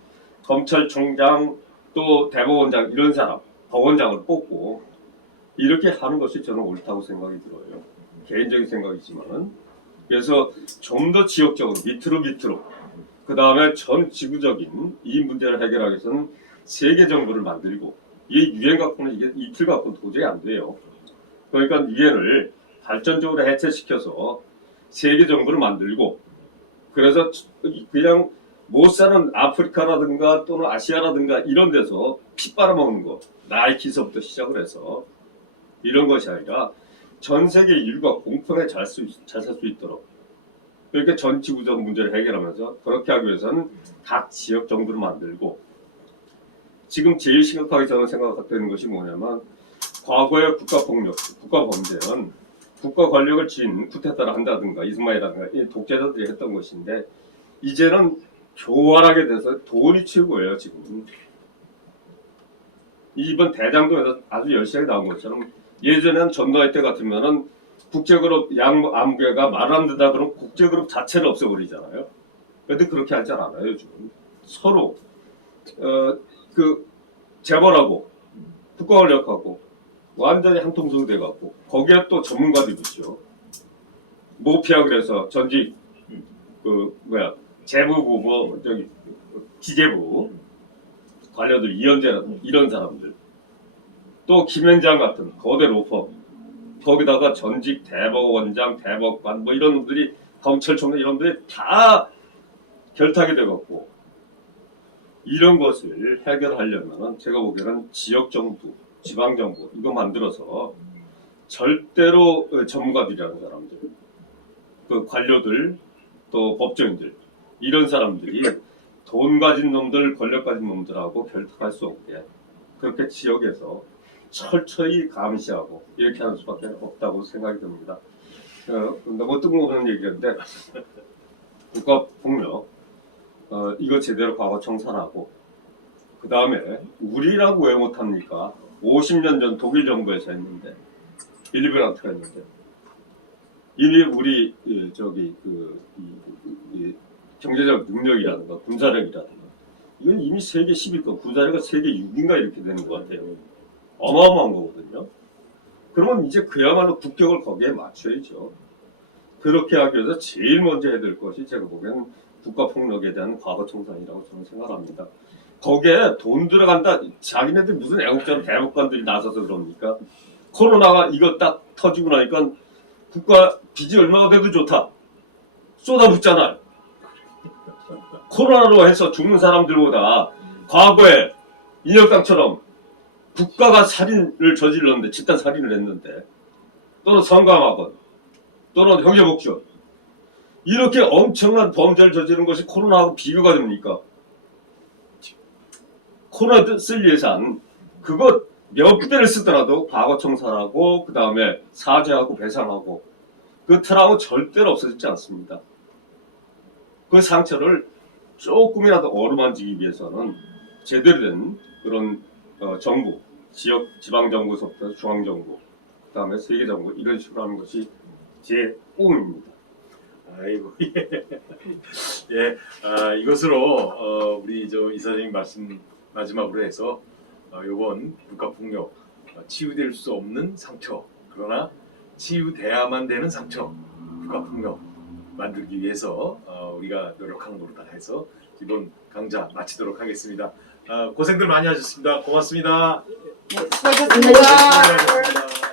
검찰총장 또 대법원장 이런 사람 법원장을 뽑고 이렇게 하는 것이 저는 옳다고 생각이 들어요. 개인적인 생각이지만은 그래서 좀 더 지역적으로 밑으로 그 다음에 전 지구적인 이 문제를 해결하기 위해서는 세계 정부를 만들고 이 유엔 갖고는 이게 이틀 갖고는 도저히 안 돼요. 그러니까 유엔을 발전적으로 해체시켜서 세계 정부를 만들고 그래서 그냥 못 사는 아프리카라든가 또는 아시아라든가 이런 데서 피 빨아먹는 거 나이키서부터 시작을 해서 이런 것이 아니라 전 세계 인류가 공평하게 잘 살 수 있도록 그러니까 전 지구적 문제를 해결하면서 그렇게 하기 위해서는 각 지역 정부를 만들고 지금 제일 심각하게 저는 생각되는 것이 뭐냐면 과거의 국가폭력, 국가범죄는 국가 권력을 쥔 쿠데타를 한다든가 이스마일이라든가 이 독재자들이 했던 것인데 이제는 교활하게 돼서 돈이 최고예요. 지금 이번 대장동에서 아주 열심히 나온 것처럼 예전에는 전두환 때 같으면은 국제그룹 양아무개가 말 안 듣다 그러면 국제그룹 자체를 없애버리잖아요. 그런데 그렇게 하지 않아요. 요즘 서로 그 재벌하고 국가 권력하고 완전히 한통속이 돼갖고 거기에 또 전문가들이 있죠. 모피아 그래서 전직 재부부 뭐 저기 기재부 관료들 이현재라든가 이런 사람들 또 김현장 같은 거대 로펌 거기다가 전직 대법원장 대법관 뭐 이런 분들이 검찰총장 이런 분들이 다 결탁이 돼갖고 이런 것을 해결하려면 제가 보기에는 지역정부 지방정부 이거 만들어서 절대로 전문가들이라는 사람들 그 관료들 또 법조인들 이런 사람들이 돈 가진 놈들 권력 가진 놈들하고 결탁할 수 없게 그렇게 지역에서 철저히 감시하고 이렇게 하는 수밖에 없다고 생각이 듭니다. 너무 뜬금없는 얘기인데 국가폭력 이거 제대로 과거 청산하고 그 다음에 우리라고 왜 못합니까? 50년 전 독일 정부에서 했는데 빌리브란트가 했는데 이미 우리 경제적 능력이라든가 군사력이라든가 이건 이미 세계 10위권 군사력은 세계 6위인가 이렇게 되는 것 같아요. 어마어마한 거거든요. 그러면 이제 그야말로 국격을 거기에 맞춰야죠. 그렇게 하기 위해서 제일 먼저 해야 될 것이 제가 보기에는 국가폭력에 대한 과거 청산이라고 저는 생각합니다. 거기에 돈 들어간다. 자기네들 무슨 애국자로 대법관들이 나서서 그럽니까? 코로나가 이거 딱 터지고 나니까 국가 빚이 얼마가 돼도 좋다. 쏟아붓잖아요. 코로나로 해서 죽는 사람들보다 과거에 인혁당처럼 국가가 살인을 저질렀는데 집단 살인을 했는데 또는 성감하건 또는 형제복지원 이렇게 엄청난 범죄를 저지른 것이 코로나하고 비교가 됩니까? 코로나 쓸 예산 그거 몇 배를 쓰더라도 과거 청산하고 그 다음에 사죄하고 배상하고 그 트라우마 절대로 없어지지 않습니다. 그 상처를 조금이라도 어루만지기 위해서는 제대로 된 그런 정부, 지방정부에서부터 중앙정부, 그 다음에 세계정부 이런 식으로 하는 것이 제 꿈입니다. 아이고 예, 이것으로 우리 이사장님 말씀 마지막으로 해서 이번 국가폭력 치유될 수 없는 상처 그러나 치유돼야만 되는 상처 국가폭력 만들기 위해서 우리가 노력하는 걸로 다 해서 이번 강좌 마치도록 하겠습니다. 고생들 많이 하셨습니다. 고맙습니다. 수고하셨습니다. 수고하셨습니다.